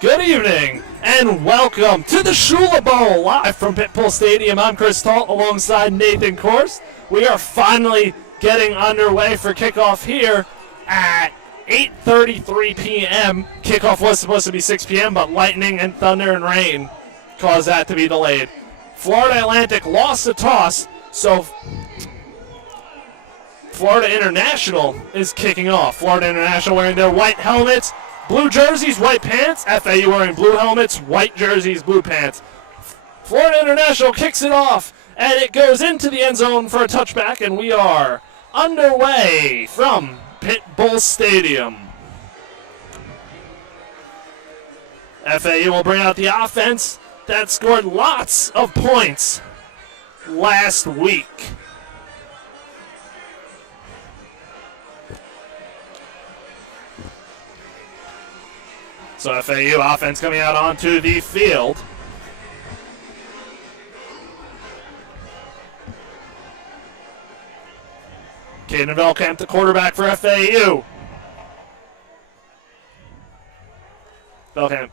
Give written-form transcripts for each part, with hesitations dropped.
Good evening, and welcome to the Shula Bowl, live from Pitbull Stadium. I'm Chris Talt, alongside Nathan Korst. We are finally getting underway for kickoff here at 8:33 p.m. Kickoff was supposed to be 6 p.m., but lightning and thunder and rain caused that to be delayed. Florida Atlantic lost the toss, so Florida International is kicking off. Florida International wearing their white helmets, blue jerseys, white pants. FIU wearing blue helmets, white jerseys, blue pants. Florida International kicks it off, and it goes into the end zone for a touchback, and we are underway from Pitbull Stadium. FIU will bring out the offense that scored lots of points last week. So FAU offense coming out onto the field. Caden Velkamp, the quarterback for FAU. Velkamp,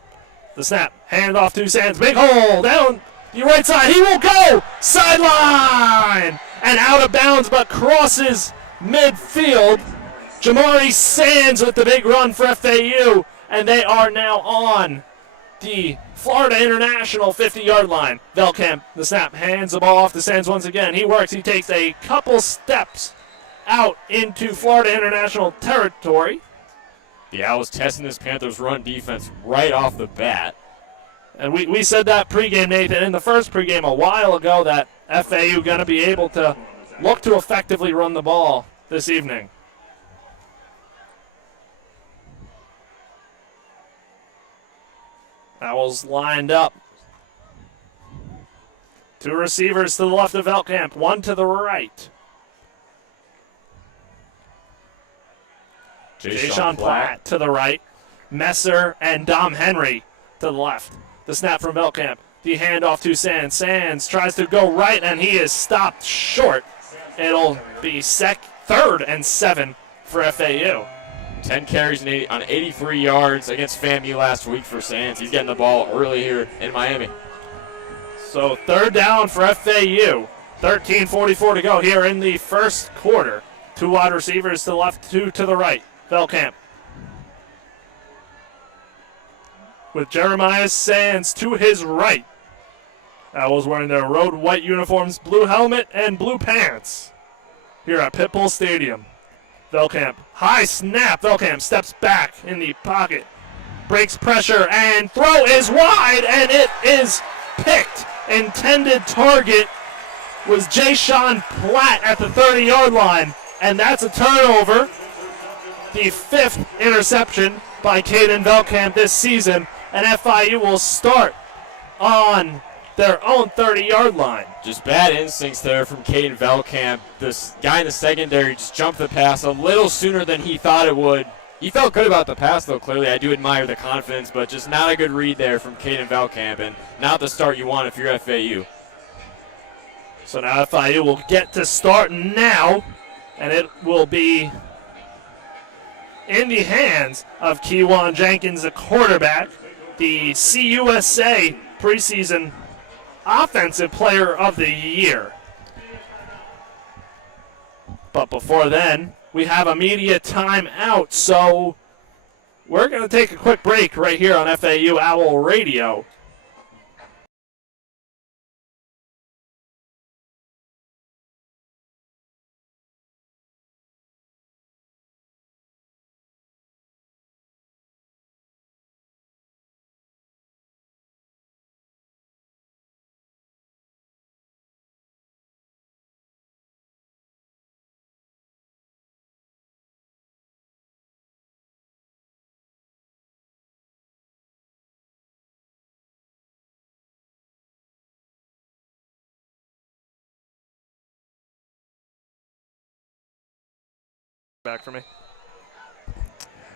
the snap, hand off to Sands, big hole, down the right side, he will go, sideline, and out of bounds, but crosses midfield. Jamari Sands with the big run for FAU. And they are now on the Florida International 50-yard line. Velkamp, the snap, hands the ball off to Sands once again. He works, he takes a couple steps out into Florida International territory. The Owls testing this Panthers run defense right off the bat. And we said that pregame, Nathan, in the first pregame a while ago, that FAU going to be able to look to effectively run the ball this evening. Owls lined up. Two receivers to the left of Velkamp, one to the right. Jay-Sean Platt to the right. Messer and Dom Henry to the left. The snap from Velkamp. The handoff to Sands. Sands tries to go right, and he is stopped short. It'll be third and 7 for FAU. 10 carries on 83 yards against FAMU last week for Sands. He's getting the ball early here in Miami. So third down for FAU. 13:44 to go here in the first quarter. Two wide receivers to the left, two to the right. Velkamp with Jeremiah Sands to his right. Owls wearing their road white uniforms, blue helmet, and blue pants here at Pitbull Stadium. Velkamp, high snap. Velkamp steps back in the pocket, breaks pressure, and throw is wide, and it is picked. Intended target was Jay-Sean Platt at the 30-yard line, and that's a turnover. The 5th interception by Caden Velkamp this season, and FIU will start on their own 30-yard line. Just bad instincts there from Caden Velkamp. This guy in the secondary just jumped the pass a little sooner than he thought it would. He felt good about the pass, though, clearly. I do admire the confidence, but just not a good read there from Caden Velkamp, and not the start you want if you're FAU. So now FIU will get to start now, and it will be in the hands of Kewan Jenkins, the quarterback, the CUSA preseason Offensive Player of the Year. But before then, we have a media timeout, so we're going to take a quick break right here on FAU Owl Radio. Back for me.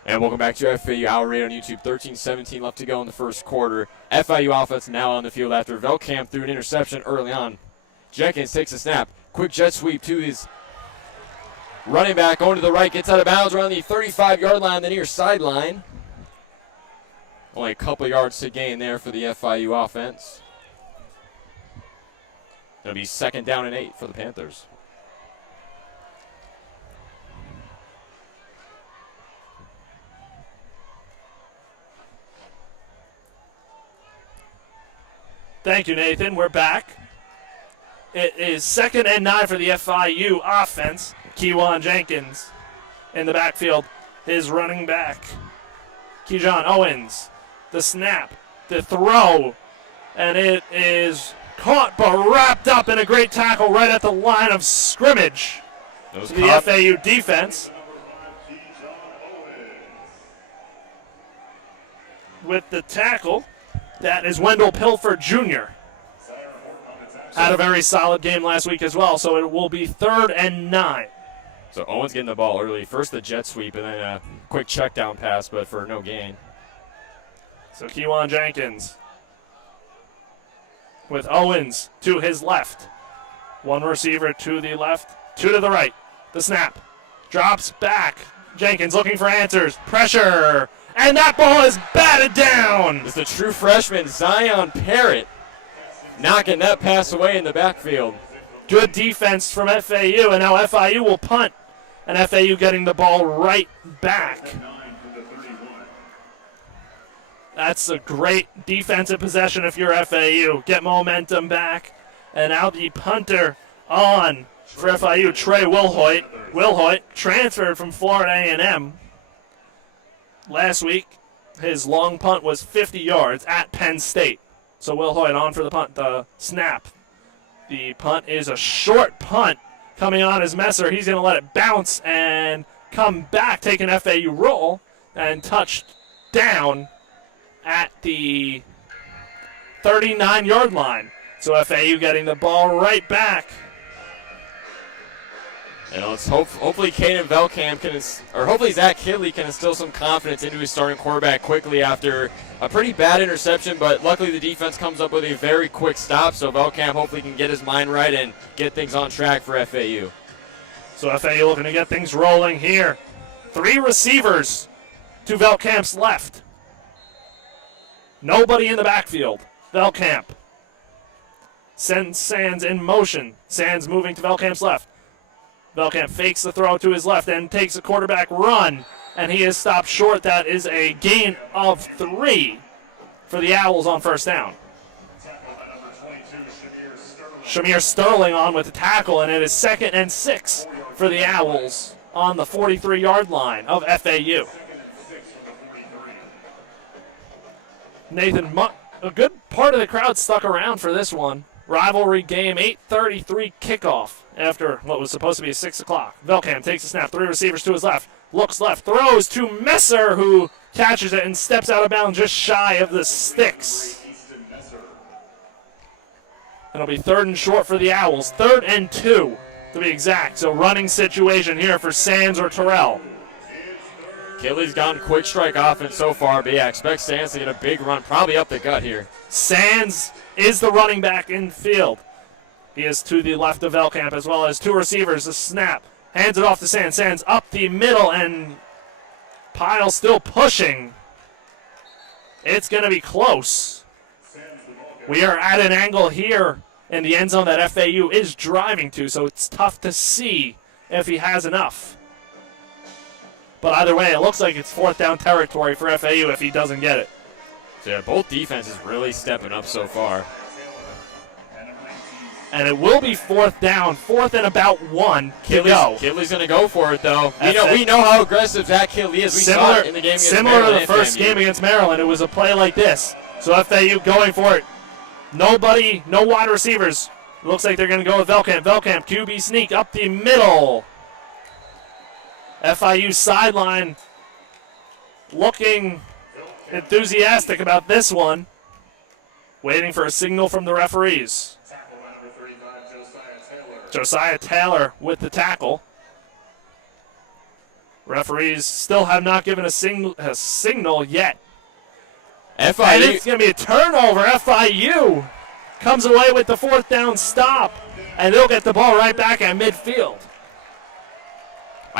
And welcome back to FAU Owl Radio on YouTube. 13-17 left to go in the first quarter. FIU offense now on the field after Velkamp threw an interception early on. Jenkins takes a snap. Quick jet sweep to his running back going to the right. Gets out of bounds around the 35-yard line on the near sideline. Only a couple yards to gain there for the FIU offense. It'll be 2nd down and 8 for the Panthers. Thank you, Nathan. We're back. It is 2nd and 9 for the FIU offense. Kewan Jenkins in the backfield, his running back. Kejon Owens, the snap, the throw, and it is caught but wrapped up in a great tackle right at the line of scrimmage. To the FAU defense. With the tackle, that is Wendell Pilford Jr. Had a very solid game last week as well, so it will be 3rd and 9. So Owens getting the ball early. First the jet sweep and then a quick check down pass, but for no gain. So Kewan Jenkins with Owens to his left. One receiver to the left, 2 to the right. The snap. Drops back. Jenkins looking for answers. Pressure. And that ball is batted down. It's the true freshman, Zion Parrott, knocking that pass away in the backfield. Good defense from FAU, and now FIU will punt. And FAU getting the ball right back. That's a great defensive possession if you're FAU. Get momentum back. And now the punter on for FIU, Trey Wilhoit. Wilhoit transferred from Florida A&M. Last week, his long punt was 50 yards at Penn State. So Wilhoit on for the punt, the snap. The punt is a short punt coming on as Messer. He's going to let it bounce and come back, take an FAU roll, and touch down at the 39-yard line. So FAU getting the ball right back. And let's hopefully Caden Velkamp hopefully Zach Kidley can instill some confidence into his starting quarterback quickly after a pretty bad interception, but luckily the defense comes up with a very quick stop, so Velkamp hopefully can get his mind right and get things on track for FAU. So FAU looking to get things rolling here. 3 receivers to Velkamp's left. Nobody in the backfield. Velkamp sends Sands in motion. Sands moving to Velkamp's left. Velkamp fakes the throw to his left and takes a quarterback run, and he is stopped short. That is a gain of 3 for the Owls on 1st down. Shamir Sterling on with the tackle, and it is 2nd and 6 for the Owls on the 43-yard line of FAU. Nathan, a good part of the crowd stuck around for this one. Rivalry game, 8:33 kickoff after what was supposed to be 6 o'clock. Velkamp takes a snap, 3 receivers to his left, looks left, throws to Messer, who catches it and steps out of bounds just shy of the sticks. It'll be 3rd and short for the Owls, 3rd and 2 to be exact. So running situation here for Sands or Terrell. Kidley's gone quick strike offense so far, but yeah, expect Sands to get a big run, probably up the gut here. Sands is the running back in field. He is to the left of Velkamp, as well as 2 receivers. The snap, hands it off to Sands. Sands up the middle, and Pyle still pushing. It's going to be close. We are at an angle here in the end zone that FAU is driving to, so it's tough to see if he has enough. But either way, it looks like it's 4th down territory for FAU if he doesn't get it. So yeah, both defenses really stepping up so far. And it will be 4th down, 4th and about 1 to go. Kidley's going to go for it, though. We know how aggressive Zach Kidley is. We saw it in the game against Maryland. Similar to the first FAMU. game against Maryland, it was a play like this. So FAU going for it. Nobody, no wide receivers. It looks like they're going to go with Velkamp. Velkamp, QB sneak up the middle. FIU sideline looking enthusiastic about this one. Waiting for a signal from the referees. Josiah Taylor with the tackle. Referees still have not given a signal yet. FIU. And it's going to be a turnover. FIU comes away with the 4th down stop, and they'll get the ball right back at midfield.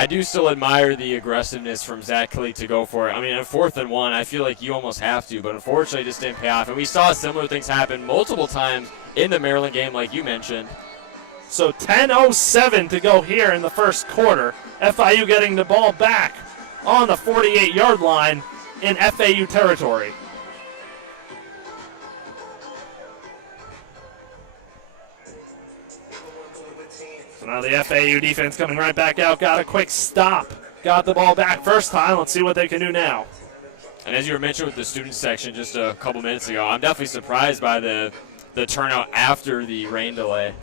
I do still admire the aggressiveness from Zach Kelly to go for it. I mean, on 4th and 1, I feel like you almost have to, but unfortunately it just didn't pay off. And we saw similar things happen multiple times in the Maryland game, like you mentioned. So 10:07 to go here in the first quarter. FIU getting the ball back on the 48-yard line in FAU territory. So now the FAU defense coming right back out. Got a quick stop. Got the ball back first time. Let's see what they can do now. And as you were mentioning with the student section just a couple minutes ago, I'm definitely surprised by the turnout after the rain delay.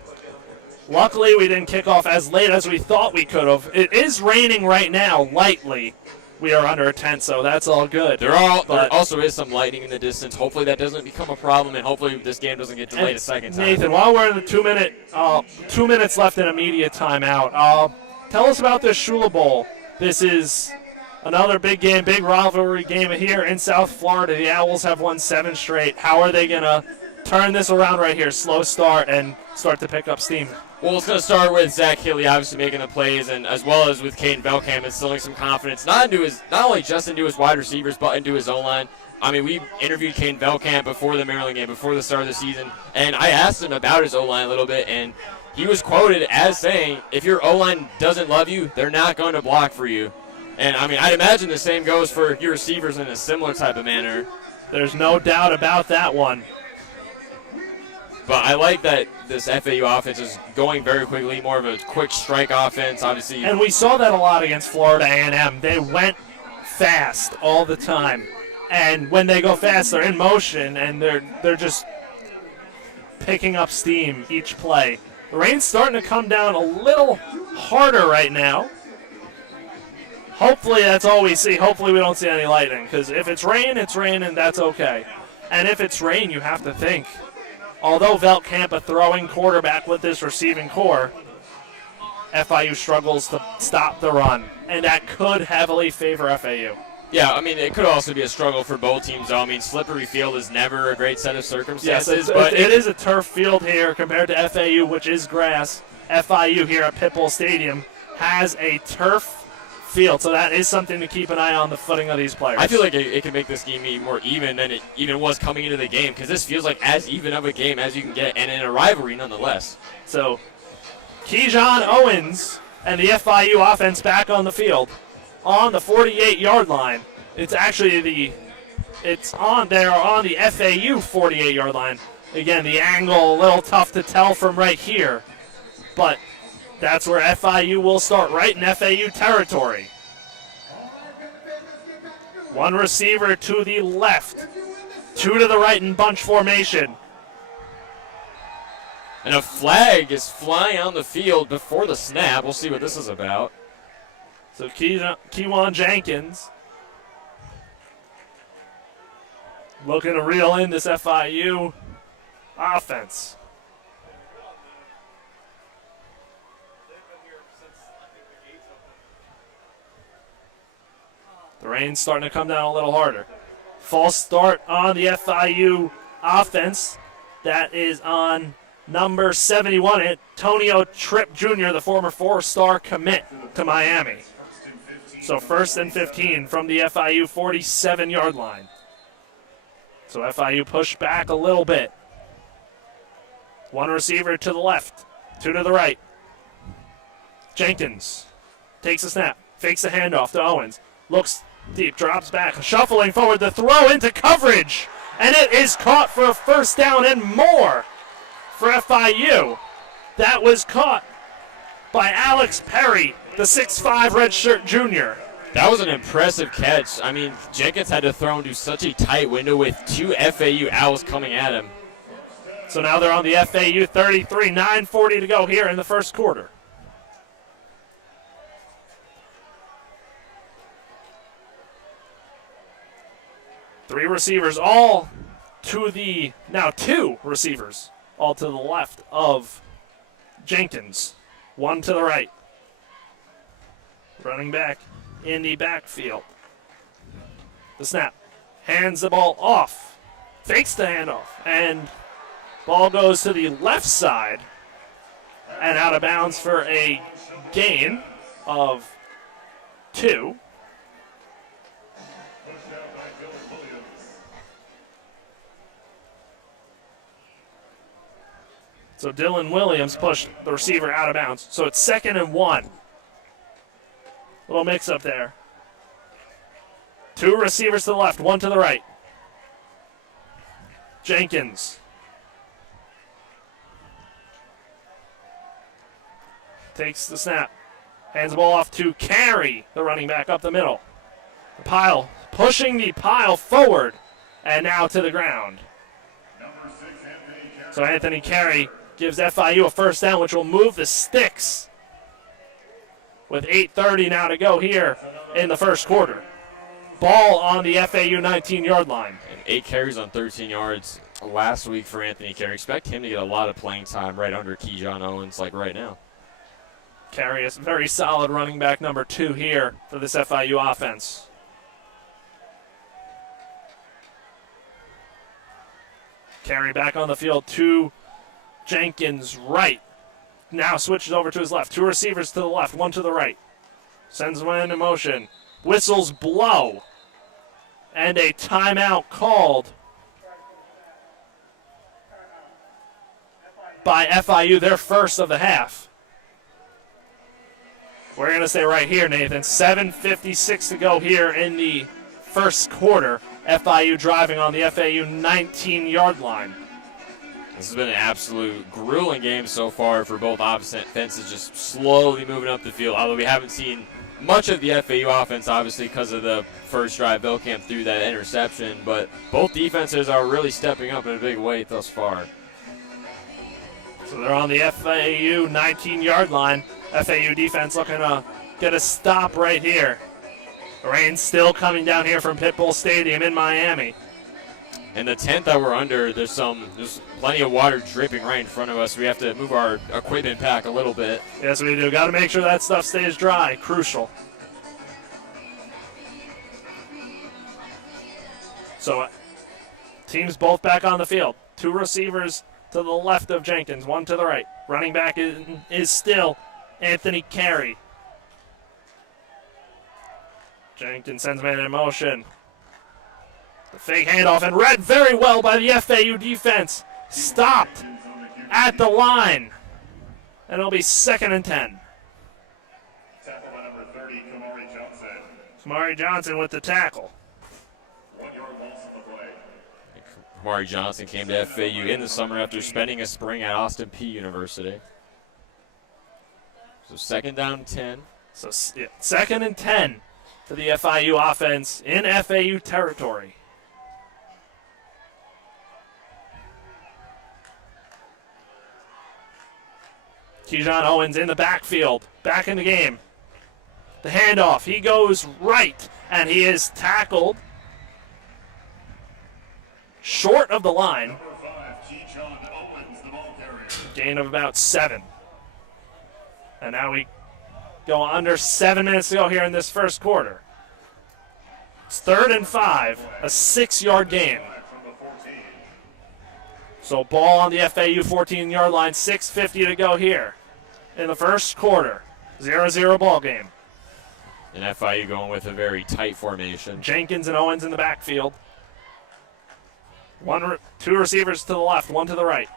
Luckily, we didn't kick off as late as we thought we could have. It is raining right now, lightly. We are under a tent, so that's all good. There also is some lightning in the distance. Hopefully that doesn't become a problem, and hopefully this game doesn't get delayed a second time. Nathan, while we're in the 2 minutes left in immediate timeout, tell us about this Shula Bowl. This is another big game, big rivalry game here in South Florida. The Owls have won 7 straight. How are they going to turn this around right here? Slow start and start to pick up steam. Well, it's going to start with Zach Healy obviously making the plays, and as well as with Caden Velkamp instilling some confidence, not only just into his wide receivers, but into his O-line. I mean, we interviewed Caden Velkamp before the Maryland game, before the start of the season, and I asked him about his O-line a little bit, and he was quoted as saying, if your O-line doesn't love you, they're not going to block for you. And, I mean, I'd imagine the same goes for your receivers in a similar type of manner. There's no doubt about that one. But I like that this FAU offense is going very quickly, more of a quick strike offense, obviously. And we saw that a lot against Florida A&M. They went fast all the time. And when they go fast, they're in motion, and they're just picking up steam each play. The rain's starting to come down a little harder right now. Hopefully that's all we see. Hopefully we don't see any lightning, because if it's rain, and that's okay. And if it's rain, you have to think. Although Velkamp a throwing quarterback with this receiving core, FIU struggles to stop the run, and that could heavily favor FAU. Yeah, I mean, it could also be a struggle for both teams, though. I mean, slippery field is never a great set of circumstances. Yes, but it is a turf field here compared to FAU, which is grass. FIU here at Pitbull Stadium has a turf field, so that is something to keep an eye on the footing of these players. I feel like it can make this game even more even than it even was coming into the game, because this feels like as even of a game as you can get, and in a rivalry nonetheless. So, Keyshawn Owens and the FIU offense back on the field on the 48-yard line. It's actually they're on the FAU 48-yard line. Again, the angle a little tough to tell from right here, but that's where FIU will start, right in FAU territory. One receiver to the left, 2 to the right in bunch formation. And a flag is flying on the field before the snap. We'll see what this is about. So Kewan Jenkins looking to reel in this FIU offense. The rain's starting to come down a little harder. False start on the FIU offense. That is on number 71, Antonio Tripp Jr., the former 4-star commit to Miami. So 1st and 15 from the FIU 47-yard line. So FIU pushed back a little bit. One receiver to the left, 2 to the right. Jenkins takes a snap, fakes the handoff to Owens. Looks deep, drops back, shuffling forward, the throw into coverage, and it is caught for a first down and more for FIU. That was caught by Alex Perry, the 6'5 redshirt junior. That was an impressive catch. I mean, Jenkins had to throw into such a tight window with 2 FAU Owls coming at him. So now they're on the FAU 33, 9:40 to go here in the first quarter. Two receivers all to the left of Jenkins. 1 to the right. Running back in the backfield. The snap. Hands the ball off. Fakes the handoff. And ball goes to the left side and out of bounds for a gain of 2. So Dylan Williams pushed the receiver out of bounds. So it's 2nd and 1. Little mix-up there. 2 receivers to the left, 1 to the right. Jenkins. Takes the snap. Hands the ball off to Carey, the running back up the middle. The pile, pushing the pile forward, and now to the ground. So Anthony Carey gives FIU a first down, which will move the sticks. With 8:30 now to go here in the first quarter. Ball on the FAU 19-yard line. And 8 carries on 13 yards last week for Anthony Carey. Expect him to get a lot of playing time right under Keyshawn Owens like right now. Carey is very solid running back number 2 here for this FIU offense. Carey back on the field to Jenkins right. Now switches over to his left. 2 receivers to the left, 1 to the right. Sends one in motion. Whistles blow. And a timeout called by FIU, their first of the half. We're going to stay right here, Nathan. 7:56 to go here in the first quarter. FIU driving on the FAU 19-yard line. This has been an absolute grueling game so far for both offenses, just slowly moving up the field, although we haven't seen much of the FAU offense, obviously, because of the first drive Belcamp threw that interception, but both defenses are really stepping up in a big way thus far. So they're on the FAU 19-yard line. FAU defense looking to get a stop right here. The rain's still coming down here from Pitbull Stadium in Miami. And the tent that we're under, there's plenty of water dripping right in front of us. We have to move our equipment back a little bit. Yes, we do. Got to make sure that stuff stays dry. Crucial. So teams both back on the field. 2 receivers to the left of Jenkins, 1 to the right. Running back is still Anthony Carey. Jenkins sends man in motion. The fake handoff and read very well by the FAU defense. Stopped at the line. And it'll be 2nd and 10. Tackle by number 30, Kamari Johnson. Kamari Johnson with the tackle. 1 yard loss of the play. Kamari Johnson came to FAU in the summer after spending a spring at Austin Peay University. So 2nd down 10. So 2nd and 10 to the FIU offense in FAU territory. Keyshawn Owens in the backfield, back in the game. The handoff, he goes right, and he is tackled short of the line. Number 5, Keyshawn Owens, the ball carrier. Gain of about 7. And now we go under 7 minutes to go here in this first quarter. It's 3rd and 5, a 6-yard gain. From the 14. So ball on the FAU 14-yard line, 6:50 to go here in the first quarter. 0-0 ball game. And FIU going with a very tight formation. Jenkins and Owens in the backfield. 2 receivers to the left, 1 to the right.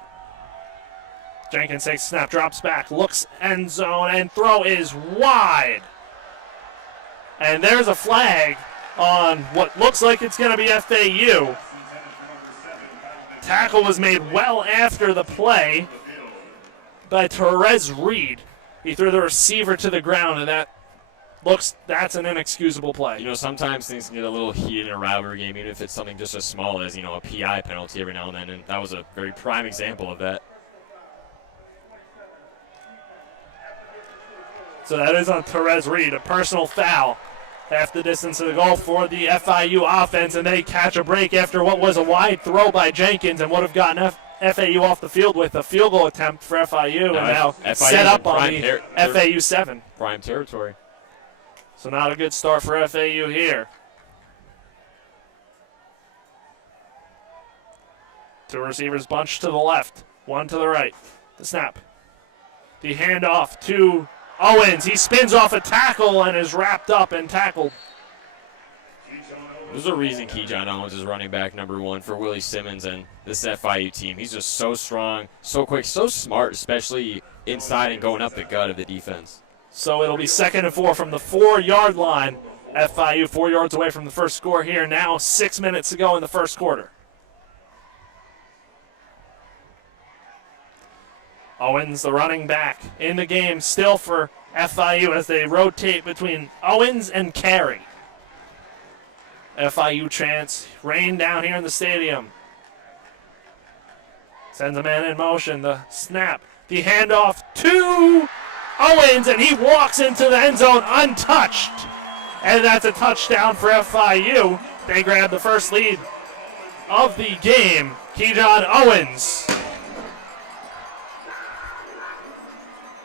Jenkins takes a snap, drops back, looks end zone, and throw is wide. And there's a flag on what looks like it's going to be FAU. Tackle was made well after the play by Therese Reed. He threw the receiver to the ground, and that's an inexcusable play. You know, sometimes things can get a little heated in a rivalry game, even if it's something just as small as, a PI penalty every now and then, and that was a very prime example of that. So that is on Therese Reed, a personal foul. Half the distance to the goal for the FIU offense, and they catch a break after what was a wide throw by Jenkins and would have gotten FAU off the field with a field goal attempt for FIU, and now FIU set up on the FAU 7. Prime territory. So not a good start for FAU here. 2 receivers bunched to the left, 1 to the right. The snap. The handoff to Owens, he spins off a tackle and is wrapped up and tackled. There's a reason Keyshawn Owens is running back number 1 for Willie Simmons and this FIU team. He's just so strong, so quick, so smart, especially inside and going up the gut of the defense. So it'll be 2nd and 4 from the 4-yard line. FIU 4 yards away from the first score here. Now 6 minutes to go in the first quarter. Owens, the running back, in the game still for FIU as they rotate between Owens and Carey. FIU chants rain down here in the stadium. Sends a man in motion. The snap, the handoff to Owens, and he walks into the end zone untouched. And that's a touchdown for FIU. They grab the first lead of the game. Keyshawn Owens.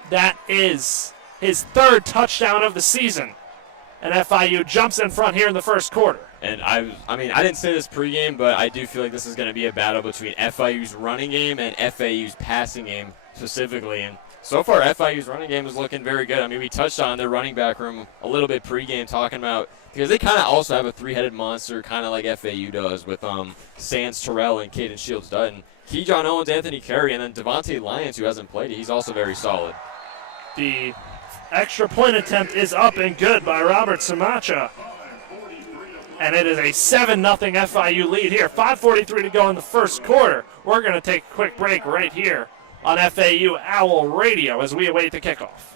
That is his 3rd touchdown of the season. And FIU jumps in front here in the first quarter. And I didn't say this pregame, but I do feel like this is going to be a battle between FIU's running game and FAU's passing game specifically. And so far, FIU's running game is looking very good. I mean, we touched on their running back room a little bit pregame, talking about because they kind of also have a 3-headed monster, kind of like FAU does with Sands Terrell and Caden Shields Dutton, Keyshawn Owens, Anthony Carey, and then Devontae Lyons, who hasn't played. He's also very solid. The extra point attempt is up and good by Robert Samacha. And it is a 7-0 FIU lead here. 5:43 to go in the first quarter. We're going to take a quick break right here on FAU Owl Radio as we await the kickoff.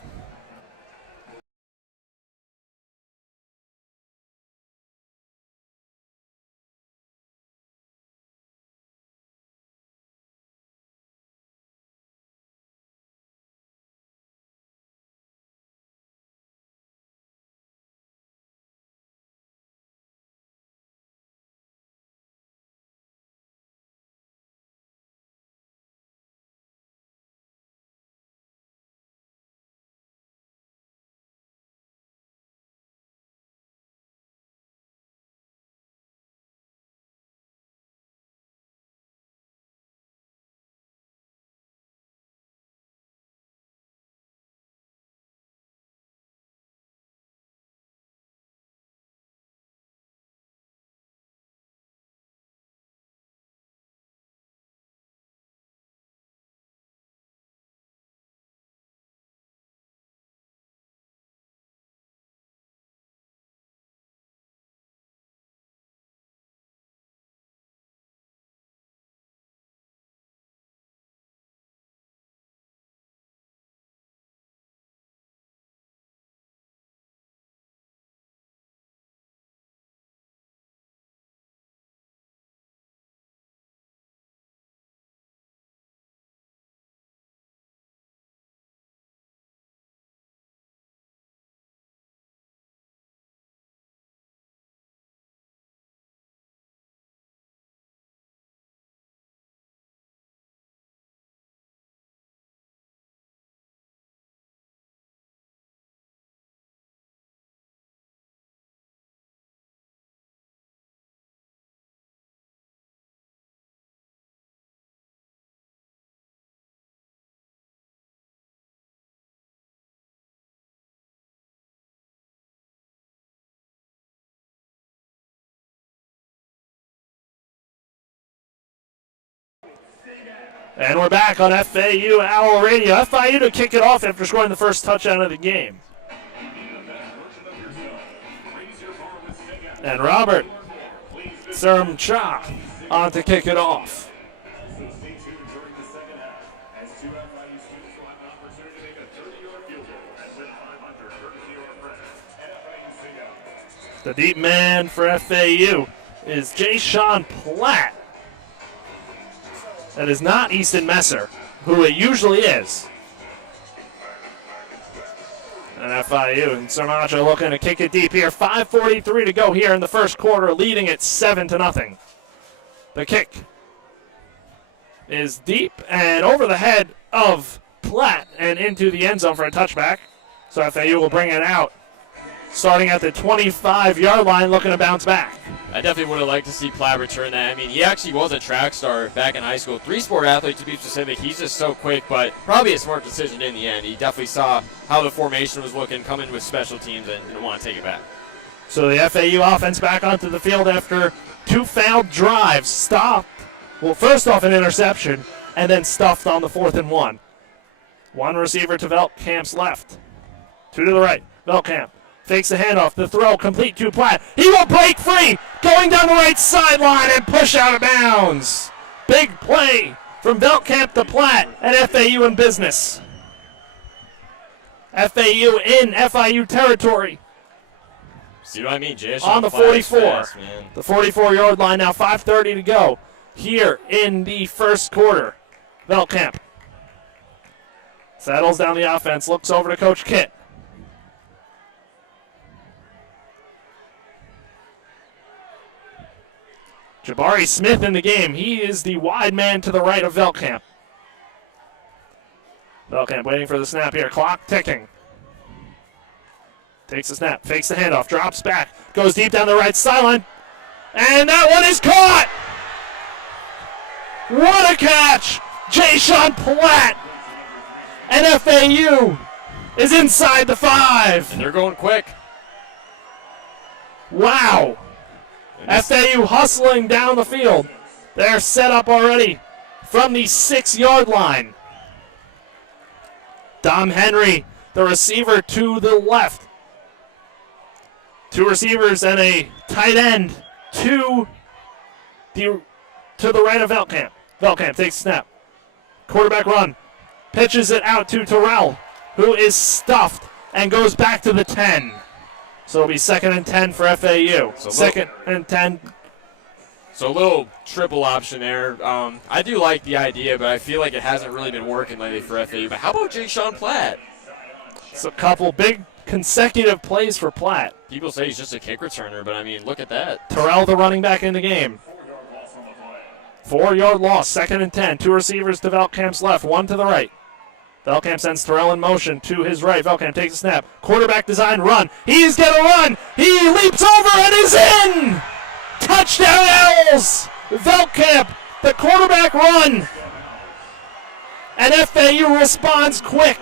And we're back on FAU Owl Radio. FIU to kick it off after scoring the first touchdown of the game. And Robert Sermcha on to kick it off. The deep man for FAU is Jay-Sean Platt. That is not Easton Messer, who it usually is. And FIU and Sermacha looking to kick it deep here. 5:43 to go here in the first quarter, leading it 7-0. The kick is deep and over the head of Platt and into the end zone for a touchback. So FAU will bring it out, starting at the 25-yard line, looking to bounce back. I definitely would have liked to see Platt return that. I mean, he actually was a track star back in high school. Three-sport athlete, to be specific. He's just so quick, but probably a smart decision in the end. He definitely saw how the formation was looking, come in with special teams, and didn't want to take it back. So the FAU offense back onto the field after 2 failed drives. Stopped. Well, first off an interception, and then stuffed on the 4th and 1. 1 receiver to Veltkamp's left. 2 to the right. Veltkamp fakes the handoff. The throw complete to Platt. He will break free, going down the right sideline and push out of bounds. Big play from Veltkamp to Platt, and FAU in business. FAU in FIU territory. See what I mean, Jay? On the 44. The 44-yard line now, 5:30 to go here in the first quarter. Veltkamp settles down the offense, looks over to Coach Kitt. Jabari Smith in the game. He is the wide man to the right of Veltkamp. Veltkamp waiting for the snap here. Clock ticking. Takes the snap, fakes the handoff, drops back, goes deep down the right sideline, and that one is caught! What a catch! Jay-Sean Platt! And FAU is inside the 5. And they're going quick. Wow! FAU hustling down the field. They're set up already from the 6-yard line. Dom Henry, the receiver to the left. 2 receivers and a tight end to the right of Veltkamp. Veltkamp takes a snap. Quarterback run. Pitches it out to Terrell, who is stuffed and goes back to the 10. So it'll be 2nd and 10 for FAU. So 2nd and 10. So a little triple option there. I do like the idea, but I feel like it hasn't really been working lately for FAU. But how about Jay-Sean Platt? It's a couple big consecutive plays for Platt. People say he's just a kick returner, but I mean, look at that. Terrell, the running back in the game. 4-yard loss, 2nd and 10. 2 receivers to Veltkamp's left, 1 to the right. Veltkamp sends Terrell in motion to his right. Veltkamp takes a snap. Quarterback design run. He's going to run. He leaps over and is in. Touchdown Owls. Veltkamp, the quarterback run. And FAU responds quick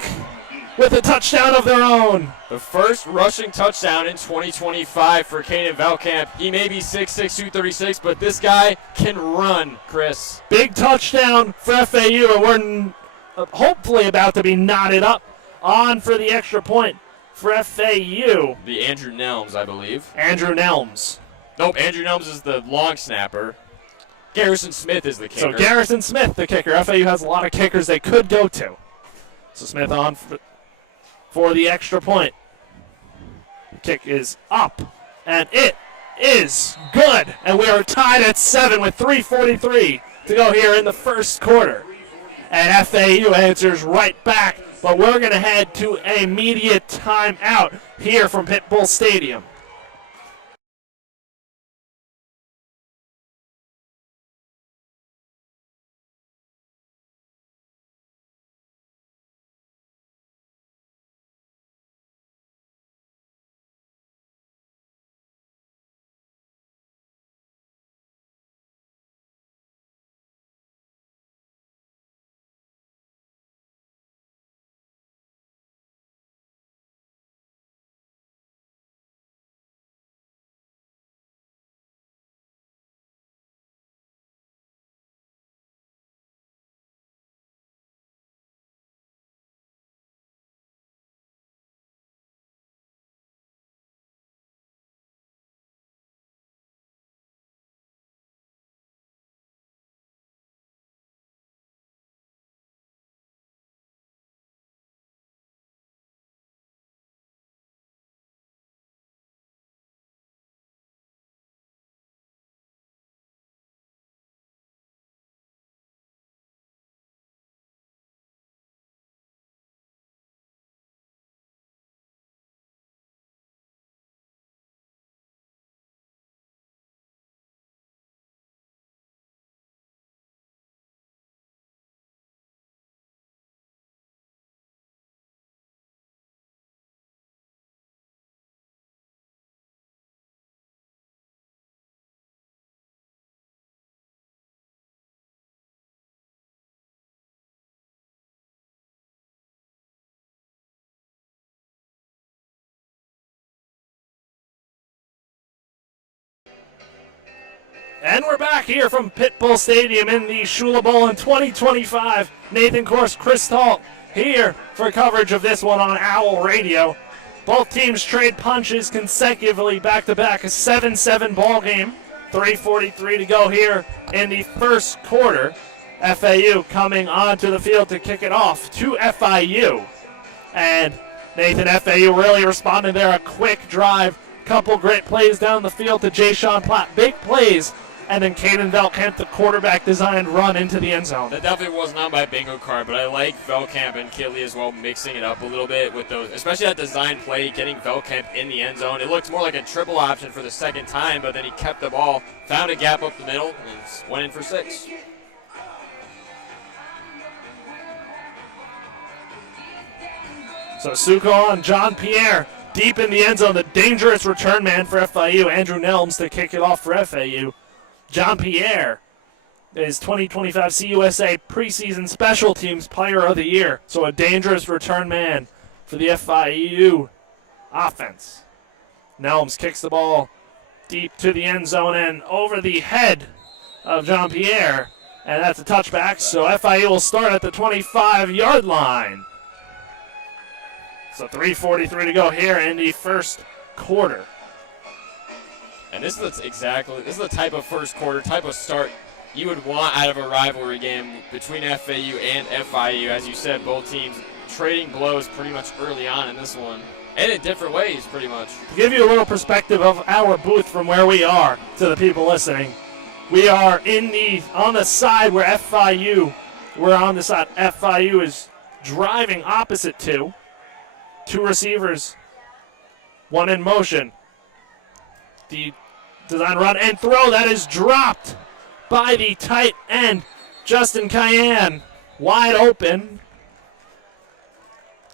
with a touchdown of their own. The first rushing touchdown in 2025 for Kaden Veltkamp. He may be 6'6", 236, but this guy can run, Chris. Big touchdown for FAU, and we're hopefully about to be knotted up on for the extra point for FAU. The Andrew Nelms, I believe. Andrew Nelms. Nope, Andrew Nelms is the long snapper. Garrison Smith is the kicker. So Garrison Smith, the kicker. FAU has a lot of kickers they could go to. So Smith on for the extra point. The kick is up, and it is good. And we are tied at 7 with 3:43 to go here in the first quarter. And FAU answers right back, but we're going to head to a immediate timeout here from Pit Bull Stadium. And we're back here from Pitbull Stadium in the Shula Bowl in 2025. Nathan Korst, Chris Talt here for coverage of this one on Owl Radio. Both teams trade punches consecutively back-to-back, a 7-7 ball game. 3:43 to go here in the first quarter. FAU coming onto the field to kick it off to FIU. And Nathan, FAU really responded there. A quick drive, couple great plays down the field to Jay-Sean Platt. Big plays. And then Caden Velkamp, the quarterback designed run into the end zone. That definitely was not my bingo card, but I like Velkamp and Kitley as well, mixing it up a little bit with those, especially that design play, getting Velkamp in the end zone. It looked more like a triple option for the second time, but then he kept the ball, found a gap up the middle, and went in for 6. So Suko on John Pierre deep in the end zone, the dangerous return man for FIU. Andrew Nelms to kick it off for FAU. John Pierre is 2025 CUSA preseason special teams player of the year. So a dangerous return man for the FIU offense. Nelms kicks the ball deep to the end zone and over the head of John Pierre. And that's a touchback. So FIU will start at the 25-yard line. So 3:43 to go here in the first quarter. And this is the type of first quarter, type of start you would want out of a rivalry game between FAU and FIU. As you said, both teams trading blows pretty much early on in this one, and in different ways pretty much. To give you a little perspective of our booth from where we are to the people listening, we are on the side where we're on the side FIU is driving opposite to. 2 receivers, 1 in motion. The design run and throw that is dropped by the tight end, Justin Cayenne, wide open.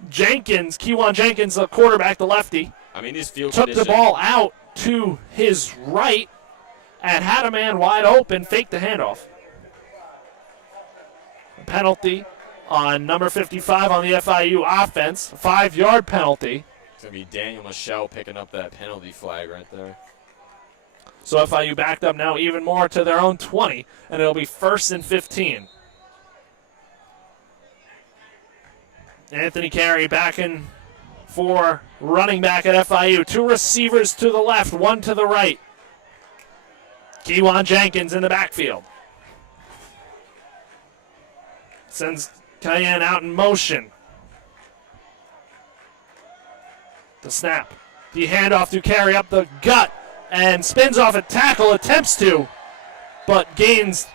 Kewan Jenkins, the quarterback, the lefty, I mean, this field took the ball out to his right and had a man wide open, faked the handoff. A penalty on number 55 on the FIU offense, a 5-yard penalty. It's going to be Daniel Michelle picking up that penalty flag right there. So FIU backed up now even more to their own 20, and it'll be 1st and 15. Anthony Carey back in for running back at FIU. 2 receivers to the left, 1 to the right. Kewan Jenkins in the backfield. Sends Cayenne out in motion. The snap. The handoff to Carey up the gut. And spins off a tackle, attempts to, but gains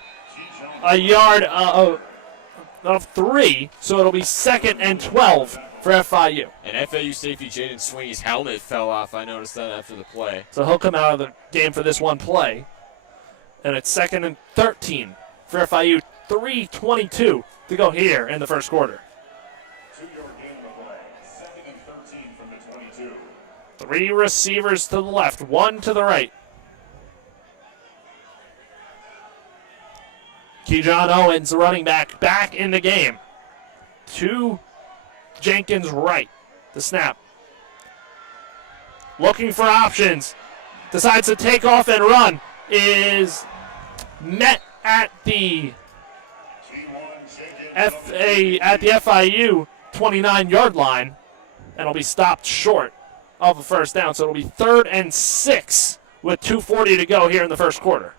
a yard of 3, so it'll be 2nd and 12 for FIU. And FAU safety Jaden Sweeney's helmet fell off. I noticed that after the play. So he'll come out of the game for this one play. And it's 2nd and 13 for FIU. 3:22 to go here in the first quarter. 2-yard gain on the play. 2nd and 13 from the 22. 3 receivers to the left, 1 to the right. Kejon Owens, the running back in the game. To Jenkins right. The snap. Looking for options. Decides to take off and run. Is met at the FIU 29-yard line. And will be stopped short of a first down. So it'll be 3rd and 6 with 2:40 to go here in the first quarter.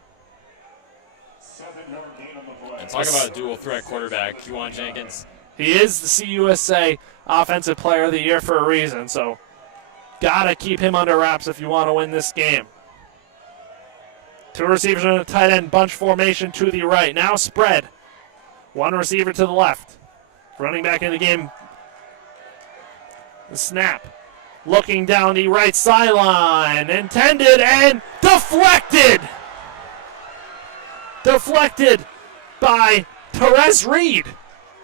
7-yard gain on the play. And talk about a dual threat quarterback, Kewan Jenkins. He is the CUSA Offensive Player of the Year for a reason, so gotta keep him under wraps if you want to win this game. 2 receivers in a tight end bunch formation to the right. Now spread. 1 receiver to the left. Running back in the game. The snap. Looking down the right sideline. Intended and deflected. Deflected by Therese Reed,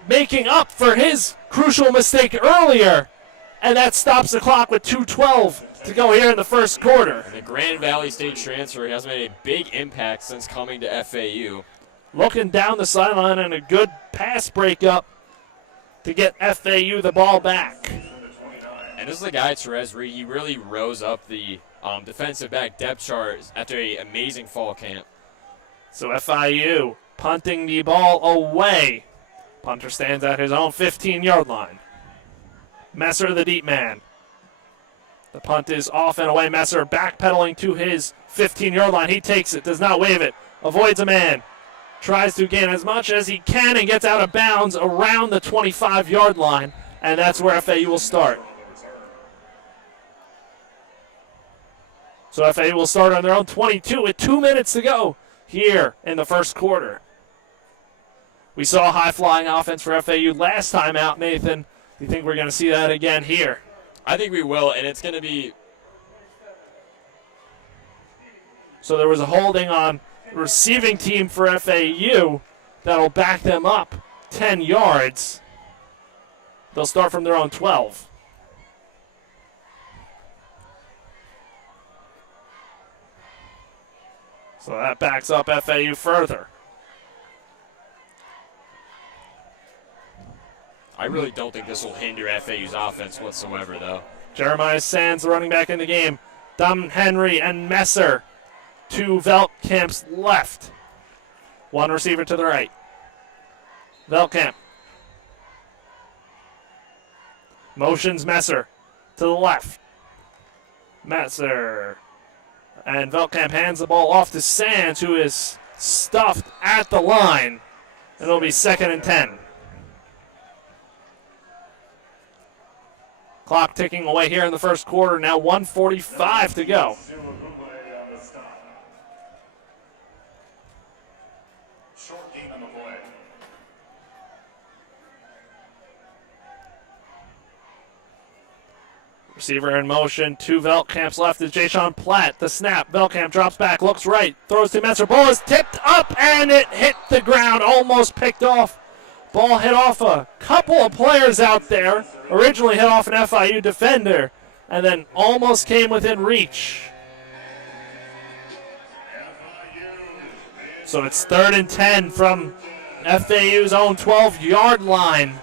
making up for his crucial mistake earlier. And that stops the clock with 2:12 to go here in the first quarter. The Grand Valley State transfer has made a big impact since coming to FAU. Looking down the sideline and a good pass breakup to get FAU the ball back. And this is a guy, Therese Reed, he really rose up the defensive back depth chart after an amazing fall camp. So FIU punting the ball away. Punter stands at his own 15-yard line. Messer, the deep man. The punt is off and away. Messer backpedaling to his 15-yard line. He takes it, does not wave it, avoids a man. Tries to gain as much as he can and gets out of bounds around the 25-yard line. And that's where FAU will start. So FAU will start on their own 22 with 2 minutes to go here in the first quarter. We saw high-flying offense for FAU last time out, Nathan. Do you think we're going to see that again here? I think we will, and it's going to be... So there was a holding on the receiving team for FAU that'll back them up 10 yards. They'll start from their own 12. So that backs up FAU further. I really don't think this will hinder FAU's offense whatsoever, though. Jeremiah Sands, the running back in the game. Dom Henry and Messer to Veltkamp's left. One receiver to the right. Veltkamp. Motions Messer to the left. Messer. And Veltkamp hands the ball off to Sands, who is stuffed at the line. And it'll be 2nd and 10. Clock ticking away here in the first quarter. Now 1:45 to go. Short game on the play. Receiver in motion to Veltkamp's left is Jay-Sean Platt. The snap. Veltkamp drops back, looks right, throws to Messer. Ball is tipped up and it hit the ground, almost picked off. Ball hit off a couple of players out there. Originally hit off an FIU defender and then almost came within reach. So it's 3rd and 10 from FAU's own 12-yard line.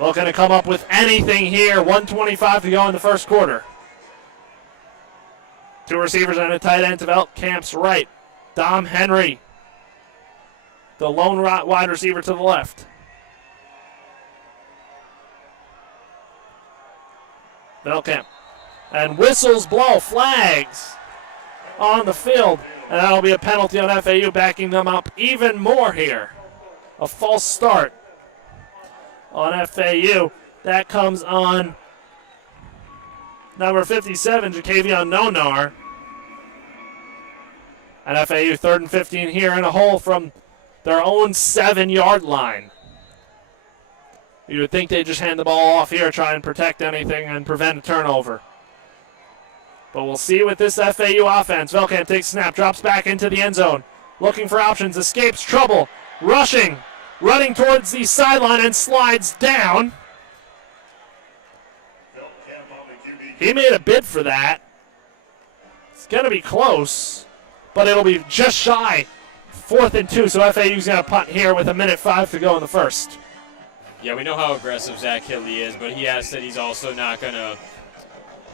Looking to come up with anything here. 1:25 to go in the first quarter. Two receivers and a tight end to Veltkamp's right. Dom Henry, the lone wide receiver to the left. Veltkamp. And whistles blow, flags on the field. And that'll be a penalty on FAU, backing them up even more here. A false start on FAU. That comes on number 57, Jacavion Nonar. And FAU 3rd and 15 here in a hole from their own 7-yard line. You would think they'd just hand the ball off here, try and protect anything and prevent a turnover. But we'll see with this FAU offense. Veltkamp takes snap, drops back into the end zone. Looking for options, escapes trouble, rushing, running towards the sideline and slides down. He made a bid for that. It's going to be close, but it'll be just shy. 4th and 2, so FAU's going to punt here with 1:05 to go in the first. Yeah, we know how aggressive Zach Hidley is, but he has said he's also not going to...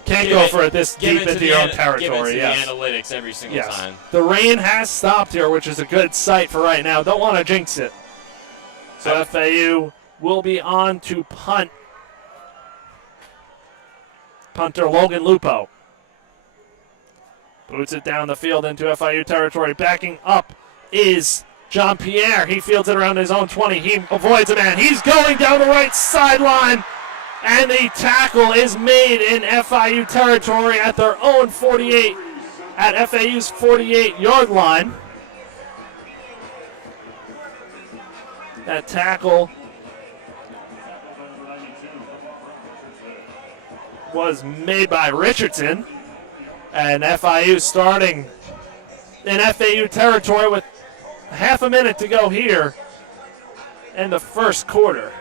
Can't go for it this deep into your own territory. Give it to the analytics every single time. The rain has stopped here, which is a good sight for right now. Don't want to jinx it. So FAU will be on to punt. Punter Logan Lupo boots it down the field into FIU territory. Backing up is John Pierre. He fields it around his own 20. He avoids a man. He's going down the right sideline. And the tackle is made in FIU territory at their own 48, at FAU's 48-yard line. That tackle was made by Richardson. And FIU starting in FAU territory with half a minute to go here in the first quarter.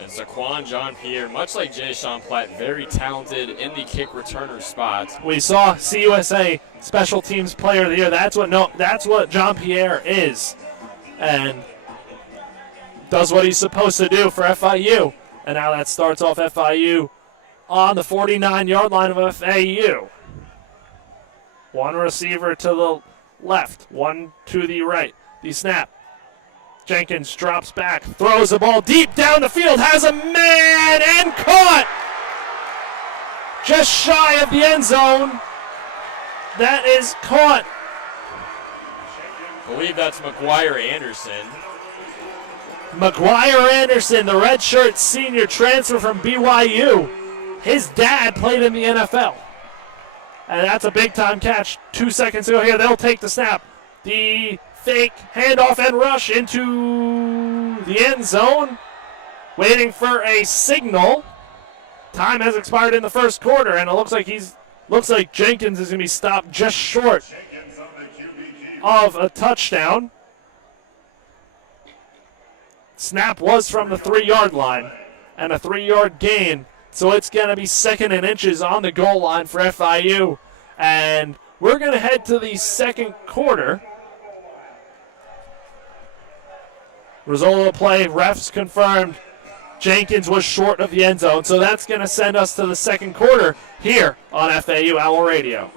And Zaquan John Pierre, much like Jay-Sean Platt, very talented in the kick returner spot. We saw CUSA Special Teams Player of the Year. That's what John Pierre is, and does what he's supposed to do for FIU. And now that starts off FIU on the 49-yard line of FAU. One receiver to the left, one to the right. The snap. Jenkins drops back, throws the ball deep down the field, has a man, and caught! Just shy of the end zone. That is caught. I believe that's McGuire Anderson. McGuire Anderson, the redshirt senior transfer from BYU. His dad played in the NFL. And that's a big-time catch. 2 seconds ago here. They'll take the snap. The fake handoff and rush into the end zone. Waiting for a signal. Time has expired in the first quarter, and it looks like Jenkins is going to be stopped just short of a touchdown. Snap was from the 3-yard line, and a 3-yard gain. So it's going to be 2nd and inches on the goal line for FIU. And we're going to head to the second quarter. Result of the play, refs confirmed Jenkins was short of the end zone. So that's going to send us to the second quarter here on FAU Owl Radio.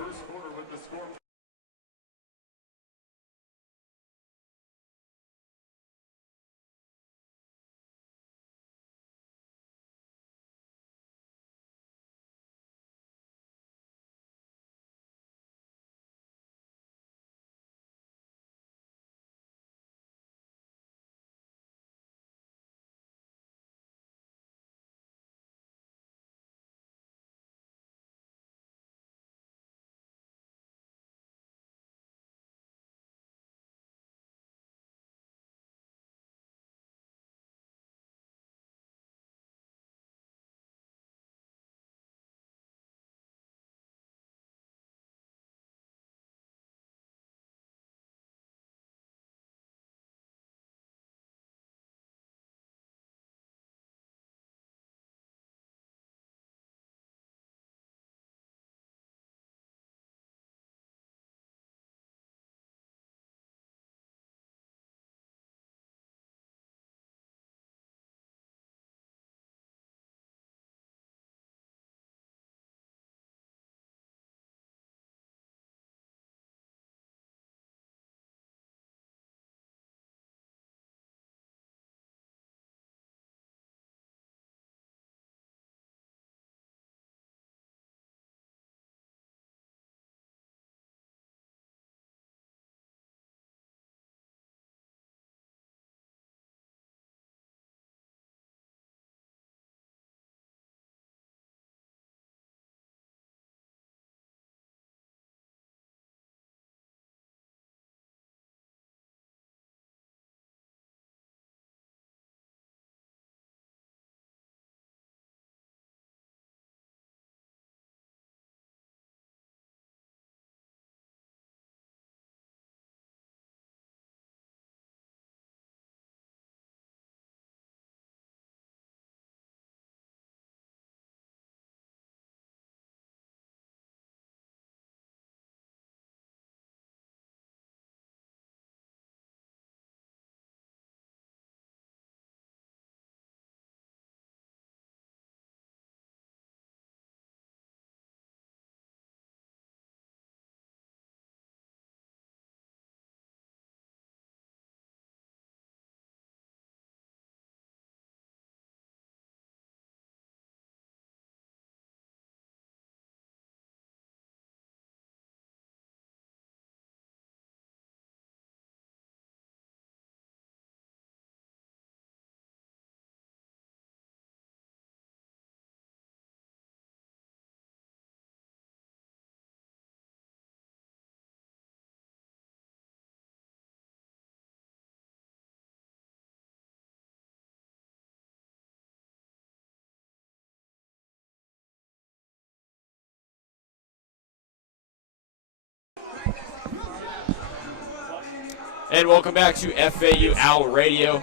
And welcome back to FAU Owl Radio.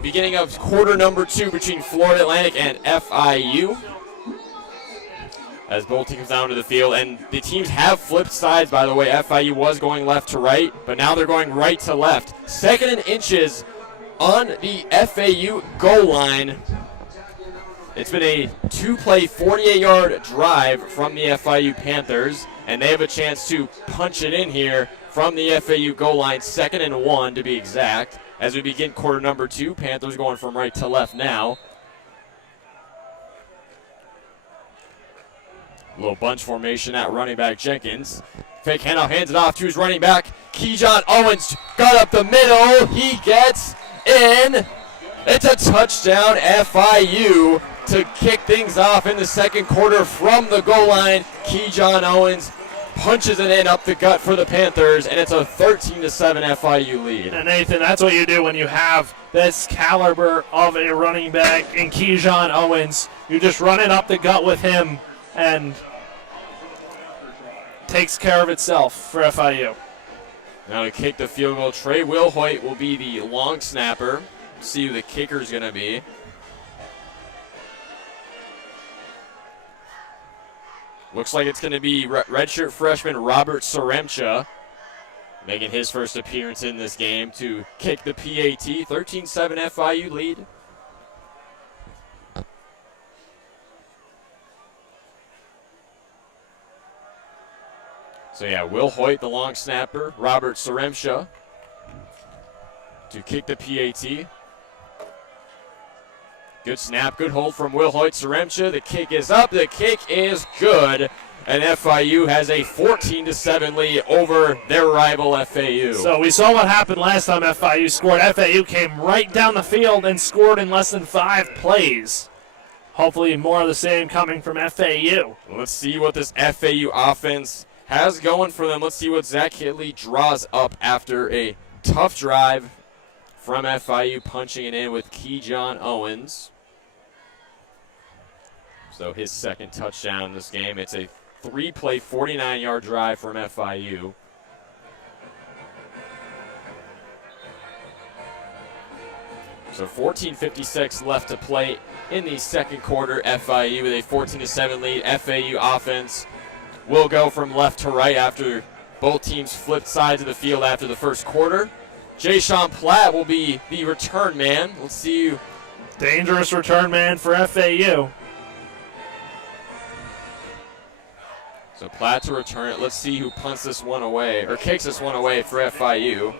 Beginning of quarter number 2 between Florida Atlantic and FIU. As both teams down to the field, and the teams have flipped sides, by the way. FIU was going left to right, but now they're going right to left. 2nd and inches on the FAU goal line. It's been a two-play 48-yard drive from the FIU Panthers, and they have a chance to punch it in here from the FAU goal line, 2nd and 1 to be exact. As we begin quarter number 2, Panthers going from right to left now. Little bunch formation at running back Jenkins. Fake handoff, hands it off to his running back. Keyshawn Owens got up the middle. He gets in. It's a touchdown, FIU, to kick things off in the second quarter from the goal line. Keyshawn Owens punches it in up the gut for the Panthers, and it's a 13-7 FIU lead. And Nathan, that's what you do when you have this caliber of a running back in Keyshawn Owens. You just run it up the gut with him, and takes care of itself for FIU. Now to kick the field goal, Trey Wilhoit will be the long snapper. See who the kicker is going to be. Looks like it's going to be redshirt freshman Robert Saremcha making his first appearance in this game to kick the PAT. 13-7 FIU lead. So yeah, Will Hoyt, the long snapper, Robert Saremcha to kick the PAT. Good snap, good hold from Will Hoyt. Saremcha, the kick is up, the kick is good. And FIU has a 14-7 lead over their rival FAU. So we saw what happened last time FIU scored. FAU came right down the field and scored in less than 5 plays. Hopefully more of the same coming from FAU. Let's see what this FAU offense has going for them. Let's see what Zach Hitley draws up after a tough drive from FIU, punching it in with Keyshawn Owens. So his second touchdown in this game. It's a 3-play, 49-yard drive from FIU. So 14:56 left to play in the second quarter. FIU with a 14-7 lead. FAU offense will go from left to right after both teams flipped sides of the field after the first quarter. Jay-Sean Platt will be the return man. Let's see you. Dangerous return man for FAU. So Platt to return it. Let's see who punts this one away, or kicks this one away for FIU.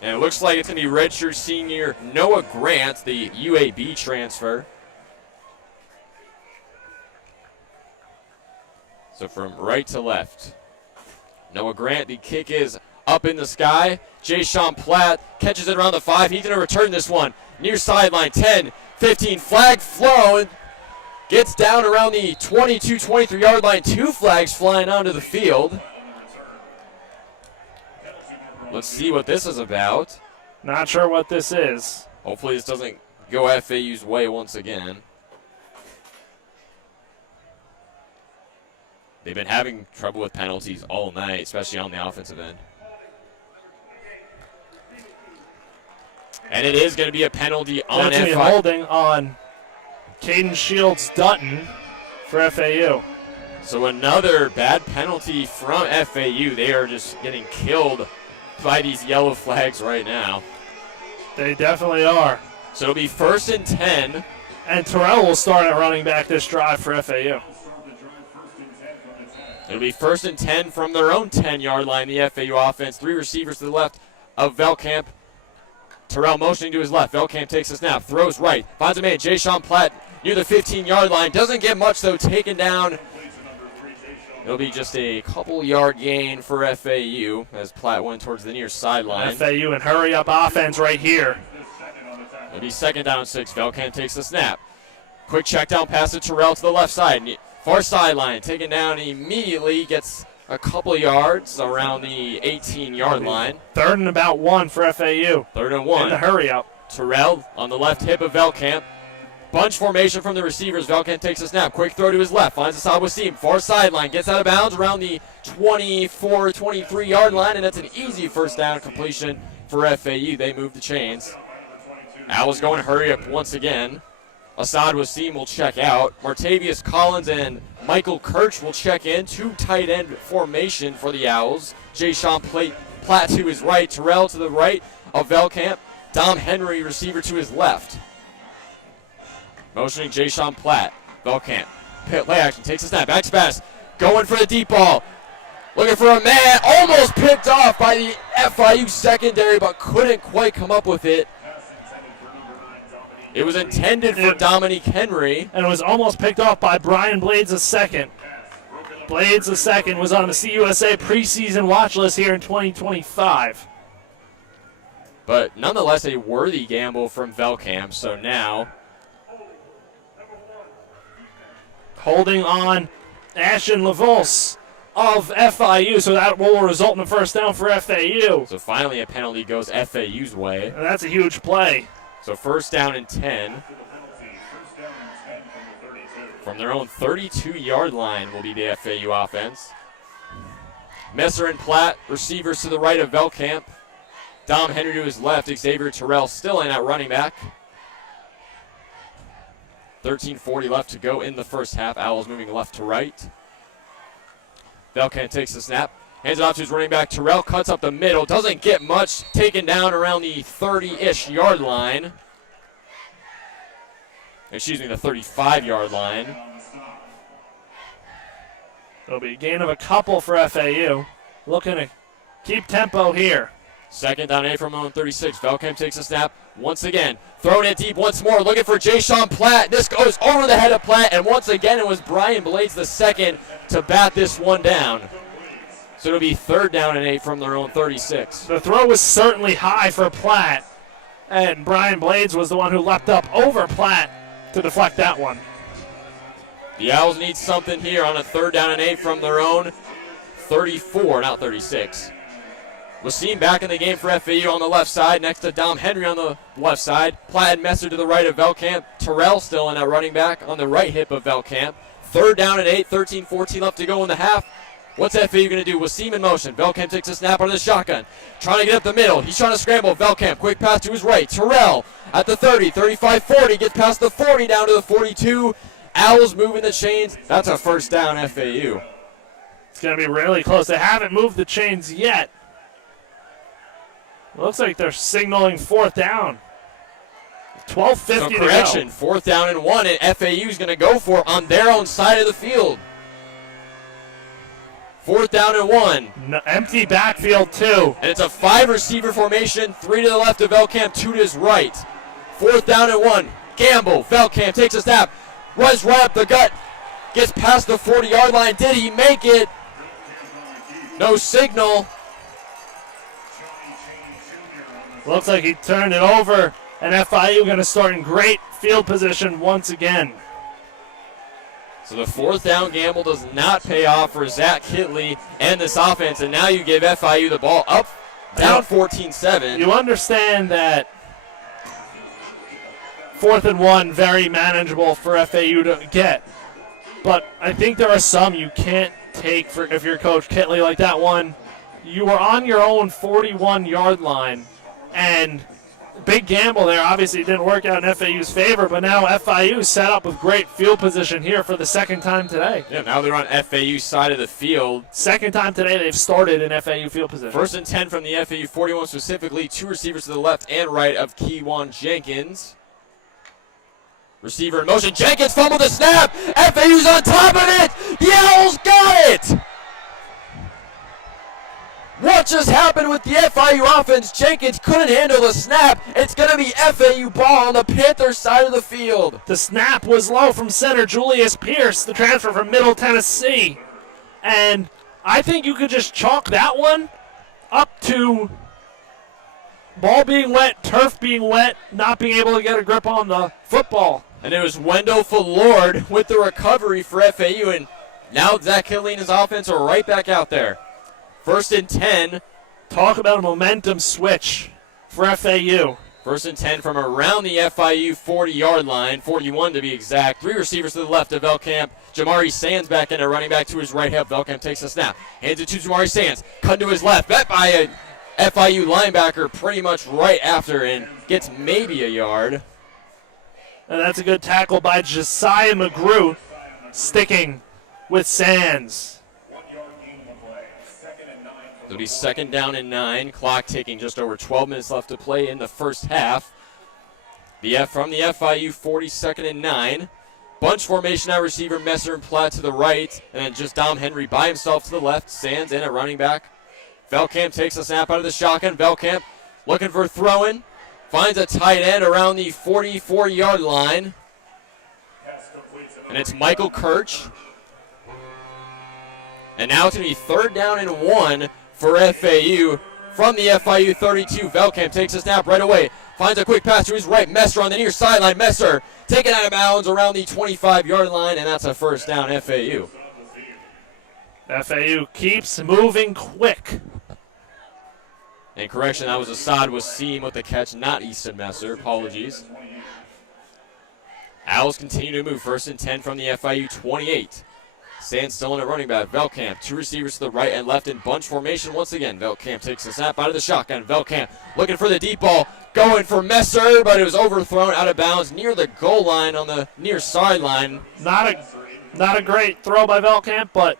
And it looks like it's going to be redshirt senior Noah Grant, the UAB transfer. So from right to left, Noah Grant, the kick is up in the sky. Jay-Sean Platt catches it around the 5. He's going to return this one near sideline. 10, 15, flag flown. Gets down around the 22, 23-yard line. 2 flags flying onto the field. Let's see what this is about. Not sure what this is. Hopefully this doesn't go FAU's way once again. They've been having trouble with penalties all night, especially on the offensive end. And it is going to be a penalty on FIU. Holding on Caden Shields Dutton for FAU. So another bad penalty from FAU. They are just getting killed by these yellow flags right now. They definitely are. So it'll be 1st and 10. And Terrell will start at running back this drive for FAU. It'll be 1st and 10 from their own 10-yard line, the FAU offense. 3 receivers to the left of Velkamp. Terrell motioning to his left. Velkamp takes a snap, throws right, finds a man, Jay-Sean Platt near the 15-yard line. Doesn't get much, though, taken down. It'll be just a couple-yard gain for FAU as Platt went towards the near sideline. FAU and hurry-up offense right here. It'll be 2nd down 6. Velkamp takes the snap. Quick check down pass to Terrell to the left side. Far sideline, taken down immediately, gets a couple yards around the 18-yard line. 3rd and about 1 for FAU. 3rd and 1. In the hurry-up. Terrell on the left hip of Velkamp. Bunch formation from the receivers. Velkamp takes a snap. Quick throw to his left. Finds Asad Wasim. Far sideline. Gets out of bounds around the 24, 23-yard line, and that's an easy 1st down completion for FAU. They move the chains. Owls going to hurry up once again. Asad Wasim will check out. Martavius Collins and Michael Kirch will check in. 2 tight end formation for the Owls. Jay-Sean Platt to his right. Terrell to the right of Velkamp. Dom Henry, receiver, to his left. Motioning Jay-Sean Platt. Velkamp. Play action. Takes a snap. Back to pass. Going for the deep ball. Looking for a man. Almost picked off by the FIU secondary, but couldn't quite come up with it. It was intended for Dominique Henry. And it was almost picked off by Brian Blades II. Blades II was on the CUSA preseason watch list here in 2025. But nonetheless, a worthy gamble from Velkamp. So now, holding on Ashton LaVolse of FIU, so that will result in a first down for FAU. So finally a penalty goes FAU's way. And that's a huge play. So first down and 10. From their own 32-yard line will be the FAU offense. Messer and Platt, receivers to the right of Velkamp. Dom Henry to his left, Xavier Terrell still in at running back. 13:40 left to go in the first half. Owls moving left to right. Velkamp takes the snap, hands it off to his running back. Terrell cuts up the middle, doesn't get much, taken down around the 30-ish yard line. Excuse me, the 35-yard line. It'll be a gain of a couple for FAU. Looking to keep tempo here. Second down, 8 from their own 36. Velkamp takes a snap once again. Throwing it deep once more, looking for Jay-Sean Platt. This goes over the head of Platt, and once again it was Brian Blades II to bat this one down. So it'll be third down and 8 from their own 36. The throw was certainly high for Platt, and Brian Blades was the one who leapt up over Platt to deflect that one. The Owls need something here on a third down and 8 from their own 34, not 36. Wasim back in the game for FAU on the left side, next to Dom Henry on the left side. Platt and Messer to the right of Velkamp. Terrell still in at running back on the right hip of Velkamp. Third down and 8, 13-14 left to go in the half. What's FAU going to do? Wasim in motion. Velkamp takes a snap on the shotgun. Trying to get up the middle. He's trying to scramble. Velkamp, quick pass to his right. Terrell at the 30, 35-40. Gets past the 40 down to the 42. Owls moving the chains. That's a first down FAU. It's going to be really close. They haven't moved the chains yet. Looks like they're signaling fourth down. 12:50 to go. Correction, fourth down and 1, and FAU is going to go for it on their own side of the field. Fourth down and 1. No, empty backfield, too. And it's a 5-receiver formation, 3 to the left of Velkamp, 2 to his right. Fourth down and 1. Gamble, Velkamp takes a snap, runs right up the gut, gets past the 40-yard line. Did he make it? No signal. Looks like he turned it over, and FIU going to start in great field position once again. So the fourth down gamble does not pay off for Zach Kitley and this offense, and now you give FIU the ball up, down 14-7. You understand that 4th and 1, very manageable for FAU to get. But I think there are some you can't take for if you're Coach Kitley, like that one. You were on your own 41-yard line. And big gamble there. Obviously, it didn't work out in FAU's favor, but now FIU set up with great field position here for the second time today. Yeah, now they're on FAU's side of the field. Second time today they've started in FAU field position. First and 10 from the FAU 41 specifically. 2 receivers to the left and right of Keywan Jenkins. Receiver in motion. Jenkins fumbled the snap. FAU's on top of it. The Owls got it. What just happened with the FIU offense? Jenkins couldn't handle the snap. It's going to be FAU ball on the Panthers side of the field. The snap was low from center Julius Pierce, the transfer from Middle Tennessee. And I think you could just chalk that one up to ball being wet, turf being wet, not being able to get a grip on the football. And it was Wendell Fallord with the recovery for FAU. And now Zach Kitley and his offense are right back out there. First and 10. Talk about a momentum switch for FAU. First and 10 from around the FIU 40-yard line, 41 to be exact. 3 receivers to the left of Velkamp. Jamari Sands back in, a running back to his right hip. Velkamp takes a snap. Hands it to Jamari Sands. Cut to his left. Met by a FIU linebacker pretty much right after and gets maybe a yard. And that's a good tackle by Josiah McGrew, sticking with Sands. It'll be second down and 9. Clock ticking, just over 12 minutes left to play in the first half. From the FIU 42nd and 9. Bunch formation at receiver, Messer and Platt to the right, and then just Dom Henry by himself to the left. Sands in at running back. Velkamp takes a snap out of the shotgun. Velkamp looking for throwing. Finds a tight end around the 44-yard line. And it's Michael Kirch. And now it's going to be 3rd down and 1 for FAU. From the FIU 32, Velkamp takes a snap right away. Finds a quick pass to his right. Messer on the near sideline. Messer taken out of bounds around the 25-yard line, and that's a 1st down FAU. FAU keeps moving quick. And correction, that was Assad Wasim with the catch, not Easton Messer. Apologies. Owls continue to move. 1st and 10 from the FIU 28. Sands still in at running back. Velkamp, 2 receivers to the right and left in bunch formation once again. Velkamp takes a snap out of the shotgun. Velkamp looking for the deep ball. Going for Messer, but it was overthrown out of bounds near the goal line on the near sideline. Not a great throw by Velkamp, but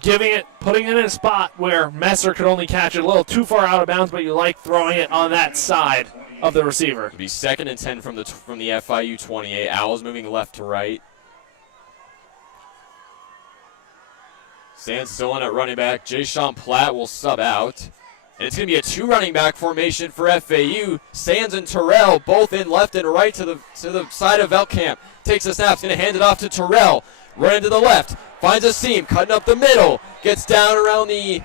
putting it in a spot where Messer could only catch it a little too far out of bounds, but you like throwing it on that side of the receiver. It'll be 2nd and 10 from the FIU 28. Owls moving left to right. Sands still in at running back. Jay-Sean Platt will sub out. And it's going to be a 2 running back formation for FAU. Sands and Terrell both in left and right to the side of Velkamp. Takes a snap, going to hand it off to Terrell. Running to the left, finds a seam, cutting up the middle. Gets down around the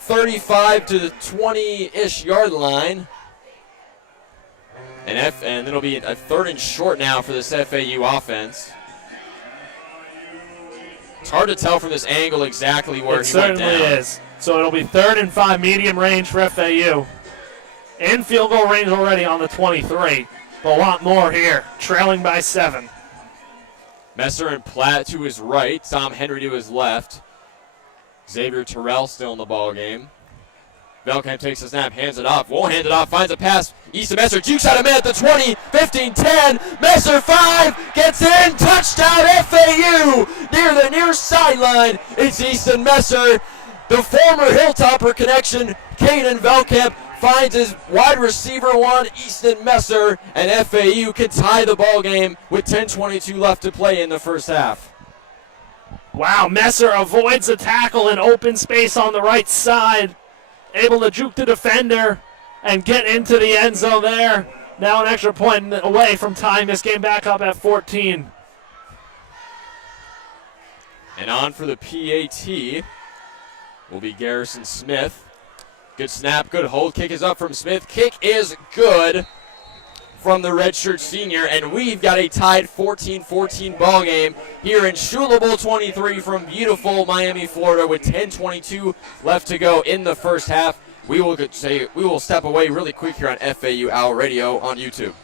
35 to the 20-ish yard line. And then it'll be a 3rd and short now for this FAU offense. It's hard to tell from this angle exactly where he went down. It certainly is. So it'll be 3rd and 5, medium range for FAU. In field goal range already on the 23, but want more here, trailing by 7. Messer and Platt to his right, Tom Henry to his left. Xavier Terrell still in the ball game. Velkamp takes a snap, hands it off, won't hand it off, finds a pass. Easton Messer jukes out a man at the 20, 15, 10. Messer 5, gets in, touchdown FAU! Near the near sideline, it's Easton Messer. The former Hilltopper connection, Caden Velkamp, finds his wide receiver 1, Easton Messer, and FAU can tie the ball game with 10:22 left to play in the first half. Wow, Messer avoids the tackle in open space on the right side. Able to juke the defender and get into the end zone there. Now an extra point away from tying this game back up at 14. And on for the PAT will be Garrison Smith. Good snap, good hold. Kick is up from Smith. Kick is good from the redshirt senior, and we've got a tied 14-14 ball game here in Shula Bowl 23 from beautiful Miami, Florida, with 10:22 left to go in the first half. We will step away really quick here on FAU Owl Radio on YouTube.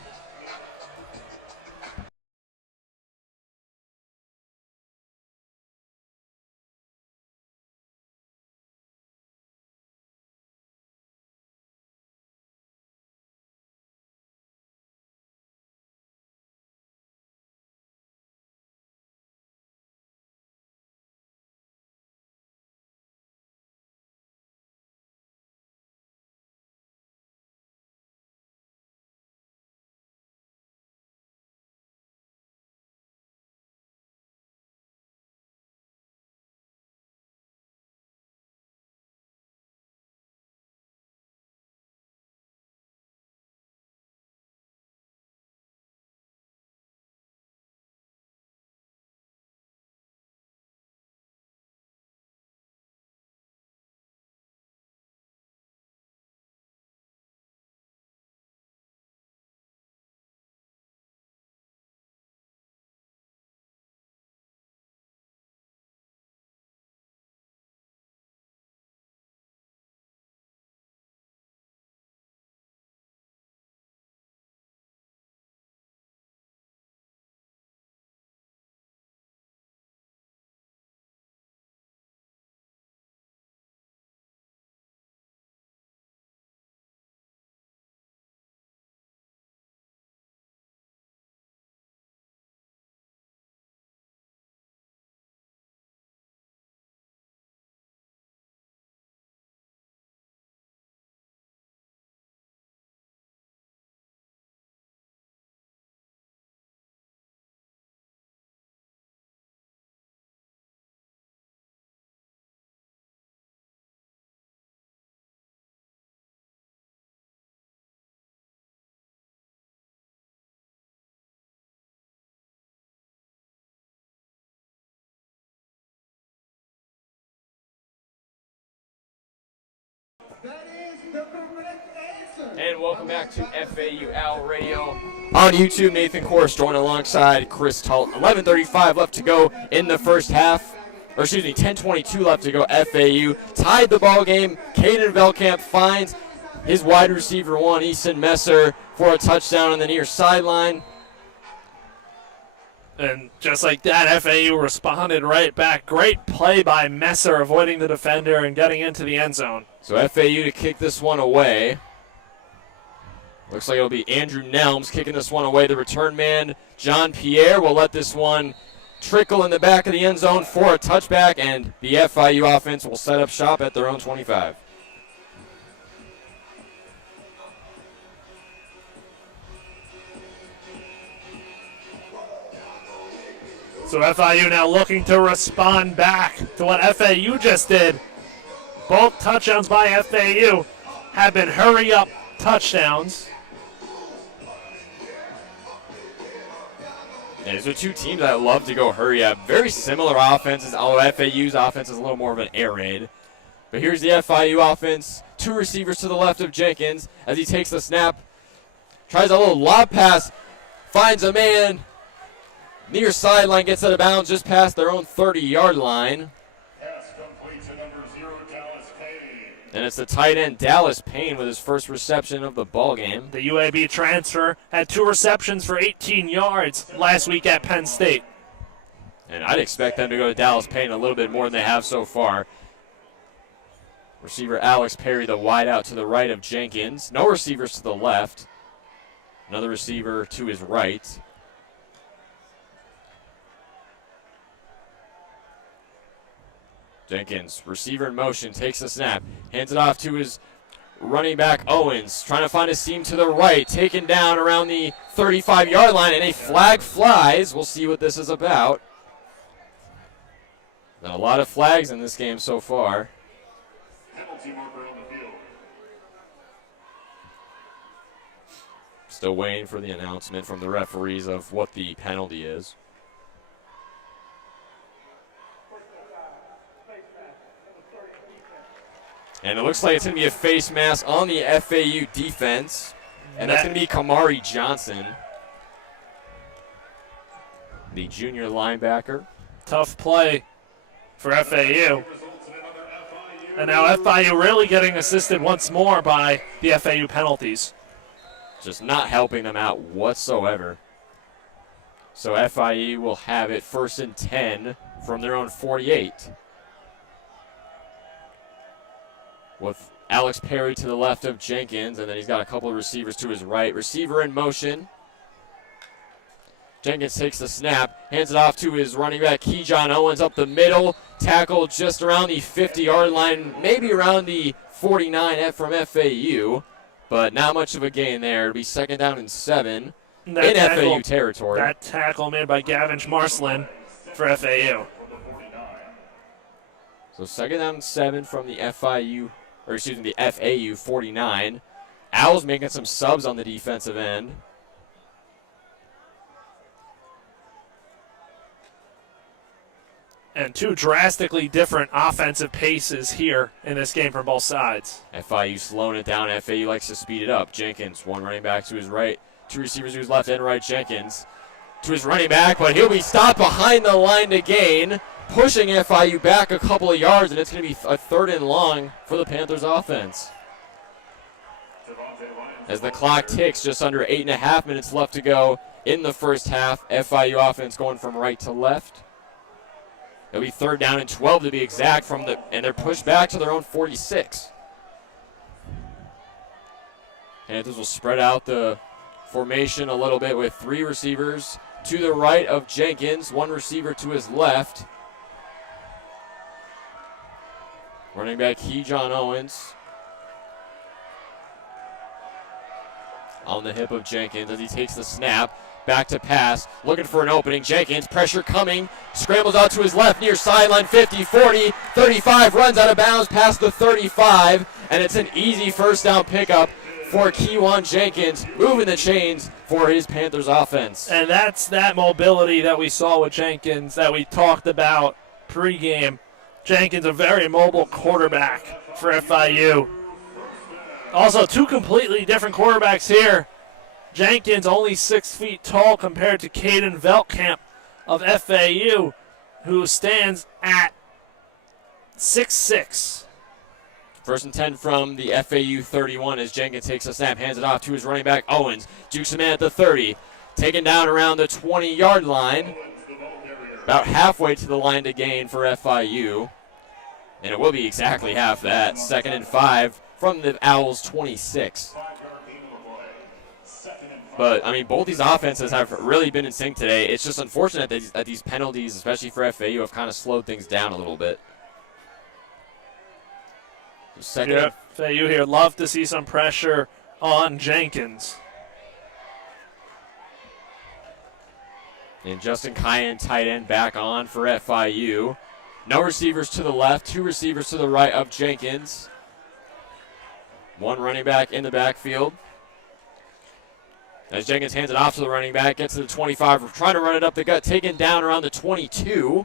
And welcome back to FAU Owl Radio. On YouTube, Nathan Korst joined alongside Chris Talt. 11:35 left to go in the first half. Or excuse me, 10:22 left to go. FAU tied the ball game. Caden Velkamp finds his wide receiver one, Easton Messer, for a touchdown on the near sideline. And just like that, FAU responded right back. Great play by Messer, avoiding the defender and getting into the end zone. So FAU to kick this one away. Looks like it'll be Andrew Nelms kicking this one away. The return man, John Pierre, will let this one trickle in the back of the end zone for a touchback, and the FIU offense will set up shop at their own 25. So FIU now looking to respond back to what FAU just did. Both touchdowns by FAU have been hurry-up touchdowns. Yeah, these are two teams that love to go hurry up. Very similar offenses, although FAU's offense is a little more of an air raid. But here's the FIU offense. Two receivers to the left of Jenkins as he takes the snap. Tries a little lob pass. Finds a man. Near sideline, gets out of bounds just past their own 30-yard line. Pass complete to number 0, Dallas Payne. And it's the tight end, Dallas Payne, with his first reception of the ball game. The UAB transfer had 2 receptions for 18 yards last week at Penn State. And I'd expect them to go to Dallas Payne a little bit more than they have so far. Receiver Alex Perry, the wide out to the right of Jenkins. No receivers to the left. Another receiver to his right. Jenkins, receiver in motion, takes the snap, hands it off to his running back Owens, trying to find a seam to the right, taken down around the 35-yard line, and a flag flies. We'll see what this is about. Not a lot of flags in this game so far. Penalty marker on the field. Still waiting for the announcement from the referees of what the penalty is. And it looks like it's going to be a face mask on the FAU defense. And that's going to be Kamari Johnson, the junior linebacker. Tough play for FAU. And now FIU really getting assisted once more by the FAU penalties. Just not helping them out whatsoever. So FIU will have it 1st and 10 from their own 48. With Alex Perry to the left of Jenkins, and then he's got a couple of receivers to his right. Receiver in motion. Jenkins takes the snap, hands it off to his running back, Keyshawn Owens, up the middle. Tackle just around the 50-yard line, maybe around the 49 from FAU, but not much of a gain there. It'll be 2nd down and 7 in FAU territory. That tackle made by Gavin Schmarslin for FAU. So 2nd down and 7 from the the FAU 49. Owls making some subs on the defensive end. And 2 drastically different offensive paces here in this game from both sides. FIU slowing it down. FAU likes to speed it up. Jenkins, one running back to his right, 2 receivers to his left and right. Jenkins to his running back, but he'll be stopped behind the line to gain, pushing FIU back a couple of yards, and it's going to be a 3rd and long for the Panthers offense. As the clock ticks, just under 8.5 minutes left to go in the first half. FIU offense going from right to left. It'll be 3rd down and 12 to be exact and they're pushed back to their own 46. Panthers will spread out the formation a little bit with 3 receivers to the right of Jenkins, 1 receiver to his left. Running back Keyshawn Owens on the hip of Jenkins as he takes the snap. Back to pass, looking for an opening. Jenkins, pressure coming, scrambles out to his left near sideline, 50, 40, 35, runs out of bounds past the 35, and it's an easy 1st down pickup for Keywan Jenkins, moving the chains for his Panthers offense. And that's that mobility that we saw with Jenkins that we talked about pregame. Jenkins, a very mobile quarterback for FIU. Also, two completely different quarterbacks here. Jenkins only 6 feet tall compared to Caden Veltkamp of FAU, who stands at 6'6". 1st and 10 from the FAU 31 as Jenkins takes a snap, hands it off to his running back, Owens. Jukes him in at the 30. Taken down around the 20-yard line. About halfway to the line to gain for FIU. And it will be exactly half that. 2nd and 5 from the Owls 26. But, I mean, both these offenses have really been in sync today. It's just unfortunate that these penalties, especially for FAU, have kind of slowed things down a little bit. So Yeah, FAU here. Love to see some pressure on Jenkins. And Justin Kyan, tight end, back on for FIU. No receivers to the left, 2 receivers to the right of Jenkins. 1 running back in the backfield. As Jenkins hands it off to the running back, gets to the 25, trying to run it up the gut, taken down around the 22.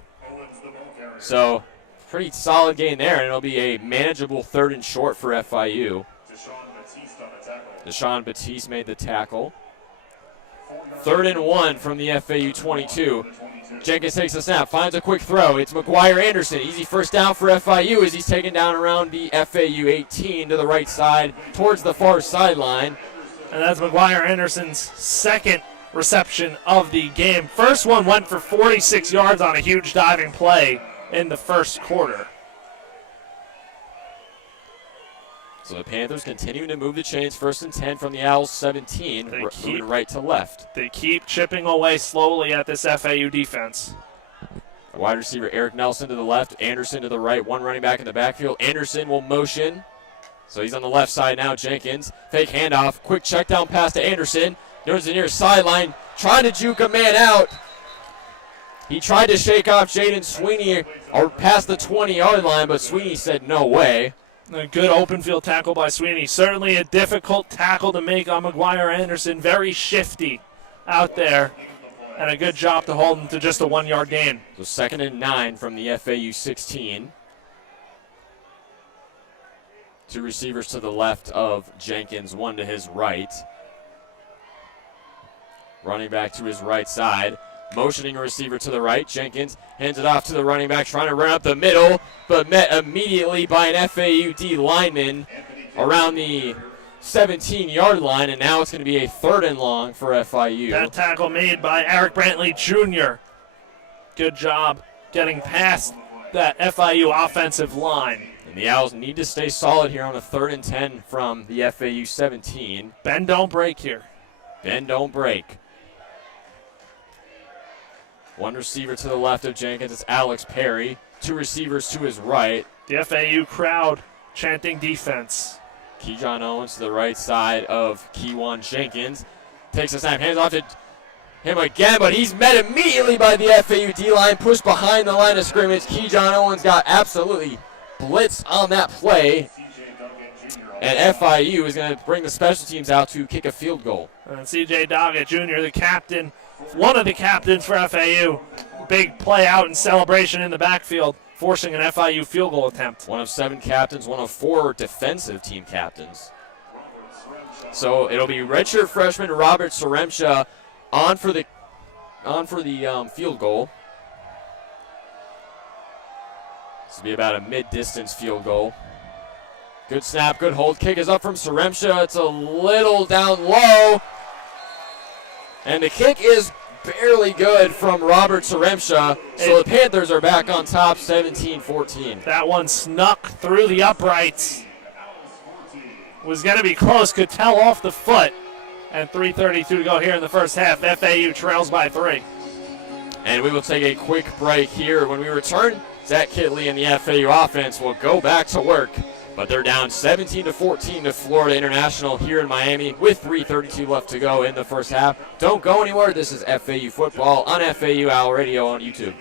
So, pretty solid gain there, and it'll be a manageable 3rd and short for FIU. Deshaun Batiste made the tackle. 3rd and 1 from the FAU 22. Jenkins takes a snap, finds a quick throw. It's McGuire Anderson. Easy first down for FIU as he's taken down around the FAU 18 to the right side towards the far sideline. And that's McGuire Anderson's 2nd reception of the game. First one went for 46 yards on a huge diving play in the 1st quarter. So the Panthers continuing to move the chains. 1st and 10 from the Owls 17, moving right to left. They keep chipping away slowly at this FAU defense. Wide receiver Eric Nelson to the left, Anderson to the right, 1 running back in the backfield. Anderson will motion. So he's on the left side now, Jenkins. Fake handoff, quick check down pass to Anderson. Goes to the near sideline, trying to juke a man out. He tried to shake off Jaden Sweeney or past the 20-yard line, but Sweeney said no way. A good open field tackle by Sweeney. Certainly a difficult tackle to make on McGuire Anderson. Very shifty out there. And a good job to hold him to just a 1-yard gain. So 2nd and 9 from the FAU 16. 2 receivers to the left of Jenkins, 1 to his right. Running back to his right side. Motioning a receiver to the right. Jenkins hands it off to the running back, trying to run up the middle, but met immediately by an FAU D lineman around the 17-yard line, and now it's going to be a 3rd and long for FIU. That tackle made by Eric Brantley Jr. Good job getting past that FIU offensive line. And the Owls need to stay solid here on a 3rd and 10 from the FAU 17. Bend, don't break here. Bend, don't break. 1 receiver to the left of Jenkins, it's Alex Perry. 2 receivers to his right. The FAU crowd chanting defense. Keyshawn Owens to the right side of Keywan Jenkins. Takes a snap, hands off to him again, but he's met immediately by the FAU D-line, pushed behind the line of scrimmage. Keyshawn Owens got absolutely blitzed on that play. And FIU is going to bring the special teams out to kick a field goal. And C.J. Doggett Jr., the captain, one of the captains for FAU. Big play out in celebration in the backfield, forcing an FIU field goal attempt. 1 of 7 captains, 1 of 4 defensive team captains. So it'll be redshirt freshman Robert Saremsha on for the field goal. This will be about a mid-distance field goal. Good snap, good hold. Kick is up from Saremsha. It's a little down low. And the kick is barely good from Robert Saremsha. So the Panthers are back on top, 17-14. That one snuck through the uprights. Was going to be close, could tell off the foot. And 3:32 to go here in the first half. FAU trails by 3. And we will take a quick break here. When we return, Zach Kitley and the FAU offense will go back to work. But they're down 17-14 to Florida International here in Miami with 3:32 left to go in the first half. Don't go anywhere. This is FAU football on FAU Owl Radio on YouTube.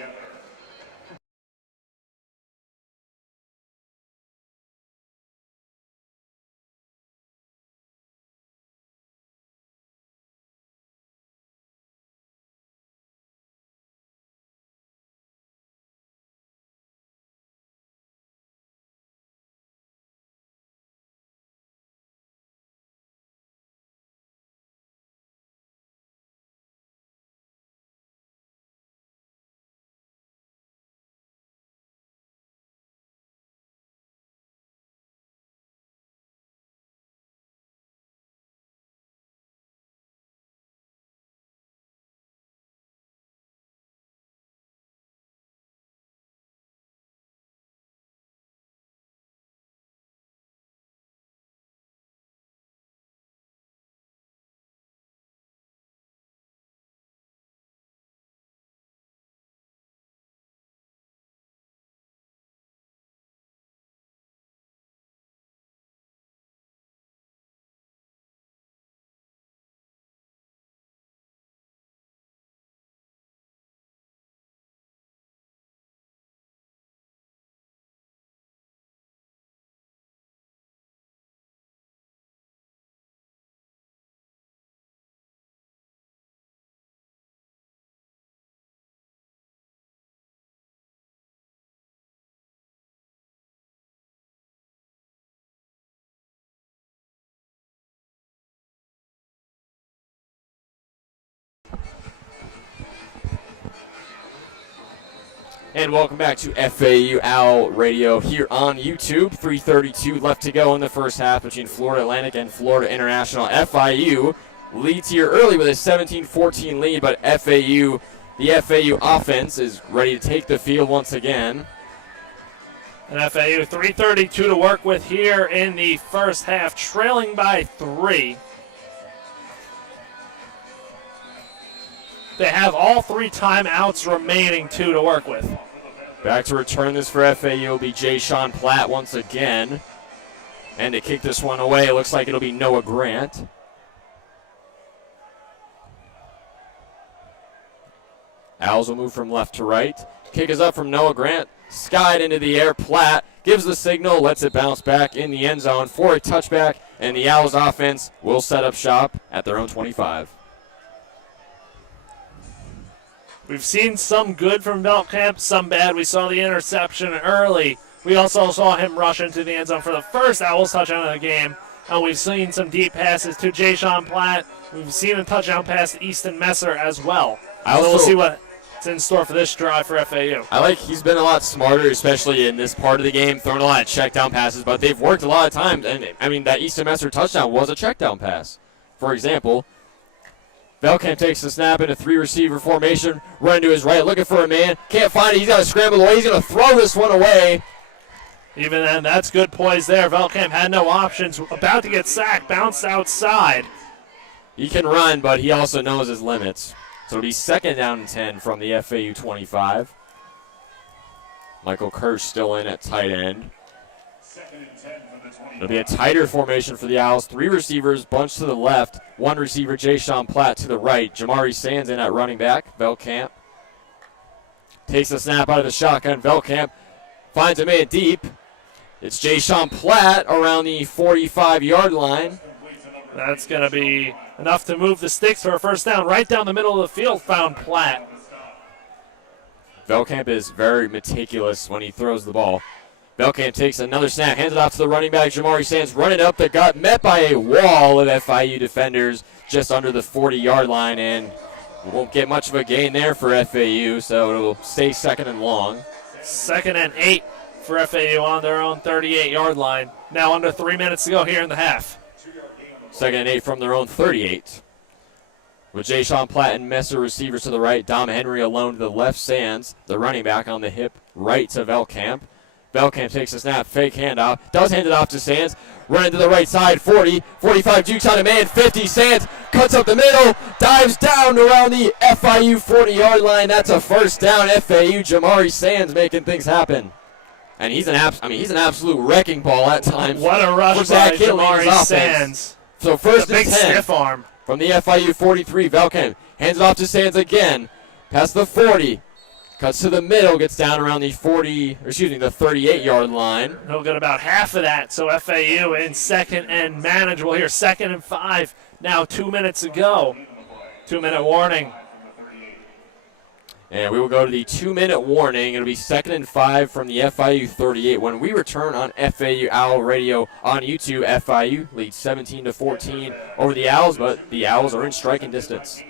And welcome back to FAU Owl Radio here on YouTube. 3:32 left to go in the first half between Florida Atlantic and Florida International. FIU leads here early with a 17-14 lead, but the FAU offense is ready to take the field once again. And FAU 3:32 to work with here in the first half, trailing by 3. They have all 3 timeouts remaining, 2 to work with. Back to return this for FAU will be Jay Sean Platt once again. And to kick this one away, it looks like it'll be Noah Grant. Owls will move from left to right. Kick is up from Noah Grant. Skied into the air. Platt gives the signal, lets it bounce back in the end zone for a touchback. And the Owls offense will set up shop at their own 25. We've seen some good from Velkamp, some bad. We saw the interception early. We also saw him rush into the end zone for the first Owls touchdown of the game. And we've seen some deep passes to Jay Sean Platt. We've seen a touchdown pass to Easton Messer as well. So we'll see what's in store for this drive for FAU. I like he's been a lot smarter, especially in this part of the game, throwing a lot of check down passes, but they've worked a lot of times. And, I mean, that Easton Messer touchdown was a check down pass. For example, Velkamp takes the snap in a 3-receiver formation, running to his right, looking for a man. Can't find it. He's got to scramble away. He's going to throw this one away. Even then, that's good poise there. Velkamp had no options. About to get sacked, bounced outside. He can run, but he also knows his limits. So it'll be 2nd down and 10 from the FAU 25. Michael Korst still in at tight end. It'll be a tighter formation for the Owls. 3 receivers bunched to the left. 1 receiver, Jay Sean Platt, to the right. Jamari Sands in at running back. Velkamp takes the snap out of the shotgun. Velkamp finds a man deep. It's Jay Sean Platt around the 45-yard line. That's going to be enough to move the sticks for a first down. Right down the middle of the field found Platt. Velkamp is very meticulous when he throws the ball. Velkamp takes another snap, hands it off to the running back, Jamari Sands, running up the gut, met by a wall of FIU defenders just under the 40-yard line, and won't get much of a gain there for FAU, so it'll stay 2nd and long. 2nd and 8 for FAU on their own 38-yard line. Now under 3 minutes to go here in the half. 2nd and 8 from their own 38. With Jay Sean Platt and Messer receivers to the right, Dom Henry alone to the left, Sands, the running back on the hip right to Velkamp. Velkamp takes a snap, fake handoff, does hand it off to Sands, running to the right side, 40, 45, jukes on a man, 50, Sands cuts up the middle, dives down around the FIU 40-yard line. That's a first down. FAU, Jamari Sands making things happen. And he's an absolute wrecking ball at times. What a rush by Jamari Sands. So first and 10 stiff arm from the FIU 43. Velkamp hands it off to Sands again, past the 40. Cuts to the middle, gets down around the 38-yard line. He'll get about half of that, so FAU in 2nd and manageable here. 2nd and 5, now 2 minutes to go. 2-minute warning. And we will go to the 2-minute warning. It'll be 2nd and 5 from the FIU 38. When we return on FAU Owl Radio on YouTube, FIU leads 17-14 over the Owls, but the Owls are in striking distance.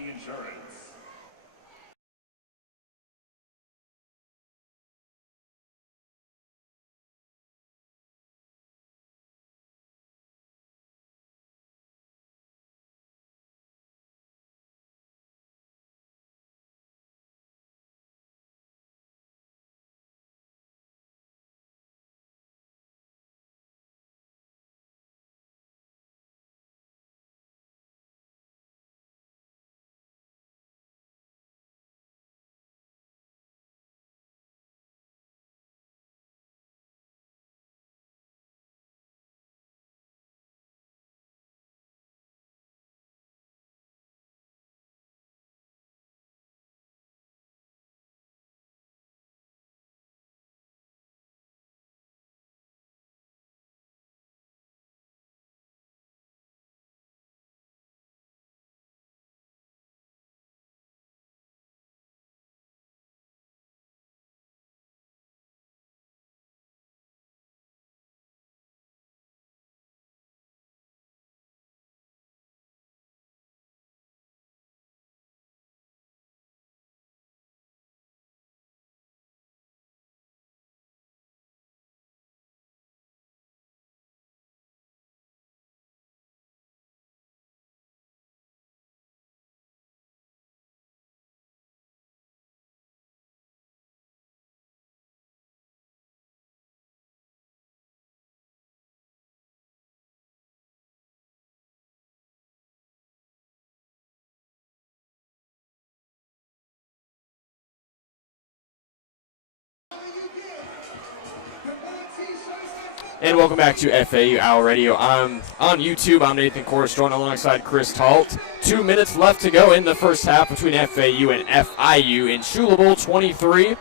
And welcome back to FAU Owl Radio. I'm on YouTube. I'm Nathan Korst, joined alongside Chris Talt. 2 minutes left to go in the first half between FAU and FIU in Shula Bowl 23.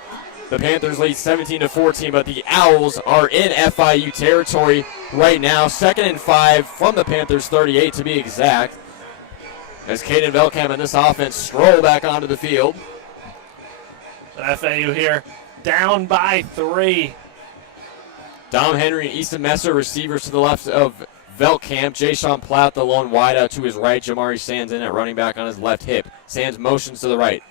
The Panthers lead 17-14, but the Owls are in FIU territory right now. 2nd and 5 from the Panthers 38 to be exact. As Caden Velkamp and this offense stroll back onto the field. FAU here down by 3. Dom Henry and Easton Messer, receivers to the left of Velkamp. Jay-Sean Platt, the lone wideout to his right. Jamari Sands in at running back on his left hip. Sands motions to the right.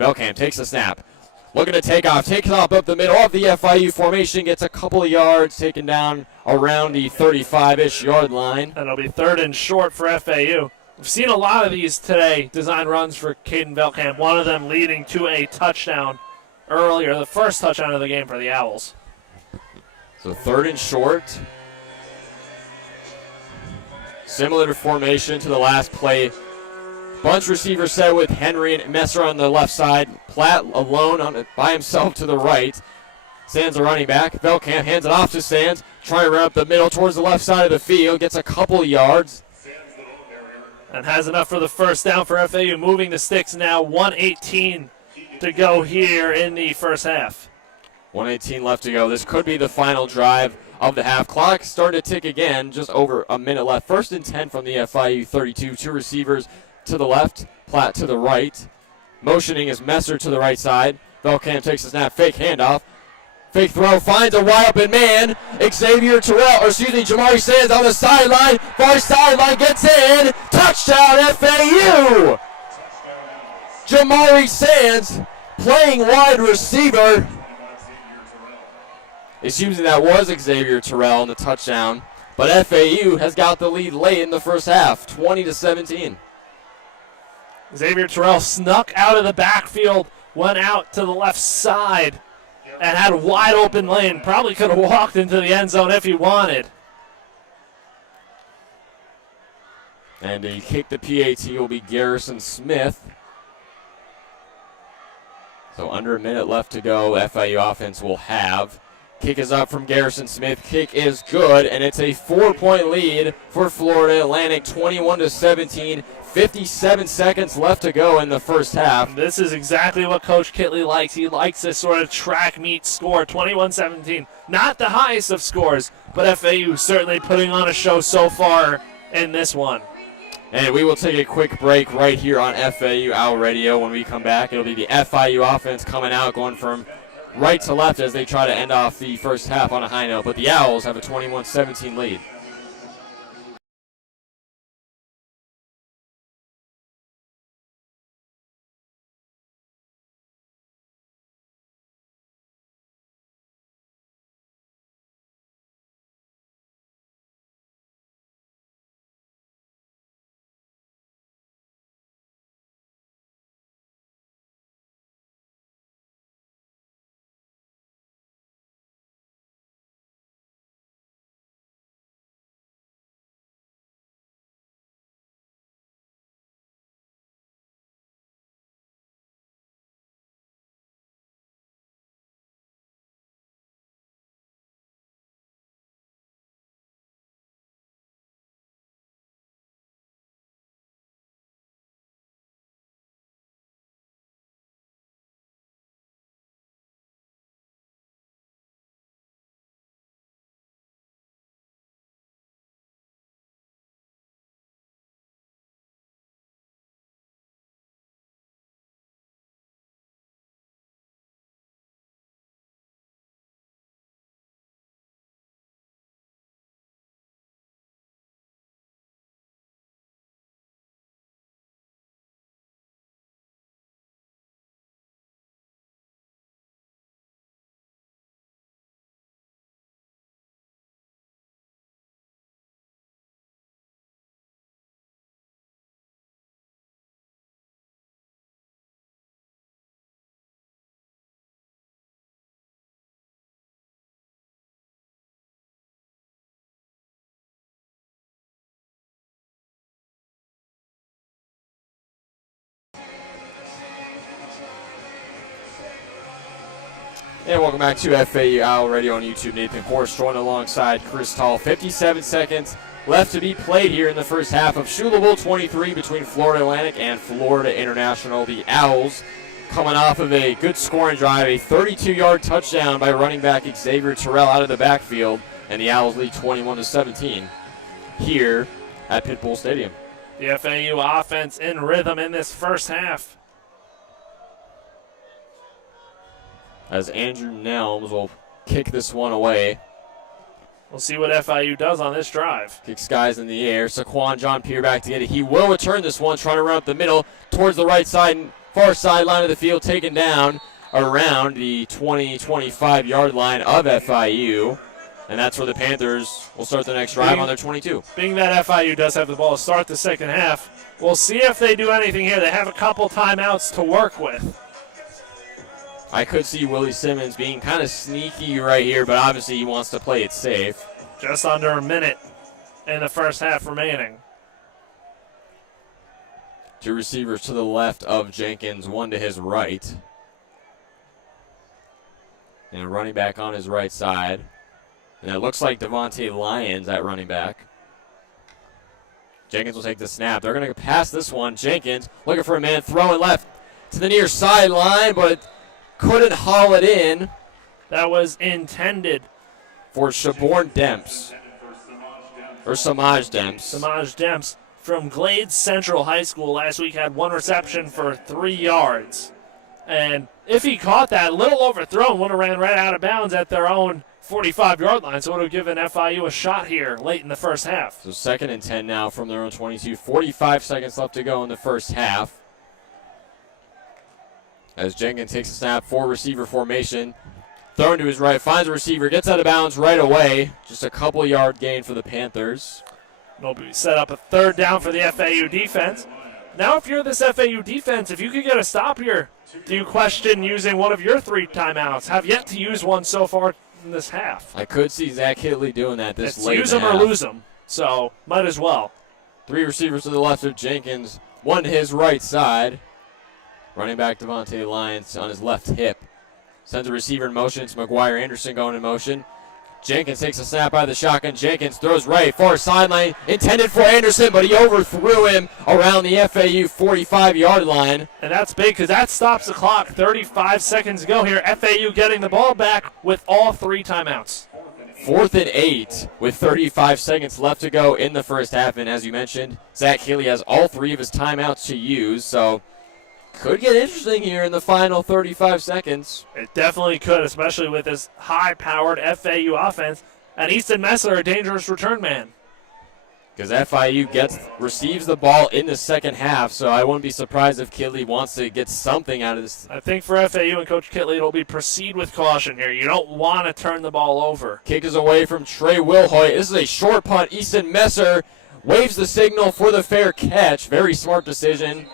Velkamp takes the snap. Looking to take off. Takes off up the middle of the FIU formation. Gets a couple of yards. Taken down around the 35-ish yard line. And it'll be 3rd and short for FAU. We've seen a lot of these today, design runs for Caden Velkamp. One of them leading to a touchdown earlier. The first touchdown of the game for the Owls. So 3rd and short. Similar to formation to the last play. Bunch receiver set with Henry and Messer on the left side. Platt alone by himself to the right. Sands a running back. Velkamp hands it off to Sands. Trying to run up the middle towards the left side of the field. Gets a couple yards. And has enough for the first down for FAU. Moving the sticks now. 1:18 to go here in the first half. 1:18 left to go. This could be the final drive of the half. Clock starting to tick again. Just over a minute left. 1st and 10 from the FIU 32. 2 receivers to the left. Platt to the right. Motioning is Messer to the right side. Velkamp takes a snap. Fake handoff. Fake throw. Finds a wide open man. Jamari Sands on the sideline. Far sideline gets in. Touchdown FAU. Jamari Sands playing wide receiver. Excuse me, that was Xavier Terrell in the touchdown. But FAU has got the lead late in the first half, 20-17. Xavier Terrell snuck out of the backfield, went out to the left side, and had a wide open lane. Probably could have walked into the end zone if he wanted. And the kick the PAT will be Garrison Smith. So under a minute left to go, FIU offense will have. Kick is up from Garrison Smith. Kick is good, and it's a 4-point lead for Florida Atlantic, 21-17. 57 seconds left to go in the first half. This is exactly what Coach Kitley likes. He likes this sort of track meet score, 21-17. Not the highest of scores, but FAU certainly putting on a show so far in this one. And we will take a quick break right here on FAU Owl Radio. When we come back, it'll be the FIU offense coming out, going from right to left as they try to end off the first half on a high note. But the Owls have a 21-17 lead. And welcome back to FAU Owl Radio on YouTube. Nathan Korst joined alongside Chris Talt. 57 seconds left to be played here in the first half of Shula Bowl 23 between Florida Atlantic and Florida International. The Owls coming off of a good scoring drive, a 32-yard touchdown by running back Xavier Terrell out of the backfield, and the Owls lead 21-17 here at Pitbull Stadium. The FAU offense in rhythm in this first half. As Andrew Nelms will kick this one away. We'll see what FIU does on this drive. Kicks guys in the air. Saquon John Pierre back to get it. He will return this one, trying to run up the middle towards the right side, far sideline of the field, taken down around the 20-25 yard line of FIU. And that's where the Panthers will start the next drive on their 22. Being that FIU does have the ball to start the second half, we'll see if they do anything here. They have a couple timeouts to work with. I could see Willie Simmons being kind of sneaky right here, but obviously he wants to play it safe. Just under a minute in the first half remaining. Two receivers to the left of Jenkins, one to his right. And a running back on his right side. And it looks like Devontae Lyons at running back. Jenkins will take the snap. They're going to pass this one. Jenkins looking for a man, throwing left to the near sideline, but couldn't haul it in. That was intended for Shaborn Demps. Or Samaj Demps. Samaj Demps from Glades Central High School last week had one reception for 3 yards. And if he caught that, a little overthrown, would have ran right out of bounds at their own 45-yard line, so it would have given FIU a shot here late in the first half. So 2nd and 10 now from their own 22. 45 seconds left to go in the first half. As Jenkins takes a snap, 4-receiver formation. Thrown to his right, finds a receiver, gets out of bounds right away. Just a couple-yard gain for the Panthers. It'll be set up a 3rd down for the FAU defense. Now if you're this FAU defense, if you could get a stop here, do you question using one of your 3 timeouts? Have yet to use one so far in this half. I could see Zach Hitley doing that this late. Use them or lose them, so might as well. 3 receivers to the left of Jenkins, one to his right side. Running back Devontae Lyons on his left hip. Sends a receiver in motion. It's McGuire Anderson going in motion. Jenkins takes a snap by the shotgun. Jenkins throws right, far sideline. Intended for Anderson, but he overthrew him around the FAU 45-yard line. And that's big because that stops the clock. 35 seconds to go here. FAU getting the ball back with all 3 timeouts. 4th and 8 with 35 seconds left to go in the first half. And as you mentioned, Zach Healy has all 3 of his timeouts to use, so could get interesting here in the final 35 seconds. It definitely could, especially with this high-powered FAU offense. And Easton Messler, a dangerous return man. Because FIU receives the ball in the second half, so I wouldn't be surprised if Kitley wants to get something out of this. I think for FAU and Coach Kitley, it'll be proceed with caution here. You don't want to turn the ball over. Kick is away from Trey Wilhoit. This is a short punt. Easton Messer waves the signal for the fair catch. Very smart decision.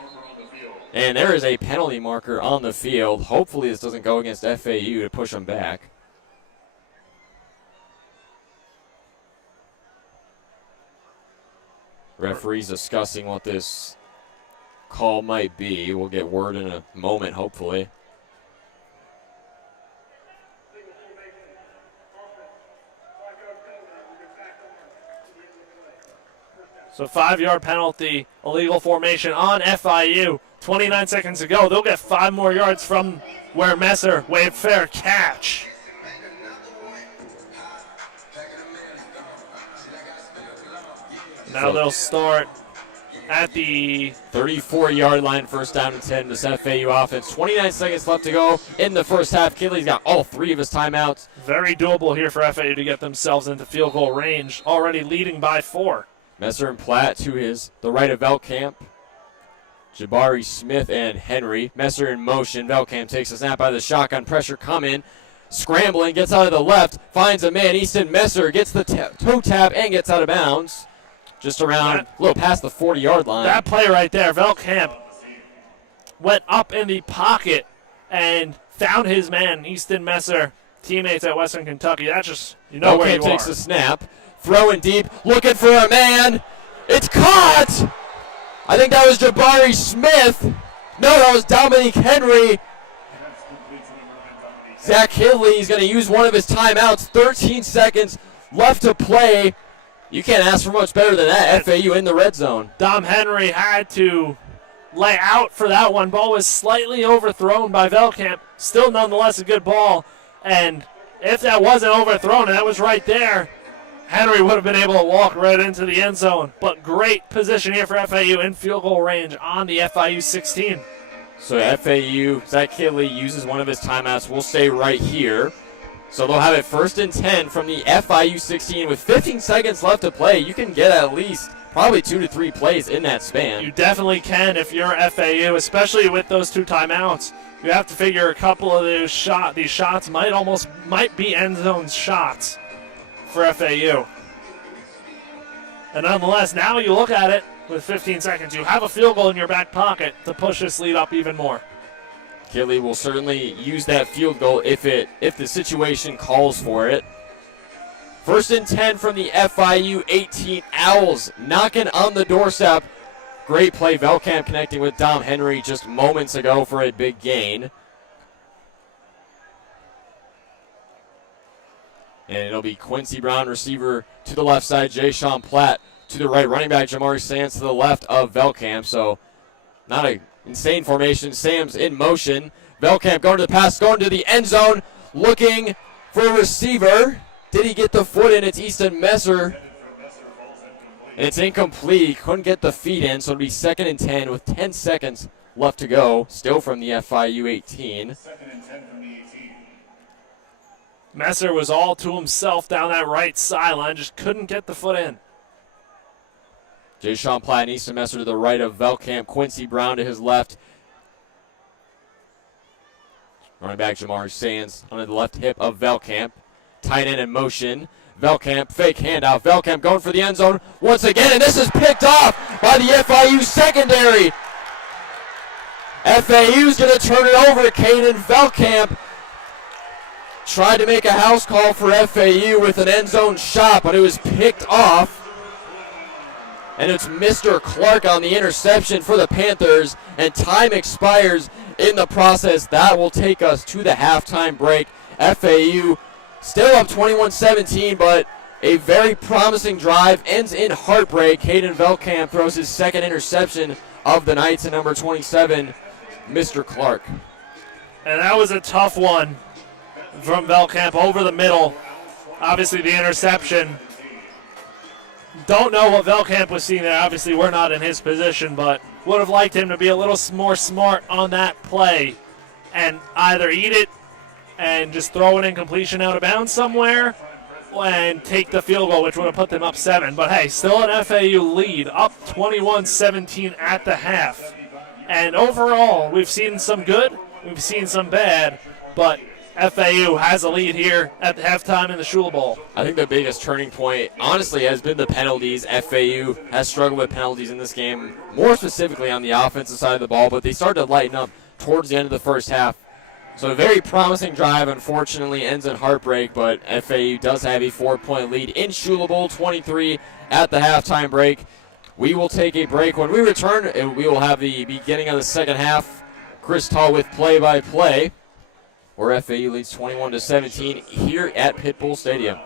And there is a penalty marker on the field. Hopefully this doesn't go against FAU to push them back. Referees discussing what this call might be. We'll get word in a moment, hopefully. So 5-yard penalty, illegal formation on FIU. 29 seconds to go. They'll get 5 more yards from where Messer waved fair catch. Now they'll start at the 34-yard line, 1st down and 10. This FAU offense. 29 seconds left to go in the first half. Kitley's got all 3 of his timeouts. Very doable here for FAU to get themselves into field goal range, already leading by 4. Messer and Platt to the right of Velkamp. Jabari Smith and Henry. Messer in motion. Velkamp takes a snap by the shotgun. Pressure coming. Scrambling. Gets out of the left. Finds a man. Easton Messer gets the toe tap and gets out of bounds. Just around, a little past the 40-yard line. That play right there, Velkamp went up in the pocket and found his man, Easton Messer, teammates at Western Kentucky. That's just, you know where you are. Velkamp takes a snap. Throwing deep. Looking for a man. It's caught! I think that was Jabari Smith. No, that was Dominique Henry. Zach Hidley is going to use one of his timeouts. 13 seconds left to play. You can't ask for much better than that. FAU in the red zone. Dom Henry had to lay out for that one. Ball was slightly overthrown by Velkamp. Still nonetheless a good ball. And if that wasn't overthrown and that was right there, Henry would have been able to walk right into the end zone. But great position here for FAU in field goal range on the FIU 16. So FAU, Zach Hidley uses one of his timeouts. We'll stay right here. So they'll have it 1st and 10 from the FIU 16 with 15 seconds left to play. You can get at least probably 2 to 3 plays in that span. You definitely can if you're FAU, especially with those 2 timeouts. You have to figure a couple of these shots might be end zone shots for FAU. And nonetheless, now you look at it with 15 seconds. You have a field goal in your back pocket to push this lead up even more. Hidley will certainly use that field goal if the situation calls for it. 1st and 10 from the FIU 18. Owls knocking on the doorstep. Great play. Velkamp connecting with Dom Henry just moments ago for a big gain. And it'll be Quincy Brown, receiver to the left side. Jay Sean Platt to the right. Running back Jamari Sands to the left of Velkamp. So not an insane formation. Sam's in motion. Velkamp going to the pass, going to the end zone, looking for a receiver. Did he get the foot in? It's Easton Messer. And it's incomplete. He couldn't get the feet in, so it'll be 2nd and 10 with 10 seconds left to go. Still from the FIU 18. 2nd and 10 from the 18. Messer was all to himself down that right sideline, just couldn't get the foot in. Jay Sean Platt and Easton Messer to the right of Velkamp. Quincy Brown to his left. Running back Jamari Sands on the left hip of Velkamp. Tight end in motion. Velkamp, fake handout. Velkamp going for the end zone once again, and this is picked off by the FIU secondary. FAU's going to turn it over. Caden Velkamp tried to make a house call for FAU with an end zone shot, but it was picked off. And it's Mr. Clark on the interception for the Panthers, and time expires in the process. That will take us to the halftime break. FAU still up 21-17, but a very promising drive ends in heartbreak. Caden Velkamp throws his 2nd interception of the night to number 27, Mr. Clark. And that was a tough one from Velkamp over the middle. Obviously the interception. Don't know what Velkamp was seeing there. Obviously we're not in his position, but would have liked him to be a little more smart on that play and either eat it and just throw an incompletion out of bounds somewhere and take the field goal, which would have put them up 7. But hey, still an FAU lead, up 21-17 at the half. And overall, we've seen some good, we've seen some bad, but FAU has a lead here at the halftime in the Shula Bowl. I think the biggest turning point, honestly, has been the penalties. FAU has struggled with penalties in this game, more specifically on the offensive side of the ball, but they started to lighten up towards the end of the first half. So a very promising drive, unfortunately, ends in heartbreak, but FAU does have a 4-point lead in Shula Bowl 23 at the halftime break. We will take a break. When we return, we will have the beginning of the second half. Chris Tall with play-by-play, where FAU leads 21-17 here at Pitbull Stadium.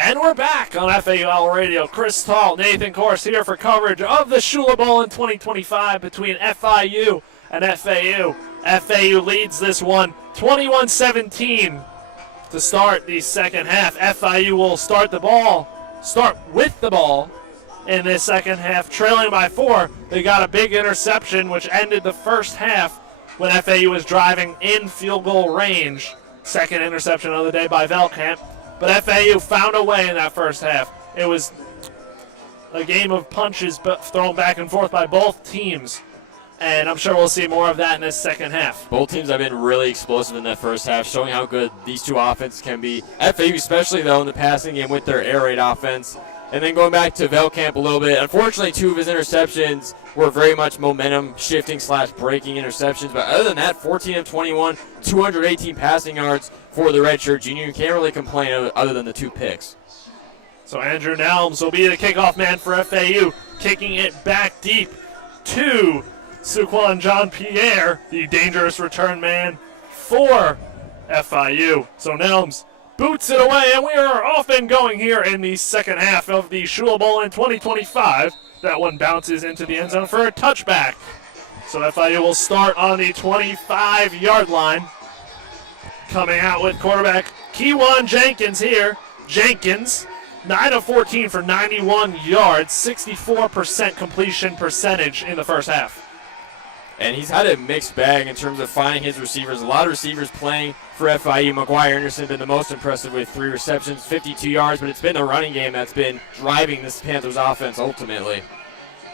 And we're back on FAUL Radio. Chris Talt, Nathan Korst here for coverage of the Shula Bowl in 2025 between FIU and FAU. FAU leads this one 21-17 to start the second half. FIU will start with the ball in this second half, trailing by 4. They got a big interception which ended the first half when FAU was driving in field goal range. Second interception of the day by Velkamp. But FAU found a way in that first half. It was a game of punches thrown back and forth by both teams. And I'm sure we'll see more of that in this second half. Both teams have been really explosive in that first half, showing how good these two offenses can be. FAU especially, though, in the passing game with their air raid offense. And then going back to Velkamp a little bit, unfortunately 2 of his interceptions were very much momentum shifting / breaking interceptions. But other than that, 14 of 21, 218 passing yards for the redshirt junior. You can't really complain other than the 2 picks. So Andrew Nelms will be the kickoff man for FAU, kicking it back deep to Suquan Jean-Pierre, the dangerous return man for FIU. So Nelms boots it away, and we are off and going here in the second half of the Shula Bowl in 2025. That one bounces into the end zone for a touchback. So FIU will start on the 25-yard line. Coming out with quarterback Kewan Jenkins here. Jenkins, 9 of 14 for 91 yards, 64% completion percentage in the first half. And he's had a mixed bag in terms of finding his receivers. A lot of receivers playing for FIU. McGuire Anderson been the most impressive with 3 receptions, 52 yards, but it's been the running game that's been driving this Panthers offense ultimately.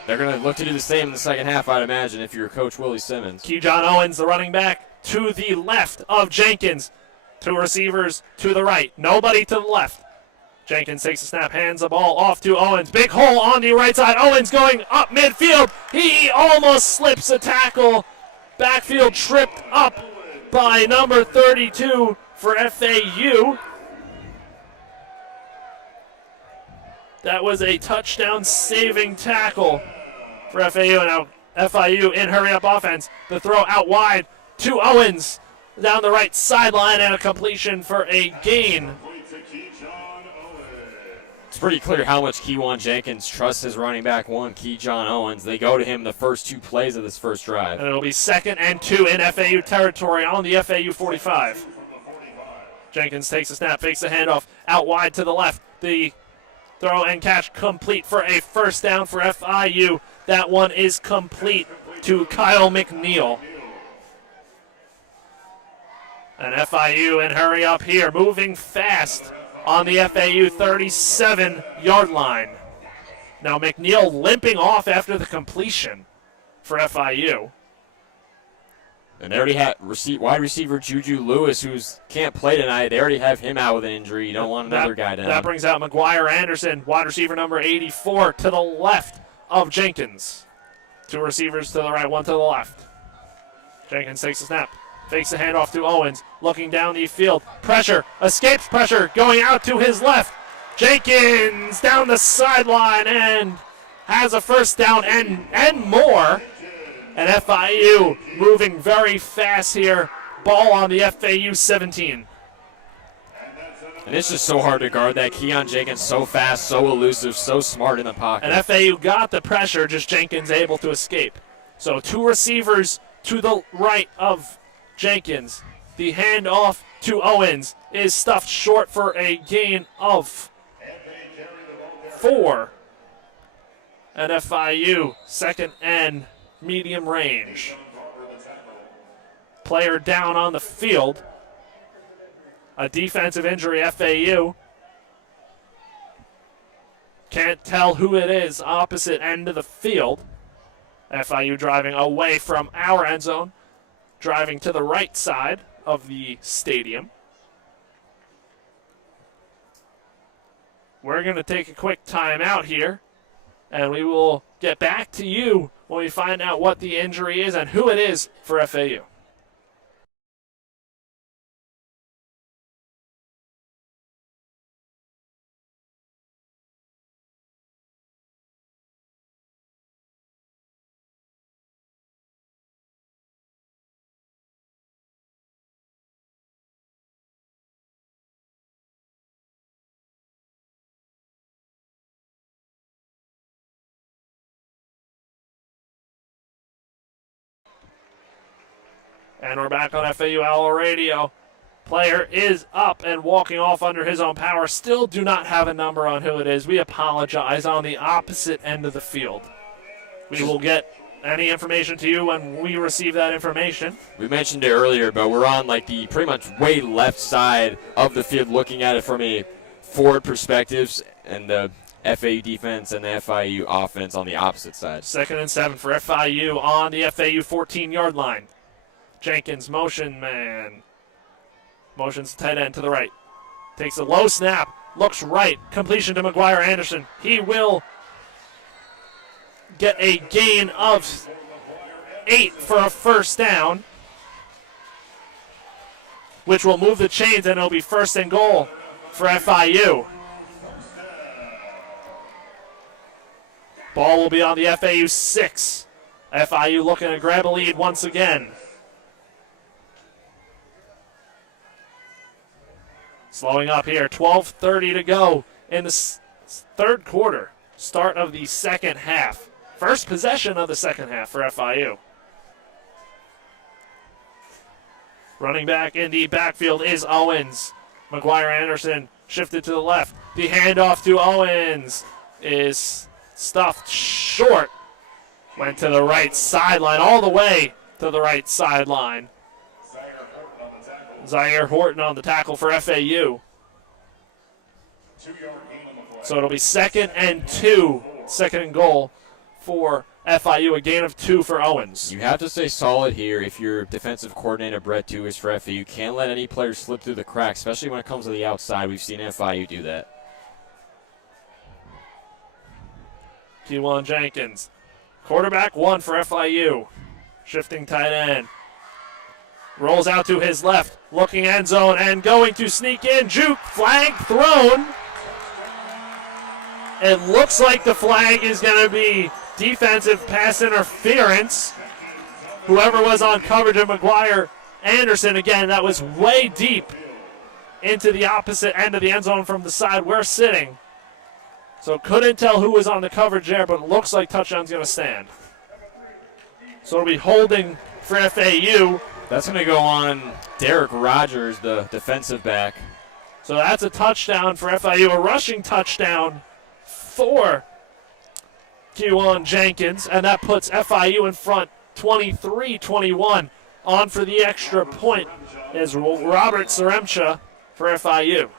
They're going to look to do the same in the second half, I'd imagine, if you're Coach Willie Simmons. Kejon Owens, the running back, to the left of Jenkins. 2 receivers to the right. Nobody to the left. Jenkins takes a snap, hands the ball off to Owens. Big hole on the right side. Owens going up midfield. He almost slips a tackle. Backfield tripped up by number 32 for FAU. That was a touchdown-saving tackle for FAU. Now FIU in hurry-up offense. The throw out wide to Owens down the right sideline and a completion for a gain. It's pretty clear how much Kewan Jenkins trusts his running back one, Kejon Owens. They go to him the first 2 plays of this first drive. And it'll be 2nd and 2 in FAU territory on the FAU 45. Jenkins takes a snap, fakes a handoff, out wide to the left. The throw and catch complete for a first down for FIU. That one is complete to Kyle McNeil. And FIU in hurry up here, moving fast on the FAU 37-yard line. Now McNeil limping off after the completion for FIU. And they already have wide receiver Juju Lewis, who can't play tonight. They already have him out with an injury. You don't want another guy down. That brings out McGuire Anderson, wide receiver number 84, to the left of Jenkins. 2 receivers to the right, 1 to the left. Jenkins takes a snap. Fakes the handoff to Owens, looking down the field. Pressure, escapes pressure, going out to his left. Jenkins down the sideline and has a first down and more. And FIU moving very fast here. Ball on the FAU 17. And it's just so hard to guard that. Keon Jenkins so fast, so elusive, so smart in the pocket. And FAU got the pressure, just Jenkins able to escape. So 2 receivers to the right of Jenkins. The handoff to Owens is stuffed short for a gain of 4. And FIU, 2nd and medium range. Player down on the field. A defensive injury, FAU. Can't tell who it is, opposite end of the field. FIU driving away from our end zone. Driving to the right side of the stadium. We're going to take a quick timeout here, and we will get back to you when we find out what the injury is and who it is for FAU. And we're back on FAU Owl Radio. Player is up and walking off under his own power. Still do not have a number on who it is. We apologize. On the opposite end of the field. We will get any information to you when we receive that information. We mentioned it earlier, but we're on like the pretty much way left side of the field looking at it from a forward perspectives, and the FAU defense and the FIU offense on the opposite side. 2nd and 7 for FIU on the FAU 14-yard line. Jenkins, motion man. Motions tight end to the right. Takes a low snap. Looks right. Completion to McGuire Anderson. He will get a gain of 8 for a first down, which will move the chains, and it'll be 1st and goal for FIU. Ball will be on the FAU 6. FIU looking to grab a lead once again. Slowing up here, 12:30 to go in the third quarter. Start of the second half. First possession of the second half for FIU. Running back in the backfield is Owens. McGuire Anderson shifted to the left. The handoff to Owens is stuffed short. Went to the right sideline, all the way to the right sideline. Zaire Horton on the tackle for FAU. So it'll be 2nd and 2, 2nd and goal for FIU, a gain of 2 for Owens. You have to stay solid here if your defensive coordinator, Brett Dugas, for FAU. You can't let any player slip through the cracks, especially when it comes to the outside. We've seen FIU do that. Keewan Jenkins. Quarterback 1 for FIU. Shifting tight end. Rolls out to his left. Looking end zone and going to sneak in. Juke. Flag thrown. It looks like the flag is going to be defensive pass interference. Whoever was on coverage of McGuire Anderson, again, that was way deep into the opposite end of the end zone from the side we're sitting. So couldn't tell who was on the coverage there, but it looks like touchdown's going to stand. So it'll be holding for FAU. That's going to go on Derek Rogers, the defensive back. So that's a touchdown for FIU, a rushing touchdown for Keewan Jenkins, and that puts FIU in front 23-21. On for the extra point is Robert Saremcha for FIU.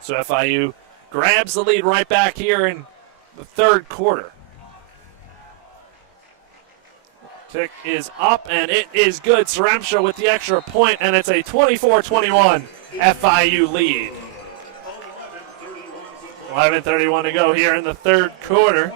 So FIU grabs the lead right back here in the third quarter. Kick is up, and it is good. Saremcha with the extra point, and it's a 24-21 FIU lead. 11:31 to go here in the third quarter.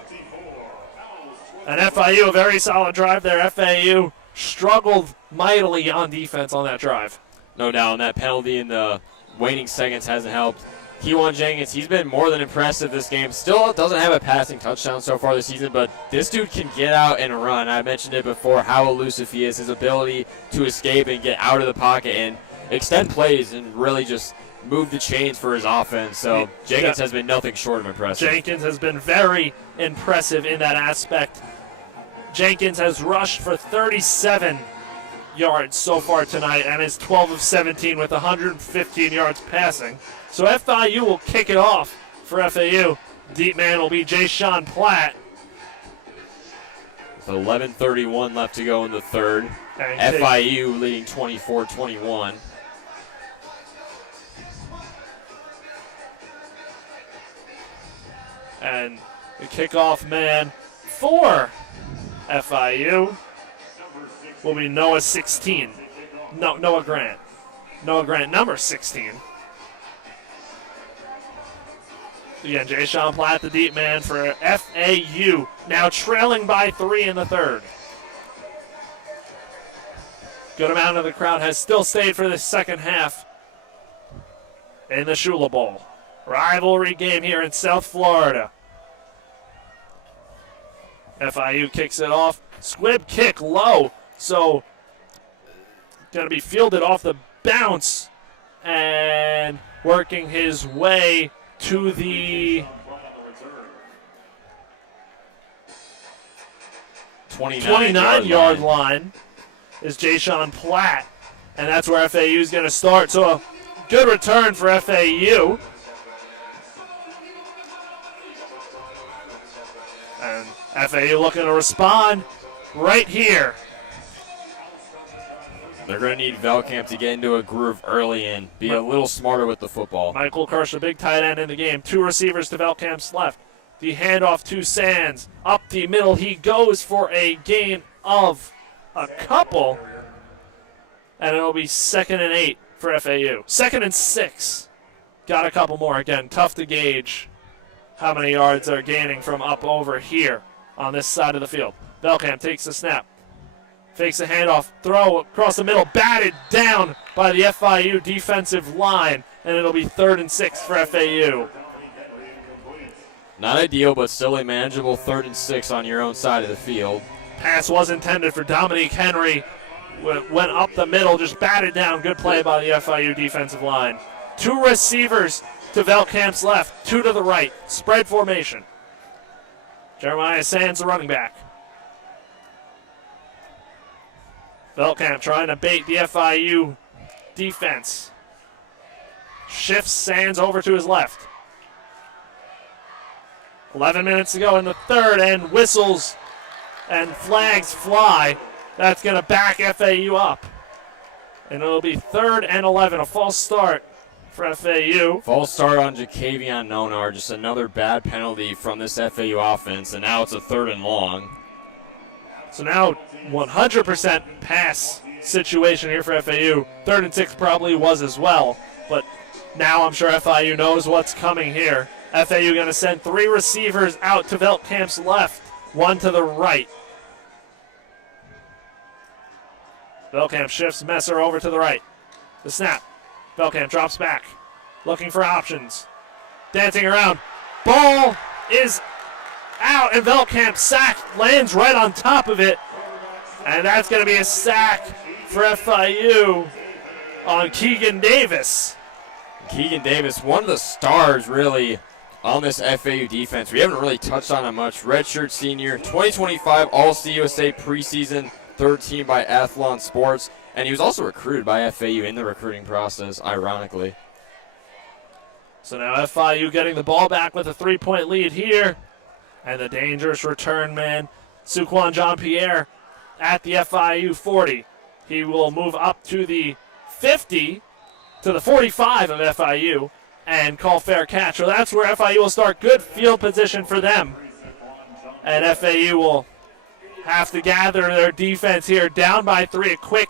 And FIU, a very solid drive there. FAU struggled mightily on defense on that drive. No doubt, and that penalty in the waning seconds hasn't helped. Keewan Jenkins, he's been more than impressive this game. Still doesn't have a passing touchdown so far this season, but this dude can get out and run. I mentioned it before, how elusive he is, his ability to escape and get out of the pocket and extend plays and really just move the chains for his offense. So Jenkins has been nothing short of impressive. Jenkins has been very impressive in that aspect. Jenkins has rushed for 37 yards so far tonight and is 12 of 17 with 115 yards passing. So FIU will kick it off for FAU. Deep man will be Jay-Sean Platt. With 11:31 left to go in the third. FIU leading 24-21. And the kickoff man for FIU will be Noah 16. No, Noah Grant. Noah Grant, number 16. Again, Jay-Sean Platt, the deep man for FAU, now trailing by 3 in the third. Good amount of the crowd has still stayed for the second half in the Shula Bowl. Rivalry game here in South Florida. FIU kicks it off. Squib kick low, so going to be fielded off the bounce and working his way to the 29-yard line is Jayshon Platt, and that's where FAU is going to start. So a good return for FAU. And FAU looking to respond right here. They're going to need Velkamp to get into a groove early and be a little smarter with the football. Michael Korst, a big tight end in the game. 2 receivers to Velkamp's left. The handoff to Sands. Up the middle he goes for a gain of a couple. And it'll be 2nd and 8 for FAU. 2nd and 6. Got a couple more. Again, tough to gauge how many yards they're gaining from up over here on this side of the field. Velkamp takes the snap. Fakes a handoff, throw across the middle, batted down by the FIU defensive line, and it'll be 3rd and 6 for FAU. Not ideal, but still a manageable 3rd and 6 on your own side of the field. Pass was intended for Dominique Henry. Went up the middle, just batted down. Good play by the FIU defensive line. 2 receivers to Velkamp's left, 2 to the right. Spread formation. Jeremiah Sands, the running back. Velkamp trying to bait the FIU defense. Shifts Sands over to his left. 11 minutes to go in the 3rd, and whistles and flags fly. That's going to back FAU up. And it'll be 3rd and 11, a false start for FAU. False start on Jacavion Nonar, just another bad penalty from this FAU offense, and now it's a 3rd and long. So now 100% pass situation here for FAU. 3rd and 6 probably was as well, but now I'm sure FIU knows what's coming here. FAU going to send 3 receivers out to Velkamp's left, 1 to the right. Velkamp shifts Messer over to the right. The snap. Velkamp drops back, looking for options. Dancing around. Ball is out, and Velkamp sacked, lands right on top of it. And that's going to be a sack for FIU on Keegan Davis. Keegan Davis, one of the stars really on this FAU defense. We haven't really touched on him much. Redshirt senior, 2025 All-CUSA preseason, 3rd team by Athlon Sports. And he was also recruited by FAU in the recruiting process, ironically. So now FIU getting the ball back with a 3-point lead here. And the dangerous return man, Suquan Jean-Pierre, at the FIU 40. He will move up to the 50, to the 45 of FIU, and call fair catch. So that's where FIU will start. Good field position for them. And FAU will have to gather their defense here. Down by 3, a quick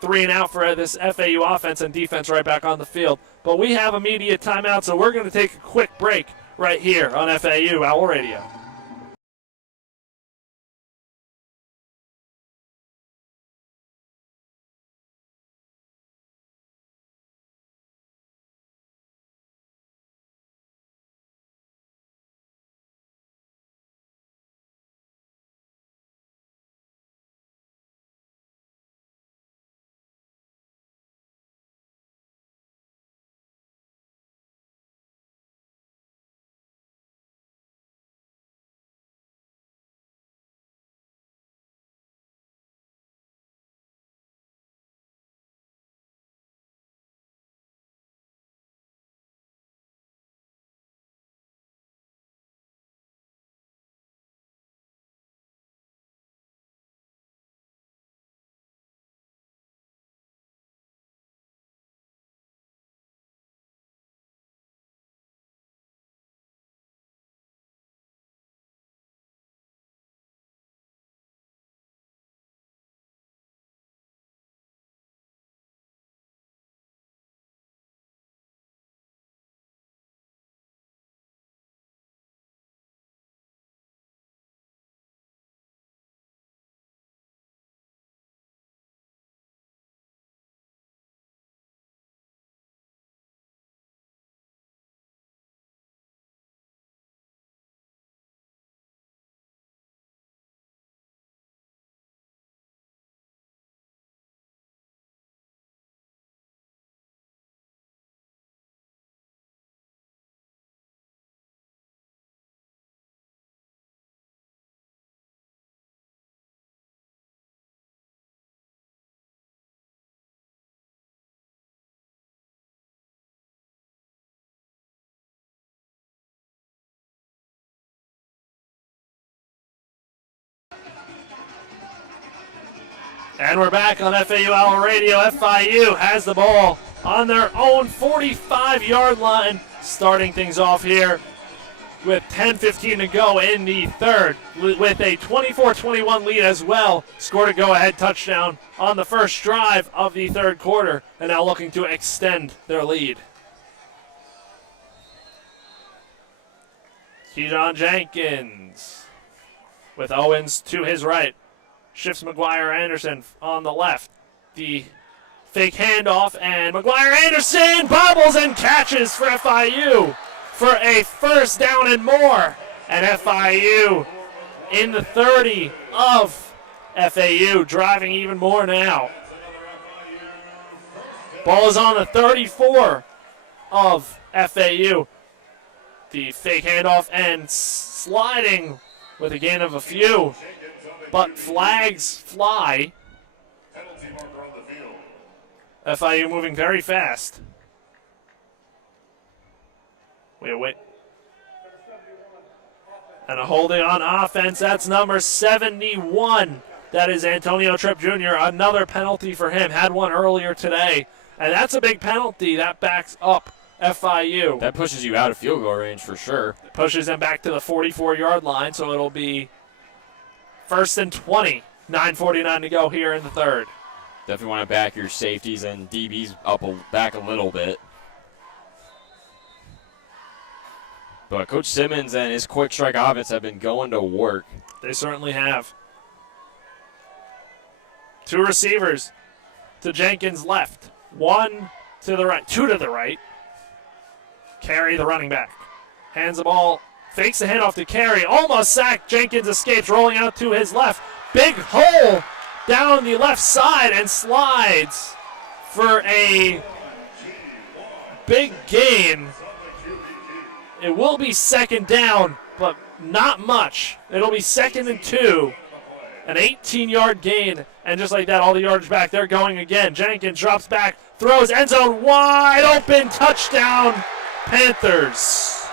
3 and out for this FAU offense, and defense right back on the field. But we have immediate timeout, so we're going to take a quick break right here on FAU Owl Radio. And we're back on FAU Radio. FIU has the ball on their own 45-yard line, starting things off here with 10:15 to go in the third, with a 24-21 lead as well. Scored a go-ahead touchdown on the first drive of the third quarter, and now looking to extend their lead. Keyshawn Jenkins with Owens to his right. Shifts McGuire Anderson on the left. The fake handoff, and McGuire Anderson bobbles and catches for FIU for a first down and more. And FIU in the 30 of FAU, driving even more now. Ball is on the 34 of FAU. The fake handoff and sliding with a gain of a few. But flags fly. FIU moving very fast. Wait. And a holding on offense. That's number 71. That is Antonio Tripp Jr. Another penalty for him. Had one earlier today. And that's a big penalty. That backs up FIU. That pushes you out of field goal range for sure. Pushes them back to the 44-yard line, so it'll be 1st and 20. 9:49 to go here in the third. Definitely want to back your safeties and DBs back a little bit. But Coach Simmons and his quick strike offense have been going to work. They certainly have. Two receivers to Jenkins left. One to the right. Two to the right. Carey, the running back. Hands the ball. Fakes the handoff to Carey. Almost sacked. Jenkins escapes, rolling out to his left. Big hole down the left side and slides for a big gain. It will be second down, but not much. It'll be 2nd and 2. An 18-yard gain, and just like that, all the yardage back. They're going again. Jenkins drops back, throws, end zone wide open, touchdown, Panthers.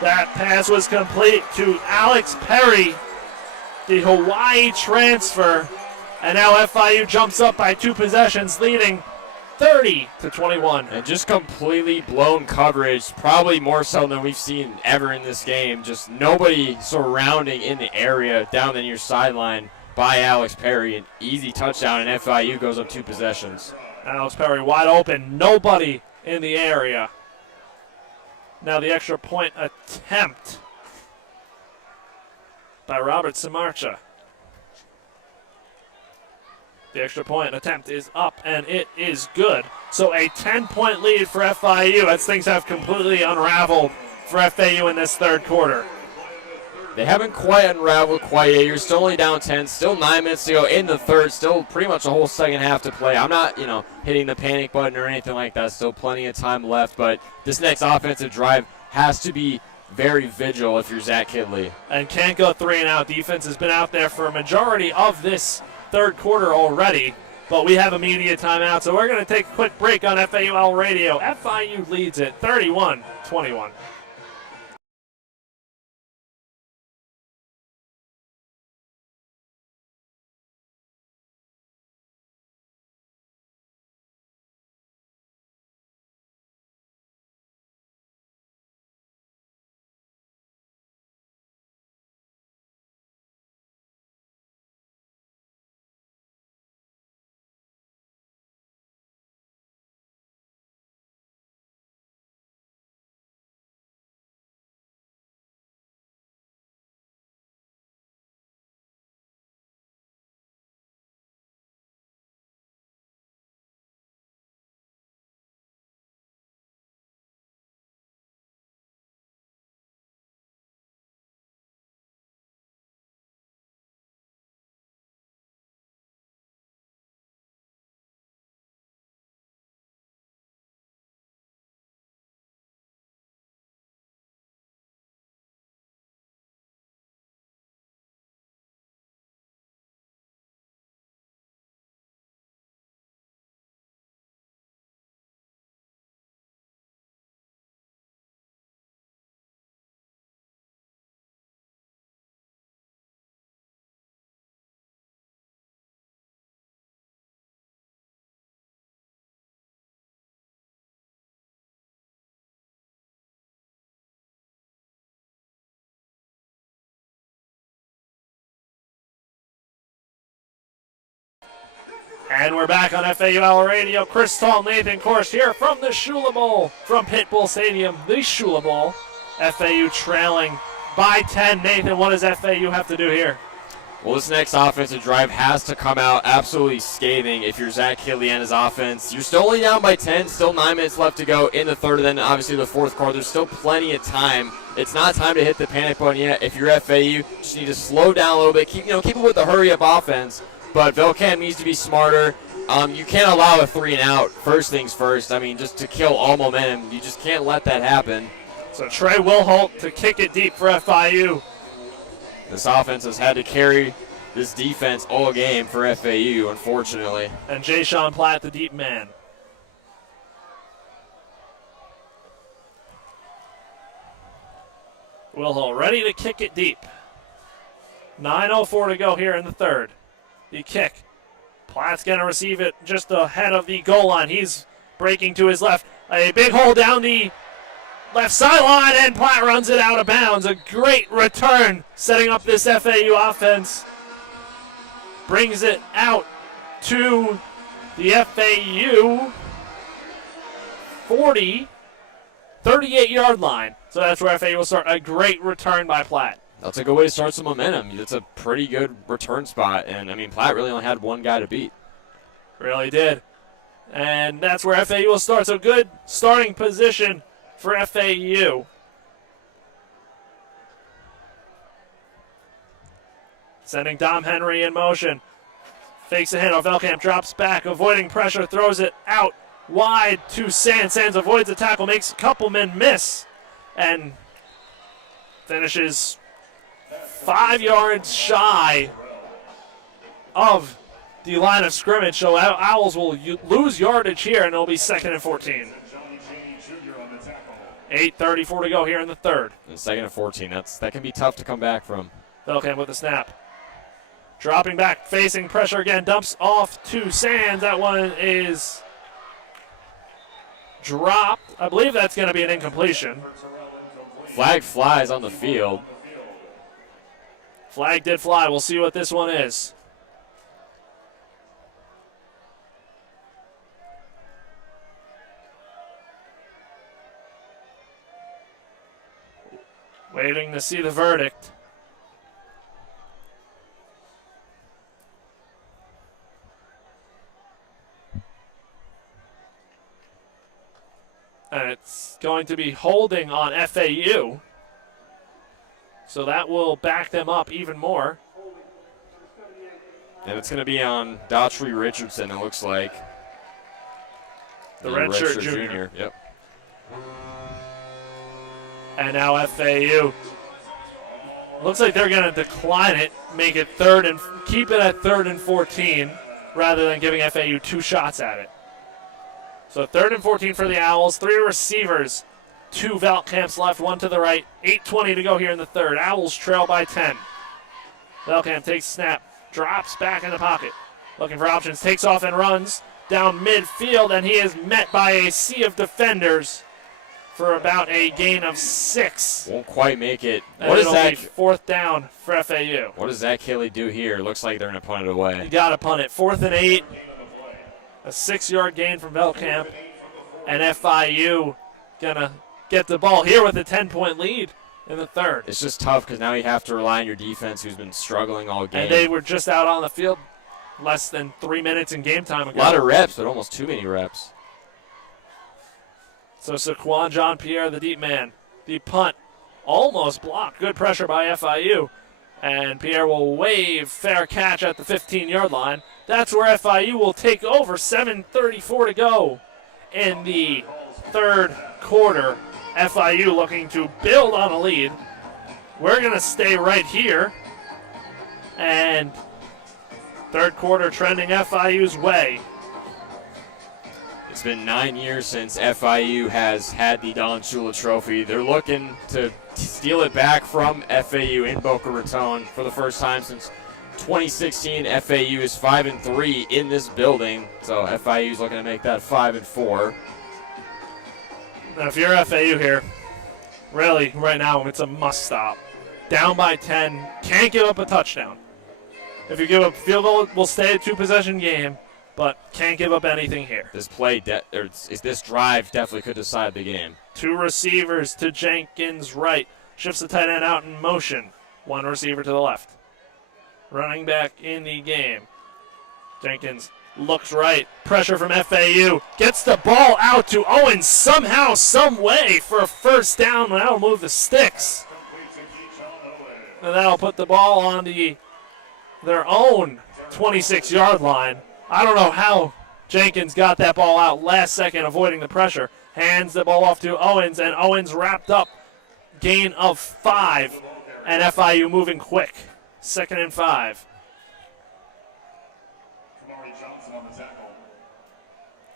That pass was complete to Alex Perry, the Hawaii transfer, and now FIU jumps up by 2 possessions, leading 30-21. And just completely blown coverage, probably more so than we've seen ever in this game. Just nobody surrounding in the area down the near sideline by Alex Perry. An easy touchdown, and FIU goes up 2 possessions. Alex Perry wide open, nobody in the area. Now the extra point attempt by Robert Samarcha. The extra point attempt is up, and it is good. So a 10-point lead for FIU as things have completely unraveled for FAU in this third quarter. They haven't quite unraveled quite yet. You're still only down 10. Still 9 minutes to go in the third. Still pretty much a whole second half to play. I'm not, hitting the panic button or anything like that. Still plenty of time left. But this next offensive drive has to be very vigilant if you're Zach Kidley. And can't go 3 and out. Defense has been out there for a majority of this third quarter already, but we have a media timeout, so we're going to take a quick break on FAUL Radio. FIU leads it 31-21. And we're back on FAU Hour Radio. Chris Talt, Nathan Korst here from the Shula Bowl, from Pit Bull Stadium, the Shula Bowl. FAU trailing by 10. Nathan, what does FAU have to do here? Well, this next offensive drive has to come out absolutely scathing if you're Zach Kiliana's offense. You're still only down by 10, still 9 minutes left to go in the third, and then obviously the fourth quarter. There's still plenty of time. It's not time to hit the panic button yet. If you're FAU, just need to slow down a little bit. Keep it with the hurry-up offense. But Velcamp needs to be smarter. You can't allow a 3-and-out. First things first. I mean, just to kill all momentum. You just can't let that happen. So Trey Wilholt to kick it deep for FIU. This offense has had to carry this defense all game for FAU, unfortunately. And Jay Sean Platt, the deep man. Wilholt ready to kick it deep. 9:04 to go here in the third. The kick. Platt's going to receive it just ahead of the goal line. He's breaking to his left. A big hole down the left sideline, and Platt runs it out of bounds. A great return, setting up this FAU offense. Brings it out to the FAU 38-yard line. So that's where FAU will start. A great return by Platt. That's a good way to start some momentum. It's a pretty good return spot. And, I mean, Platt really only had one guy to beat. Really did. And that's where FAU will start. So good starting position for FAU. Sending Dom Henry in motion. Fakes a handoff. Velcamp drops back, avoiding pressure, throws it out wide to Sands. Sands avoids the tackle, makes a couple men miss, and finishes 5 yards shy of the line of scrimmage. So Owls will lose yardage here, and it'll be 2nd and 14. 8:34 to go here in the third. And 2nd and 14. That can be tough to come back from. Velcamp with the snap. Dropping back, facing pressure again, dumps off to Sands. That one is dropped. I believe that's going to be an incompletion. Flag flies on the field. Flag did fly. We'll see what this one is. Waiting to see the verdict. And it's going to be holding on FAU. So that will back them up even more. And it's going to be on Daughtry Richardson, it looks like. The redshirt junior. Yep. And now FAU. Looks like they're going to decline it, make it keep it at 3rd and 14, rather than giving FAU 2 shots at it. So 3rd and 14 for the Owls. 3 receivers. 2 Velcamps left, 1 to the right. 8:20 to go here in the third. Owls trail by 10. Velcamp takes a snap, drops back in the pocket. Looking for options, takes off and runs down midfield, and he is met by a sea of defenders for about a gain of 6. Won't quite make it. What is that? 4th down for FAU. What does Zach Haley do here? Looks like they're going to punt it away. You got to punt it. 4th and 8. A 6-yard gain from Velcamp. And FIU going to get the ball here with a 10-point lead in the third. It's just tough because now you have to rely on your defense who's been struggling all game. And they were just out on the field less than 3 minutes in game time ago. A lot of reps, but almost too many reps. So Saquon Jean-Pierre, the deep man. The punt almost blocked. Good pressure by FIU. And Pierre will wave fair catch at the 15-yard line. That's where FIU will take over. 7:34 to go in the third quarter. FIU looking to build on a lead. We're going to stay right here. And third quarter trending FIU's way. It's been 9 years since FIU has had the Don Shula Trophy. They're looking to steal it back from FAU in Boca Raton for the first time since 2016. FAU is 5-3 in this building, so FIU is looking to make that 5-4. Now, if you're FAU here, really, right now, it's a must-stop. Down by 10, can't give up a touchdown. If you give up a field goal, we'll stay a 2-possession game. but can't give up anything here. This this drive definitely could decide the game. 2 receivers to Jenkins' right. Shifts the tight end out in motion. 1 receiver to the left. Running back in the game. Jenkins looks right. Pressure from FAU. Gets the ball out to Owens somehow, some way for a first down. That'll move the sticks. And that'll put the ball on their own 26-yard line. I don't know how Jenkins got that ball out last second, avoiding the pressure. Hands the ball off to Owens, and Owens wrapped up. Gain of 5, and FIU moving quick. 2nd and 5.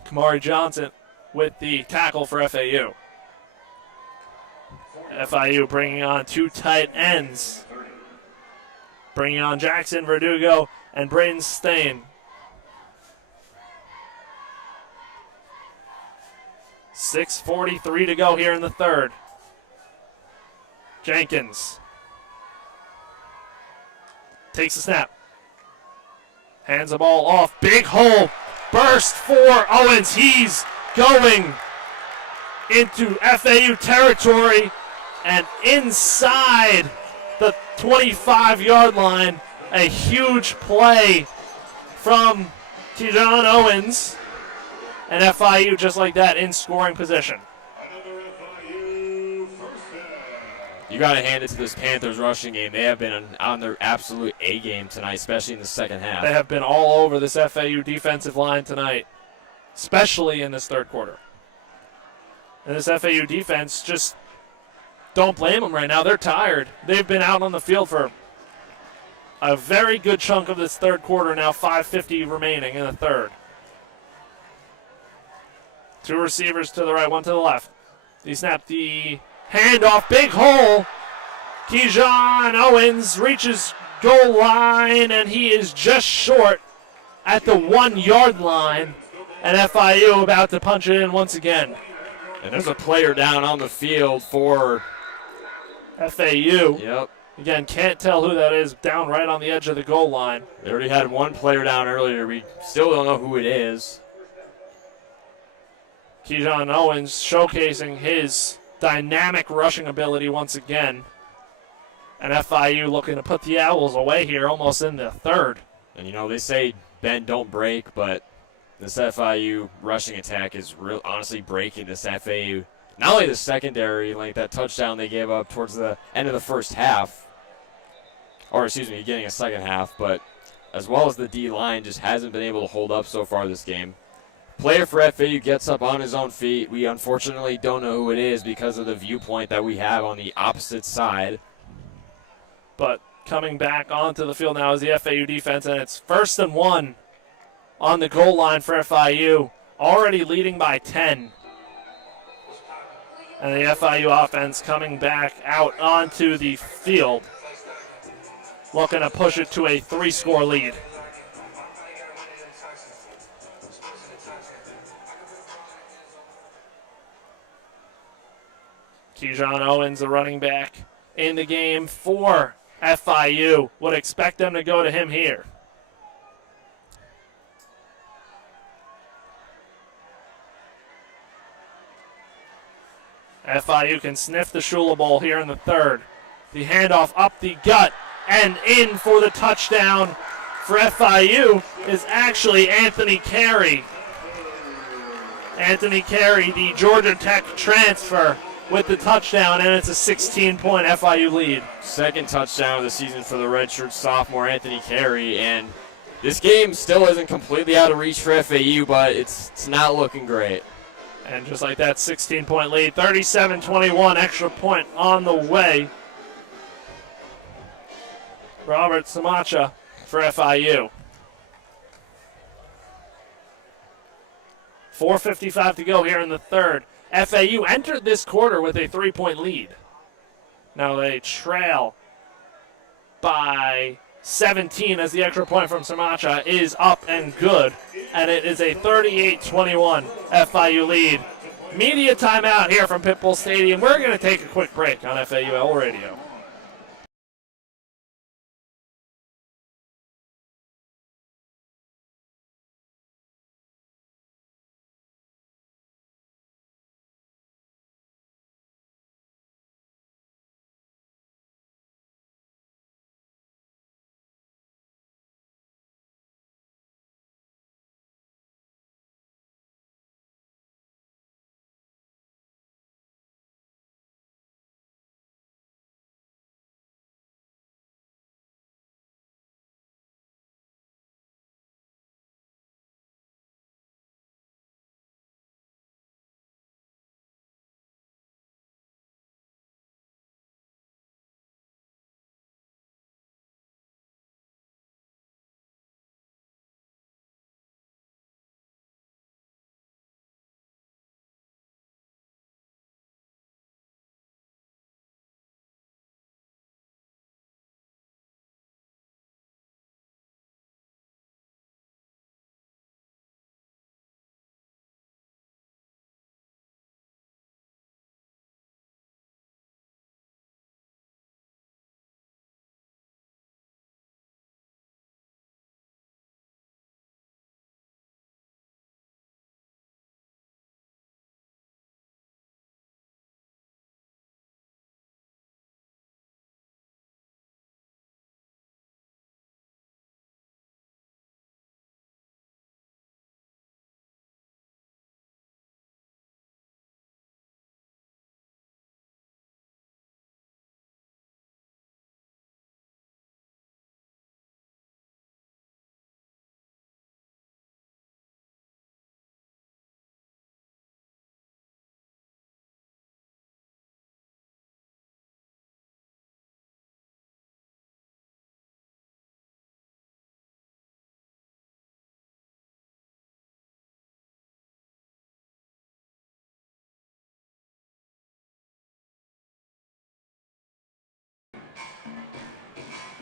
Kamari Johnson with the tackle for FAU. FIU bringing on 2 tight ends. Bringing on Jackson Verdugo and Braden Stain. 6:43 to go here in the third. Jenkins takes the snap. Hands the ball off. Big hole. Burst for Owens. He's going into FAU territory and inside the 25-yard line. A huge play from Keyshawn Owens. And FIU just like that in scoring position. You got to hand it to this Panthers rushing game. They have been on their absolute A game tonight, especially in the second half. They have been all over this FAU defensive line tonight, especially in this third quarter. And this FAU defense, just don't blame them right now. They're tired. They've been out on the field for a very good chunk of this third quarter now, 5:50 remaining in the third. 2 receivers to the right, 1 to the left. He snapped the handoff, big hole. Keyshawn Owens reaches goal line, and he is just short at the 1-yard line. And FIU about to punch it in once again. And there's a player down on the field for FAU. Yep. Again, can't tell who that is, down right on the edge of the goal line. They already had 1 player down earlier. We still don't know who it is. Keyshawn Owens showcasing his dynamic rushing ability once again. And FIU looking to put the Owls away here almost in the third. And, you know, they say bend, don't break, but this FIU rushing attack is honestly breaking this FAU. Not only the secondary, like that touchdown they gave up towards the end of the first half, or excuse me, beginning of second half, but as well as the D-line just hasn't been able to hold up so far this game. Player for FAU gets up on his own feet. We unfortunately don't know who it is because of the viewpoint that we have on the opposite side. But coming back onto the field now is the FAU defense, and it's 1st and 1 on the goal line for FIU, already leading by 10. And the FIU offense coming back out onto the field, looking to push it to a 3-score lead. Keyshawn Owens, the running back in the game for FIU. Would expect them to go to him here. FIU can sniff the Shula Bowl here in the third. The handoff up the gut and in for the touchdown for FIU is actually Anthony Carey. Anthony Carey, the Georgia Tech transfer, with the touchdown, and it's a 16-point FIU lead. Second touchdown of the season for the redshirt sophomore Anthony Carey, and this game still isn't completely out of reach for FAU, but it's not looking great. And just like that, 16-point lead, 37-21, extra point on the way. Robert Samacha for FIU. 4:55 to go here in the third. FAU entered this quarter with a 3-point lead. Now they trail by 17 as the extra point from Samacha is up and good. And it is a 38-21 FIU lead. Media timeout here from Pitbull Stadium. We're going to take a quick break on FAUL Radio.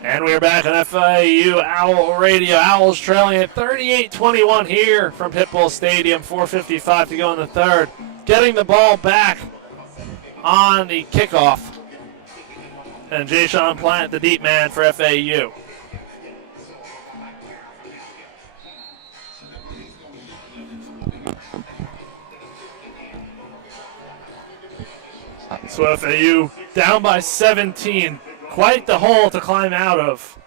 And we're back on FIU Owl Radio. Owls trailing at 38-21 here from Pitbull Stadium. 4:55 to go in the third. Getting the ball back on the kickoff. And Jay-Sean Platt, the deep man for FAU. So FAU down by 17. Quite the hole to climb out of.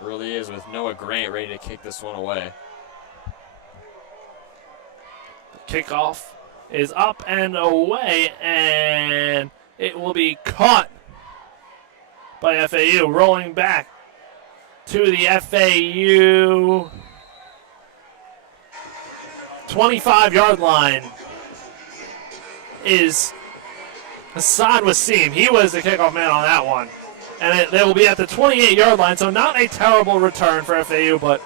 It really is, with Noah Grant ready to kick this one away. The kickoff is up and away, and it will be caught by FAU. Rolling back to the FAU 25-yard line is Hassan Wasim. He was the kickoff man on that one. And they will be at the 28-yard line, so not a terrible return for FAU, but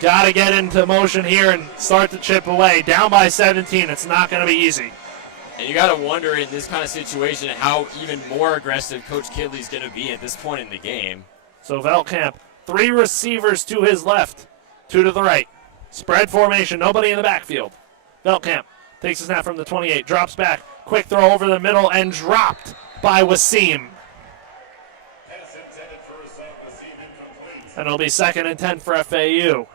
got to get into motion here and start to chip away. Down by 17, it's not going to be easy. And you got to wonder in this kind of situation how even more aggressive Coach Kidley's going to be at this point in the game. So Velkamp, 3 receivers to his left, 2 to the right. Spread formation, nobody in the backfield. Velkamp takes a snap from the 28, drops back. Quick throw over the middle and dropped by Wasim. And it'll be 2nd and 10 for FAU.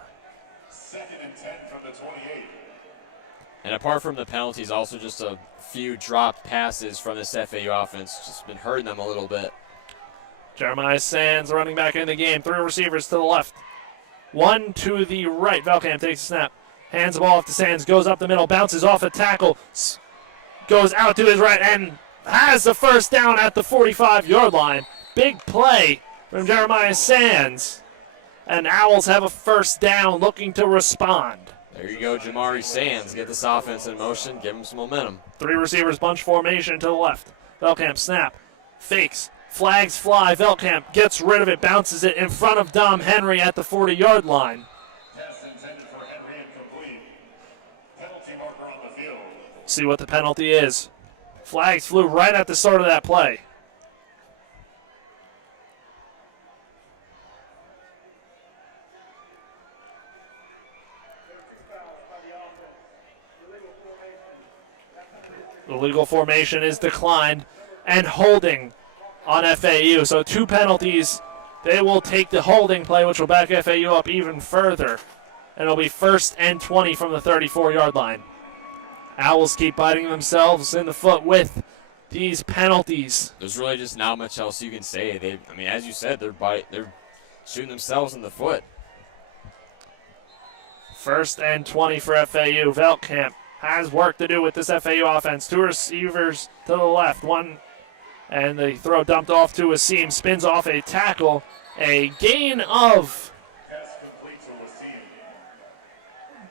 2nd and 10 from the 28. And apart from the penalties, also just a few dropped passes from this FAU offense. Just been hurting them a little bit. Jeremiah Sands running back in the game. 3 receivers to the left. 1 to the right. Velkamp takes a snap. Hands the ball off to Sands. Goes up the middle. Bounces off a tackle. Goes out to his right and has the first down at the 45-yard line. Big play from Jeremiah Sands. And Owls have a first down, looking to respond. There you go, Jamari Sands. Get this offense in motion. Give him some momentum. 3 receivers, bunch formation to the left. Velkamp snap. Fakes. Flags fly. Velkamp gets rid of it. Bounces it in front of Dom Henry at the 40-yard line. Pass intended for Henry incomplete. Penalty marker on the field. See what the penalty is. Flags flew right at the start of that play. The legal formation is declined and holding on FAU. So 2 penalties. They will take the holding play, which will back FAU up even further. And it'll be 1st and 20 from the 34-yard line. Owls keep biting themselves in the foot with these penalties. There's really just not much else you can say. I mean, as you said, they're shooting themselves in the foot. 1st and 20 for FAU. Velkamp has work to do with this FAU offense. 2 receivers to the left. 1, and the throw dumped off to Wasim. Spins off a tackle. A gain of Pass complete to Wasim.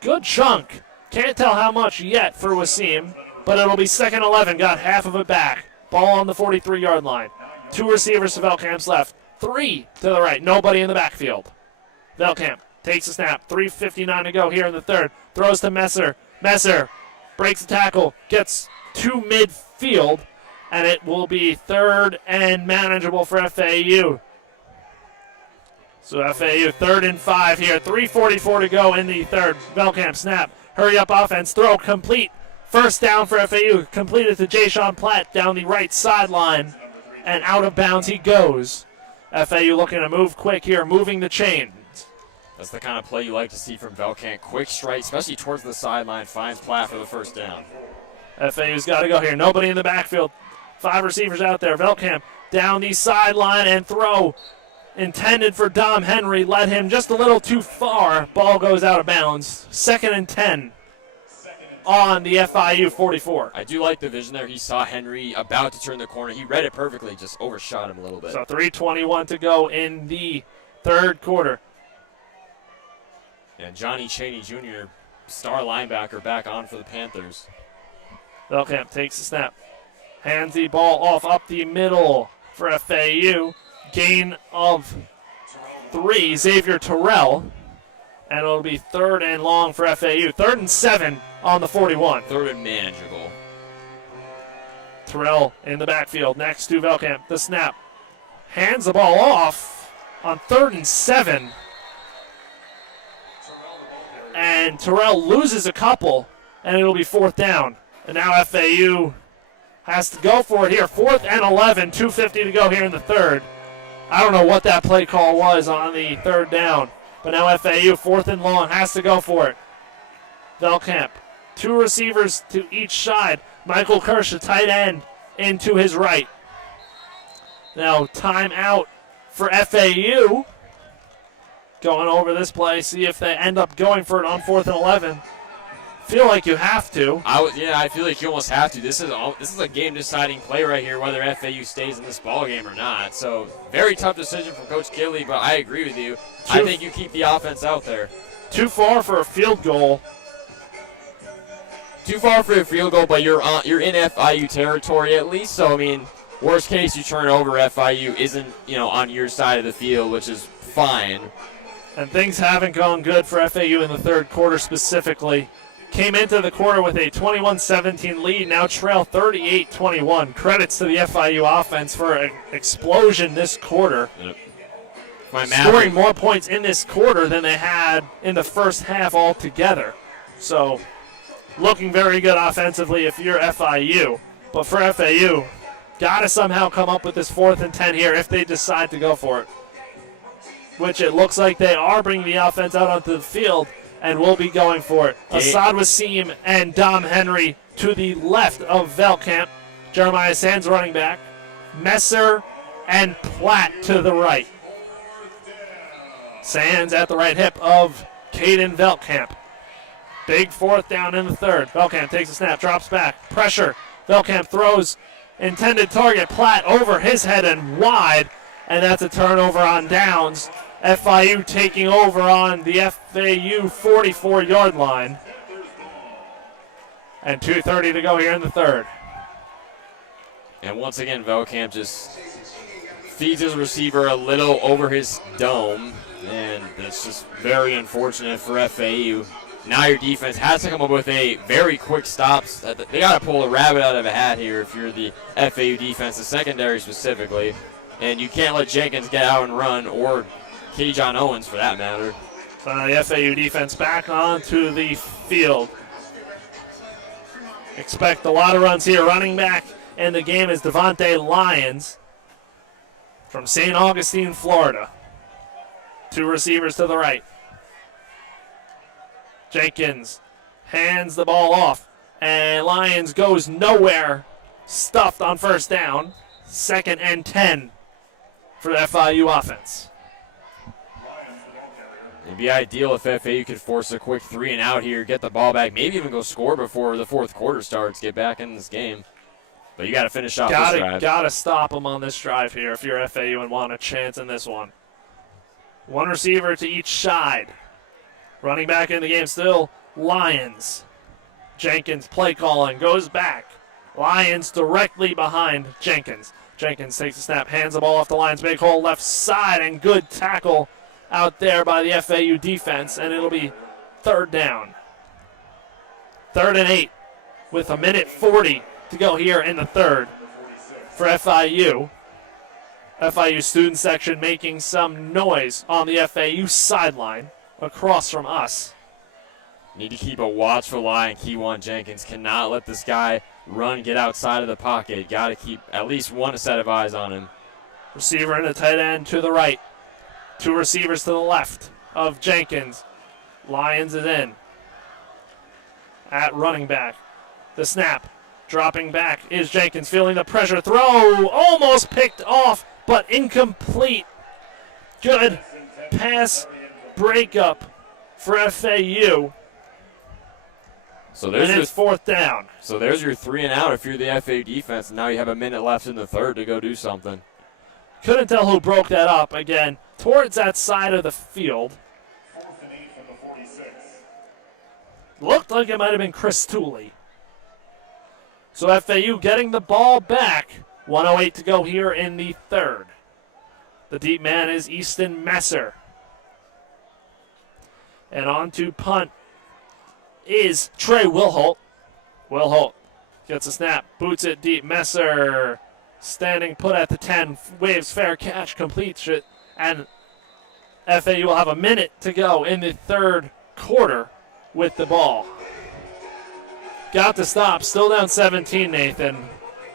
good chunk. Can't tell how much yet for Wasim, but it'll be 2nd 11. Got half of it back. Ball on the 43-yard line. 2 receivers to Velkamp's left. 3 to the right. Nobody in the backfield. Velkamp takes a snap. 3:59 to go here in the third. Throws to Messer. Messer breaks the tackle. Gets to midfield, and it will be 3rd and manageable for FAU. So FAU 3rd and 5 here. 3:44 to go in the third. Velkamp snap. Hurry up offense. Throw complete. First down for FAU. Completed to Jay-Sean Platt down the right sideline. And out of bounds he goes. FAU looking to move quick here. Moving the chains. That's the kind of play you like to see from Velkamp. Quick strike, especially towards the sideline. Finds Platt for the first down. FAU's got to go here. Nobody in the backfield. 5 receivers out there. Velkamp down the sideline and throw intended for Dom Henry. Led him just a little too far. Ball goes out of bounds. 2nd and 10 on the FIU 44. I do like the vision there. He saw Henry about to turn the corner. He read it perfectly, just overshot him a little bit. So 3:21 to go in the third quarter. And Johnny Chaney Jr., star linebacker, back on for the Panthers. Velkamp takes the snap. Hands the ball off up the middle for FAU. Gain of 3, Xavier Terrell. And it'll be 3rd and long for FAU. 3rd and 7 on the 41. 3rd and manageable. Terrell in the backfield next to Velkamp. The snap. hands the ball off on 3rd and 7. And Terrell loses a couple, and it'll be 4th down. And now FAU has to go for it here. 4th and 11, 2:50 to go here in the third. I don't know what that play call was on the 3rd down, but now FAU, 4th and long, has to go for it. Velkamp, 2 receivers to each side. Michael Korst, the tight end, into his right. Now timeout for FAU. Going over this play, see if they end up going for it on 4th and 11. Feel like you have to. I feel like you almost have to. This is a game-deciding play right here, whether FAU stays in this ball game or not. So very tough decision from Coach Gilly, but I agree with you. I think you keep the offense out there. Too far for a field goal. Too far for a field goal, but you're in FIU territory at least. So I mean, worst case you turn over, FIU isn't on your side of the field, which is fine. And things haven't gone good for FAU in the third quarter specifically. Came into the quarter with a 21-17 lead, now trail 38-21. Credits to the FIU offense for an explosion this quarter. Yep. Scoring more points in this quarter than they had in the first half altogether. So, looking very good offensively if you're FIU. But for FAU, got to somehow come up with this 4th and 10 here if they decide to go for it. Which it looks like they are bringing the offense out onto the field and will be going for it. Assad Wasim and Dom Henry to the left of Velkamp. Jeremiah Sands running back. Messer and Platt to the right. Sands at the right hip of Caden Velkamp. Big 4th down in the third. Velkamp takes a snap, drops back. Pressure. Velkamp throws. Intended target. Platt over his head and wide. And that's a turnover on downs. FIU taking over on the FAU 44-yard line. And 2:30 to go here in the third. And once again, Velkamp just feeds his receiver a little over his dome. And that's just very unfortunate for FAU. Now your defense has to come up with a very quick stop. They got to pull a rabbit out of a hat here if you're the FAU defense, the secondary specifically. And you can't let Jenkins get out and run, or K-John Owens for that matter. The FAU defense back onto the field. Expect a lot of runs here. Running back in the game is Devontae Lyons from St. Augustine, Florida. 2 receivers to the right. Jenkins hands the ball off, and Lyons goes nowhere. Stuffed on 1st down. 2nd and 10 for the FIU offense. It'd be ideal if FAU could force a quick 3 and out here, get the ball back, maybe even go score before the 4th quarter starts, get back in this game. But you got to finish off this drive. Got to stop them on this drive here if you're FAU and want a chance in this one. 1 receiver to each side. Running back in the game still, Lyons. Jenkins play calling, goes back. Lyons directly behind Jenkins. Jenkins takes a snap, hands the ball off the Lions' big hole left side, and good tackle out there by the FAU defense, and it'll be 3rd down. 3rd and 8 with 1:40 to go here in the third for FIU. FIU student section making some noise on the FAU sideline across from us. Need to keep a watchful eye on Keywan Jenkins. Cannot let this guy run, get outside of the pocket. Got to keep at least one set of eyes on him. Receiver and a tight end to the right. 2 receivers to the left of Jenkins. Lyons is in. At running back. The snap. Dropping back is Jenkins, feeling the pressure. Throw almost picked off, but incomplete. Good pass breakup for FAU. So there's and it's 4th down. So there's your 3 and out if you're the FAU defense, and now you have a minute left in the third to go do something. Couldn't tell who broke that up. Again, towards that side of the field. 4th and 8 from the 46. Looked like it might have been Chris Tooley. So FAU getting the ball back. 1:08 to go here in the third. The deep man is Easton Messer. And on to punt is Trey Wilholt. Wilholt gets a snap, boots it deep. Messer standing put at the 10, waves fair catch, completes it, and FAU will have a minute to go in the third quarter with the ball. Got to stop, still down 17, Nathan.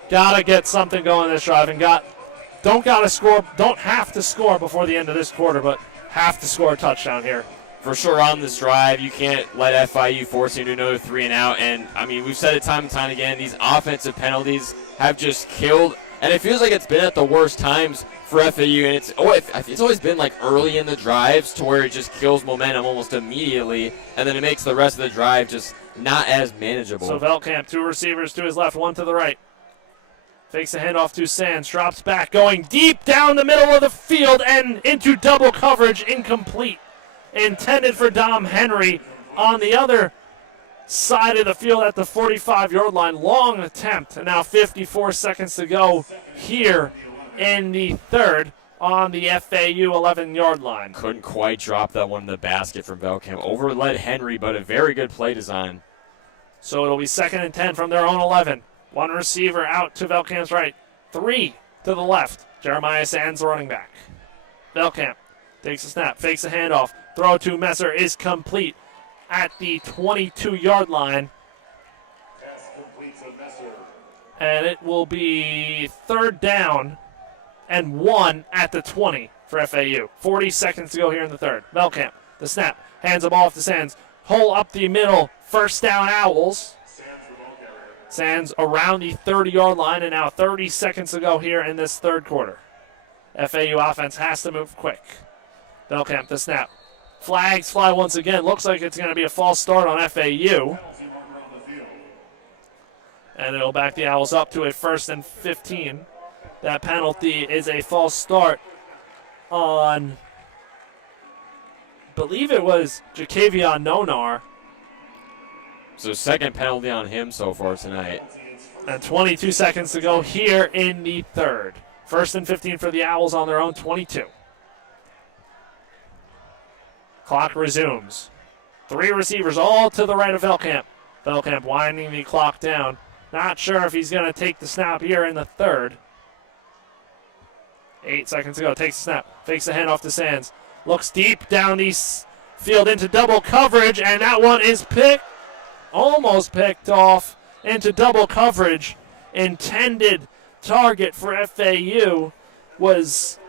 Got to get something going this drive, and don't have to score before the end of this quarter, but have to score a touchdown here. For sure on this drive, you can't let FIU force you into another 3 and out. And, I mean, we've said it time and time again, these offensive penalties have just killed. And it feels like it's been at the worst times for FAU. And it's always been like early in the drives to where it just kills momentum almost immediately. And then it makes the rest of the drive just not as manageable. So Velkamp, 2 receivers to his left, 1 to the right. Fakes a handoff to Sands, drops back, going deep down the middle of the field and into double coverage, incomplete. Intended for Dom Henry on the other side of the field at the 45-yard line. Long attempt, and now 54 seconds to go here in the third on the FAU 11-yard line. Couldn't quite drop that one in the basket from Velkamp. Overled Henry, but a very good play design. So it'll be 2nd and 10 from their own 11. 1 receiver out to Velkamp's right. 3 to the left. Jeremiah Sands, the running back. Velkamp takes a snap, fakes a handoff. Throw to Messer is complete at the 22-yard line. Pass complete to Messer. And it will be 3rd down and 1 at the 20 for FAU. 40 seconds to go here in the third. Velkamp, the snap, hands the ball off to Sands. Hole up the middle, 1st down Owls. Sands around the 30-yard line, and now 30 seconds to go here in this third quarter. FAU offense has to move quick. Velkamp, the snap. Flags fly once again. Looks like it's going to be a false start on FAU. And it'll back the Owls up to a 1st and 15. That penalty is a false start on, I believe it was Jacavion Nonar. So 2nd penalty on him so far tonight. And 22 seconds to go here in the third. 1st and 15 for the Owls on their own 22. Clock resumes. 3 receivers all to the right of Velkamp. Velkamp winding the clock down. Not sure if he's going to take the snap here in the third. 8 seconds to go. Takes the snap. Fakes the handoff to Sands. Looks deep down the field into double coverage, and that one is almost picked off into double coverage. Intended target for FAU was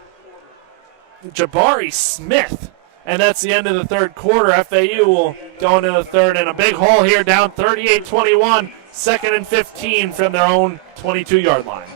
Jabari Smith. And that's the end of the third quarter. FAU will go into the third, and a big hole here, down 38-21, 2nd and 15 from their own 22-yard line.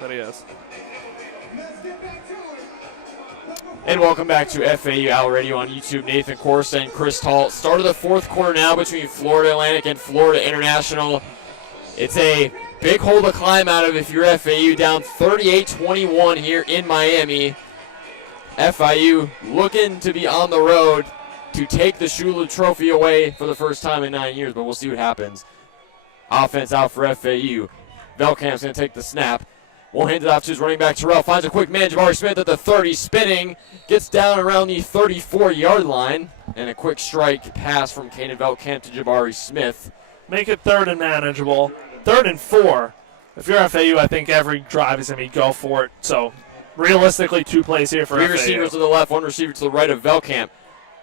that he is. And welcome back to FAU Owl Radio on YouTube. Nathan Korst and Chris Talt. Start of the fourth quarter now between Florida Atlantic and Florida International. It's a big hole to climb out of if you're FAU, down 38-21 here in Miami. FIU looking to be on the road to take the Shula trophy away for the first time in 9 years, but we'll see what happens. Offense out for FAU. Velkamp's going to take the snap. Won't hand it off to his running back, Terrell. Finds a quick man, Jabari Smith at the 30, spinning. Gets down around the 34-yard line. And a quick strike pass from Kaden Velkamp to Jabari Smith. Make it 3rd and manageable. 3rd and 4. If you're FAU, I think every drive is going to be go for it. So, realistically, 2 plays here for FAU. 3 receivers to the left, 1 receiver to the right of Velkamp.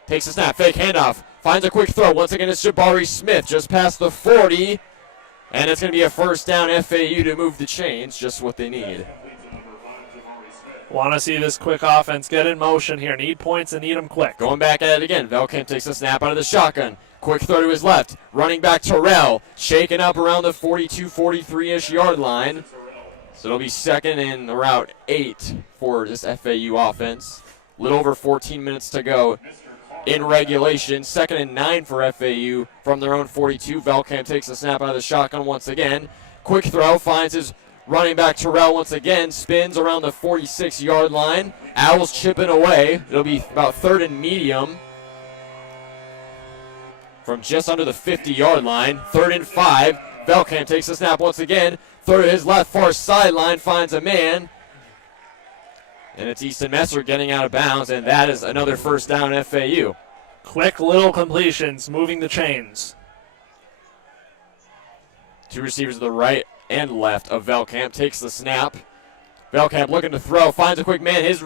Takes a snap, fake handoff. Finds a quick throw. Once again, it's Jabari Smith just past the 40. And it's going to be a first down FAU to move the chains, just what they need. Want to see this quick offense get in motion here. Need points and need them quick. Going back at it again. Velkamp takes a snap out of the shotgun. Quick throw to his left. Running back Terrell. Shaking up around the 42, 43-ish yard line. So it'll be 2nd and around 8 for this FAU offense. A little over 14 minutes to go in regulation. 2nd and 9 for FAU from their own 42. Velkamp takes the snap out of the shotgun once again. Quick throw, finds his running back Terrell once again. Spins around the 46-yard line. Owls chipping away. It'll be about 3rd and medium from just under the 50-yard line. 3rd and 5. Velkamp takes the snap once again. Throw to his left far sideline, finds a man. And it's Easton Messer getting out of bounds, and that is another first down FAU. Quick little completions, moving the chains. 2 receivers to the right and left of Velkamp. Takes the snap. Velkamp looking to throw, finds a quick man. His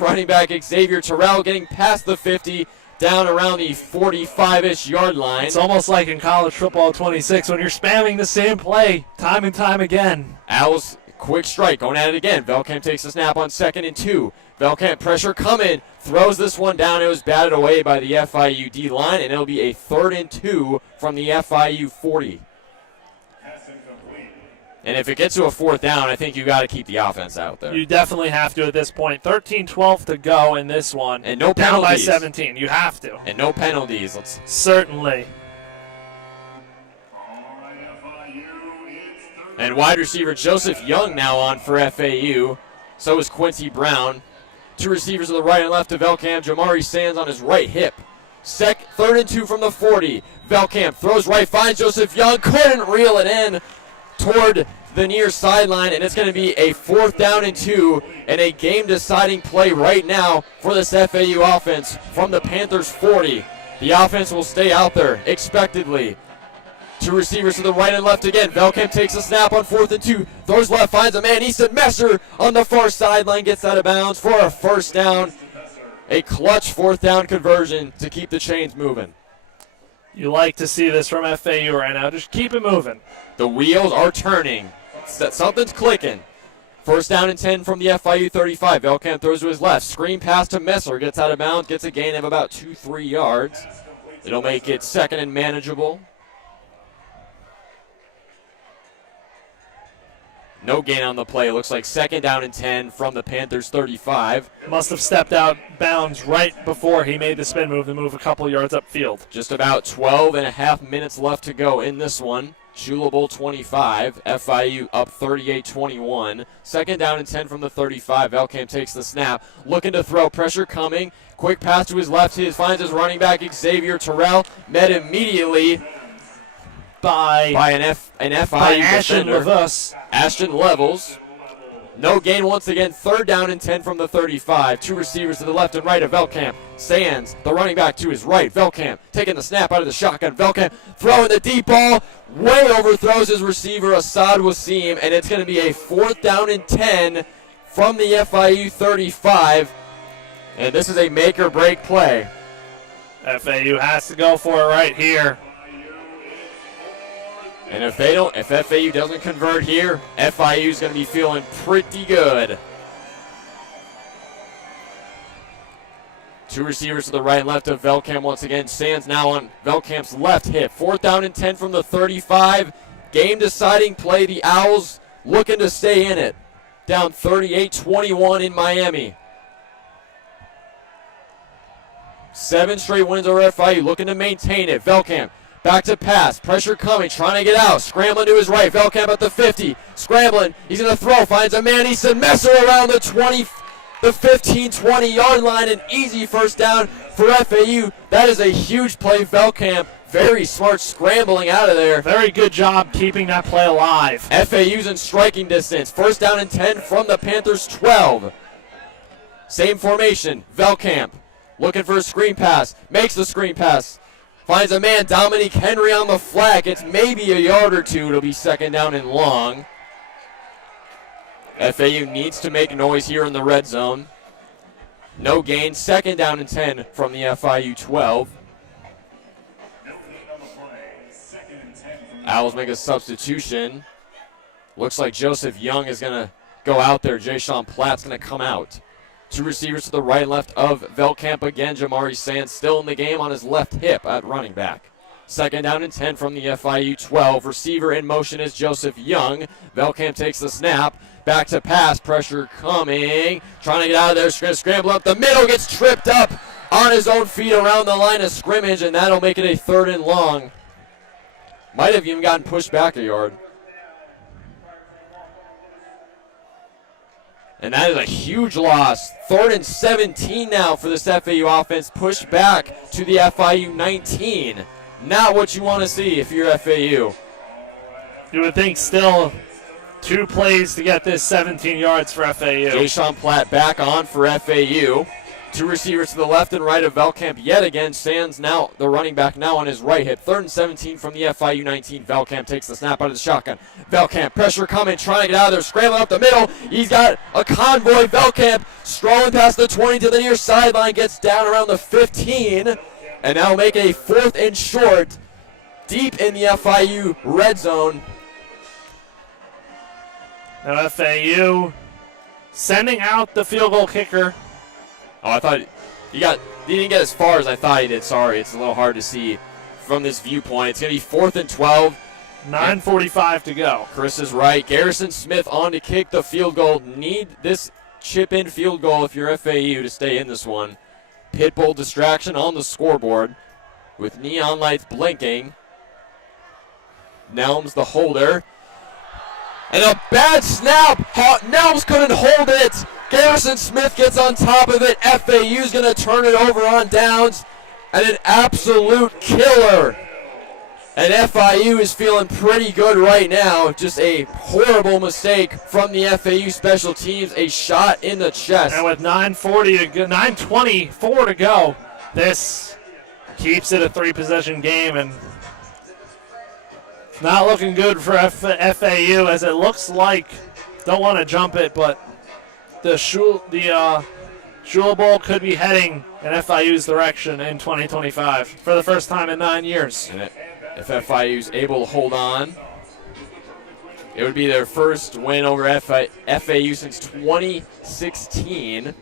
running back Xavier Terrell getting past the 50, down around the 45-ish yard line. It's almost like in college football 26 when you're spamming the same play time and time again. Owls, quick strike, going at it again. Velkamp takes the snap on 2nd and 2. Velkamp pressure coming, throws this one down. It was batted away by the FIU D-line, and it'll be a 3rd and 2 from the FIU 40. And if it gets to a 4th down, I think you got to keep the offense out there. You definitely have to at this point. 13-12 to go in this one. And no down penalties. by 17. You have to. And no penalties. Certainly. And wide receiver Joseph Young now on for FAU. So is Quincy Brown. 2 receivers to the right and left of Velkamp. Jamari Sands on his right hip. 3rd and 2 from the 40. Velkamp throws right, finds Joseph Young. Couldn't reel it in toward the near sideline, and it's going to be a 4th down and 2 and a game-deciding play right now for this FAU offense from the Panthers 40. The offense will stay out there expectedly. 2 receivers to the right and left again. Velkamp takes a snap on 4th and 2. Throws left, finds a man. Easton Messer on the far sideline, gets out of bounds for a first down. A clutch 4th down conversion to keep the chains moving. You like to see this from FAU right now. Just keep it moving. The wheels are turning. Something's clicking. First down and 10 from the FIU 35. Velkamp throws to his left. Screen pass to Messer. Gets out of bounds. Gets a gain of about 2-3 yards. It'll make it 2nd and manageable. No gain on the play. It looks like 2nd down and 10 from the Panthers 35. Must have stepped out bounds right before he made the spin move to move a couple yards upfield. Just about 12 and a half minutes left to go in this one. Shula Bowl 25. FIU up 38-21. 2nd down and 10 from the 35. Velkamp takes the snap. Looking to throw. Pressure coming. Quick pass to his left. He finds his running back Xavier Terrell. Met immediately by an FIU Ashton defender. Ashton Levels. No gain once again. 3rd down and 10 from the 35. 2 receivers to the left and right of Velkamp. Sands, the running back to his right. Velkamp taking the snap out of the shotgun. Velkamp throwing the deep ball. Way overthrows his receiver, Assad Wasim, and it's going to be a 4th down and 10 from the FIU 35. And this is a make or break play. FAU has to go for it right here. And if FAU doesn't convert here, FIU is going to be feeling pretty good. 2 receivers to the right and left of Velkamp once again. Sands now on Velkamp's left hip. 4th down and 10 from the 35. Game deciding play. The Owls looking to stay in it. Down 38-21 in Miami. 7 straight wins over FIU, looking to maintain it. Velkamp back to pass, pressure coming, trying to get out, scrambling to his right. Velkamp at the 50, scrambling. He's going to throw, finds a man. He's a messer around the 15-20 yard line. An easy first down for FAU. That is a huge play. Velkamp, very smart scrambling out of there. Very good job keeping that play alive. FAU's in striking distance. First down and 10 from the Panthers' 12. Same formation. Velkamp looking for a screen pass. Makes the screen pass. Finds a man. Dominique Henry on the flag. It's maybe a yard or two. It'll be second down and long. FAU needs to make noise here in the red zone. No gain. Second down and 10 from the FIU 12. Owls make a substitution. Looks like Joseph Young is going to go out there. Jay-Sean Platt's going to come out. 2 receivers to the right and left of Velkamp again. Jamari Sands still in the game on his left hip at running back. Second down and 10 from the FIU 12. Receiver in motion is Joseph Young. Velkamp takes the snap. Back to pass. Pressure coming. Trying to get out of there. Going to scramble up the middle. Gets tripped up on his own feet around the line of scrimmage, and that'll make it a third and long. Might have even gotten pushed back a yard. And that is a huge loss. Third and 17 now for this FAU offense. Pushed back to the FIU 19. Not what you want to see if you're FAU. You would think still 2 plays to get this 17 yards for FAU. Jay-Sean Platt back on for FAU. 2 receivers to the left and right of Velkamp yet again. Sands now, the running back now on his right hip. Third and 17 from the FIU 19. Velkamp takes the snap out of the shotgun. Velkamp, pressure coming, trying to get out of there, scrambling up the middle. He's got a convoy. Velkamp strolling past the 20 to the near sideline, gets down around the 15. And now make a 4th and short deep in the FIU red zone. Now FAU sending out the field goal kicker. Oh, I thought he didn't get as far as I thought he did. Sorry, it's a little hard to see from this viewpoint. It's going to be 4th and 12. 9:45 to go. Chris is right. Garrison Smith on to kick the field goal. Need this chip-in field goal if you're FAU to stay in this one. Pitbull distraction on the scoreboard with neon lights blinking. Nelms the holder. And a bad snap. Nelms couldn't hold it. Garrison Smith gets on top of it. FAU's going to turn it over on downs. And an absolute killer. And FIU is feeling pretty good right now. Just a horrible mistake from the FAU special teams. A shot in the chest. And with 9:24 to go, this keeps it a 3-possession game. And not looking good for FAU as it looks like, don't want to jump it, but the Shula Bowl could be heading in FIU's direction in 2025 for the first time in 9 years. And if FIU's able to hold on, it would be their first win over FAU since 2016.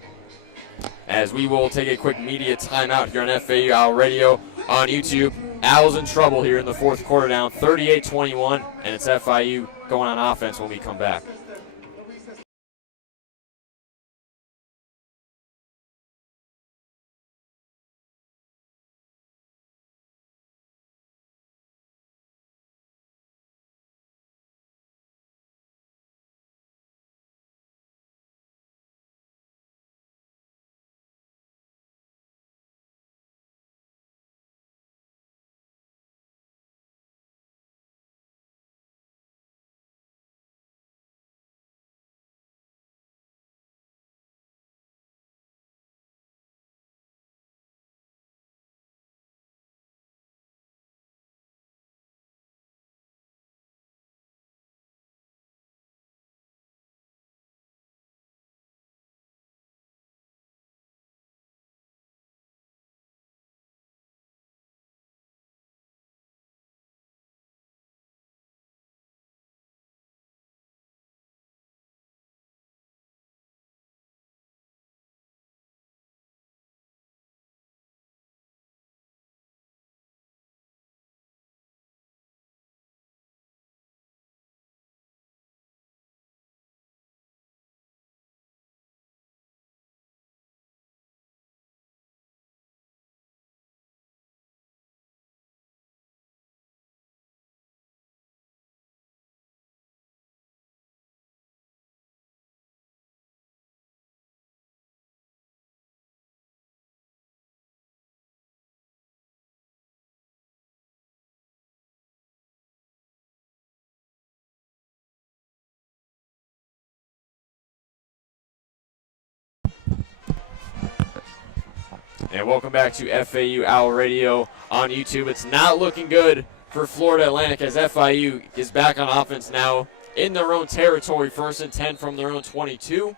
As we will take a quick media timeout here on FAU Owl Radio on YouTube. Owls in trouble here in the 4th quarter, down 38-21, and it's FIU going on offense when we come back. And welcome back to FAU Owl Radio on YouTube. It's not looking good for Florida Atlantic as FIU is back on offense now in their own territory, 1st and 10 from their own 22.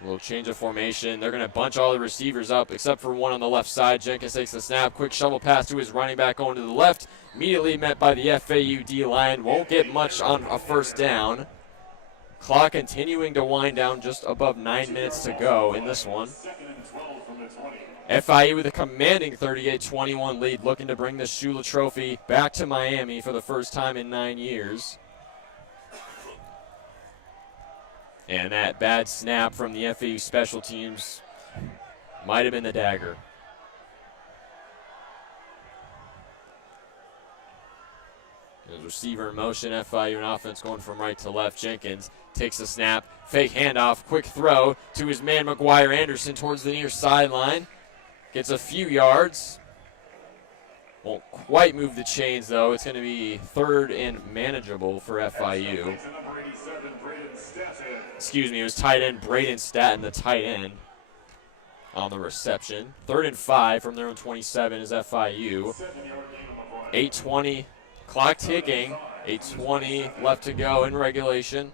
A little change of formation. They're going to bunch all the receivers up except for one on the left side. Jenkins takes the snap. Quick shovel pass to his running back going to the left. Immediately met by the FAU D-line. Won't get much on a first down. Clock continuing to wind down, just above 9 minutes to go in this one. FIU with a commanding 38-21 lead, looking to bring the Shula Trophy back to Miami for the first time in 9 years. And that bad snap from the FAU special teams might have been the dagger. There's receiver in motion, FIU in offense going from right to left. Jenkins takes the snap, fake handoff, quick throw to his man McGuire Anderson towards the near sideline. Gets a few yards. Won't quite move the chains though. It's going to be 3rd and manageable for FIU. Excuse me, it was tight end Braden Staton, the tight end, on the reception. 3rd and 5 from their own 27 is FIU. 8:20, clock ticking. 8:20 left to go in regulation.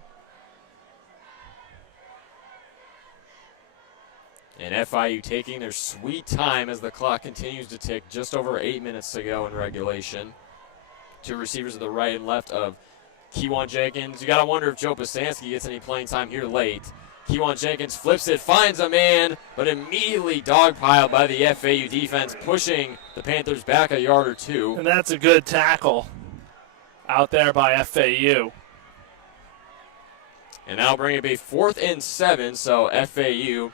And FIU taking their sweet time as the clock continues to tick. Just over 8 minutes to go in regulation. Two receivers to the right and left of Kewan Jenkins. You got to wonder if Joe Pasansky gets any playing time here late. Kewan Jenkins flips it, finds a man, but immediately dogpiled by the FAU defense, pushing the Panthers back a yard or two. And that's a good tackle out there by FAU. And that'll bring it be 4th and 7, so FAU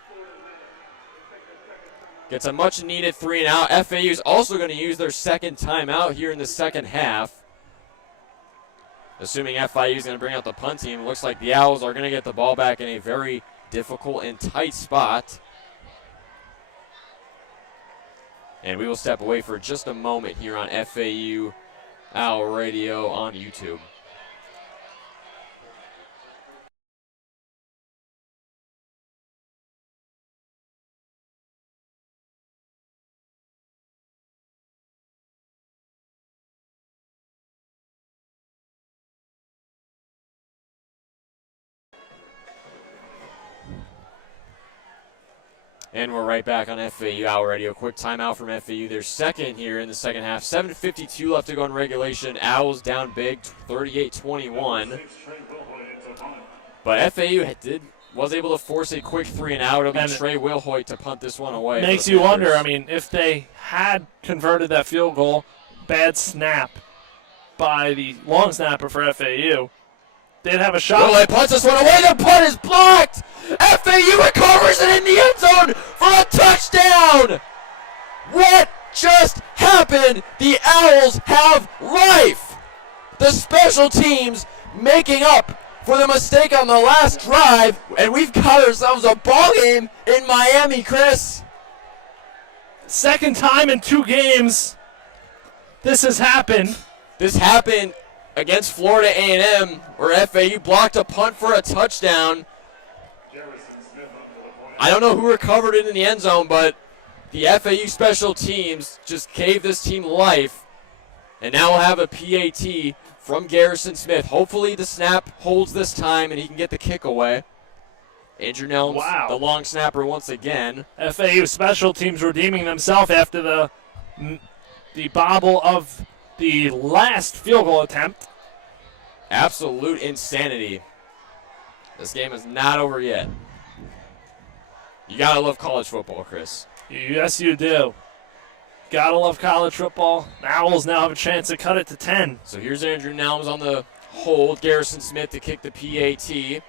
gets a much-needed 3 and out. FAU is also going to use their second timeout here in the second half. Assuming FIU is going to bring out the punt team, it looks like the Owls are going to get the ball back in a very difficult and tight spot. And we will step away for just a moment here on FAU Owl Radio on YouTube. And we're right back on FAU Owl Radio. Quick timeout from FAU. They're second here in the second half. 7:52 left to go in regulation. Owls down big, 38-21. But FAU was able to force a quick 3 and out. It'll be Trey Wilhoit to punt this one away. Makes you wonder, I mean, if they had converted that field goal, bad snap by the long snapper for FAU, they'd have a shot. Wilhoit punts this one away. The punt is blocked. FAU recovers it in the end zone for a touchdown. What just happened? The Owls have life. The special teams making up for the mistake on the last drive, and we've got ourselves a ball game in Miami, Chris. Second time in 2 games this has happened. This happened against Florida A&M, where FAU blocked a punt for a touchdown. I don't know who recovered it in the end zone, but the FAU special teams just gave this team life. And now we'll have a PAT from Garrison Smith. Hopefully the snap holds this time and he can get the kick away. Andrew Nelms, the long snapper once again. FAU special teams redeeming themselves after the bobble of the last field goal attempt. Absolute insanity. This game is not over yet. You gotta love college football, Chris. Yes, you do. Gotta love college football. The Owls now have a chance to cut it to 10. So here's Andrew Nelms on the hold. Garrison Smith to kick the PAT.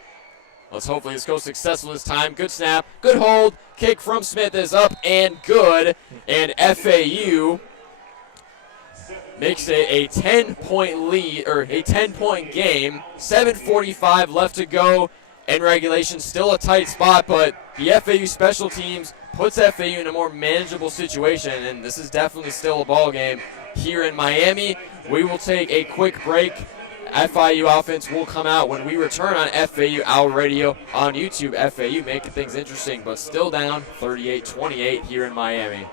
Let's hopefully this goes successful this time. Good snap, good hold. Kick from Smith is up and good. And FAU makes it a 10-point lead, or a 10-point game. 7:45 left to go in regulation. Still a tight spot, but the FAU special teams puts FAU in a more manageable situation, and this is definitely still a ball game here in Miami. We will take a quick break. FIU offense will come out when we return on FAU Owl Radio on YouTube. FAU making things interesting, but still down 38-28 here in Miami.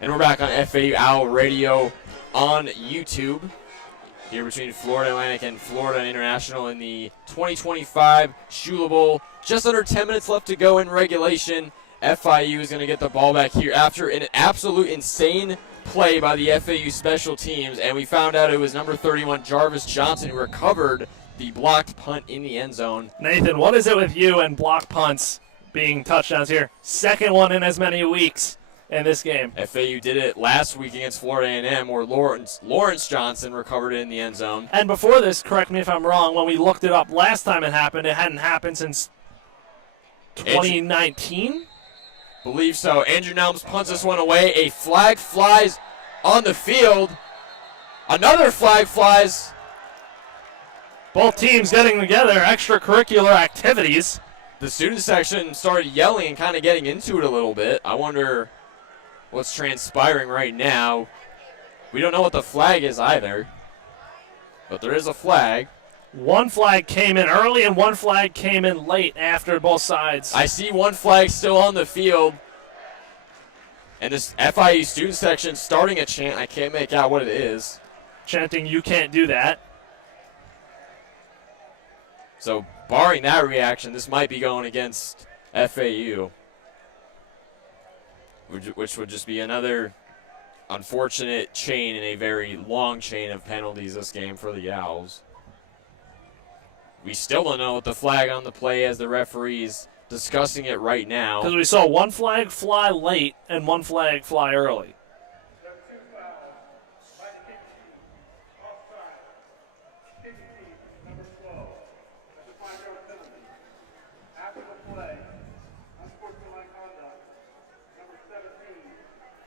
And we're back on FAU Owl Radio on YouTube. Here between Florida Atlantic and Florida International in the 2025 Shula Bowl. Just under 10 minutes left to go in regulation. FIU is going to get the ball back here after an absolute insane play by the FAU special teams. And we found out it was number 31, Jarvis Johnson, who recovered the blocked punt in the end zone. Nathan, what is it with you and block punts being touchdowns here? Second one in as many weeks in this game. FAU did it last week against Florida A&M, where Lawrence Johnson recovered it in the end zone. And before this, correct me if I'm wrong, when we looked it up last time it hadn't happened since 2019? Believe so. Andrew Nelms punts this one away. A flag flies on the field. Another flag flies. Both teams getting together, extracurricular activities. The student section started yelling and kind of getting into it a little bit. I wonder what's transpiring right now. We don't know what the flag is either, but there is a flag. One flag came in early and one flag came in late after both sides. I see one flag still on the field, and this FIU student section starting a chant. I can't make out what it is. Chanting, "You can't do that." So barring that reaction, this might be going against FAU, which would just be another unfortunate chain in a very long chain of penalties this game for the Owls. We still don't know what the flag on the play as the referee's discussing it right now. Because we saw one flag fly late and one flag fly early.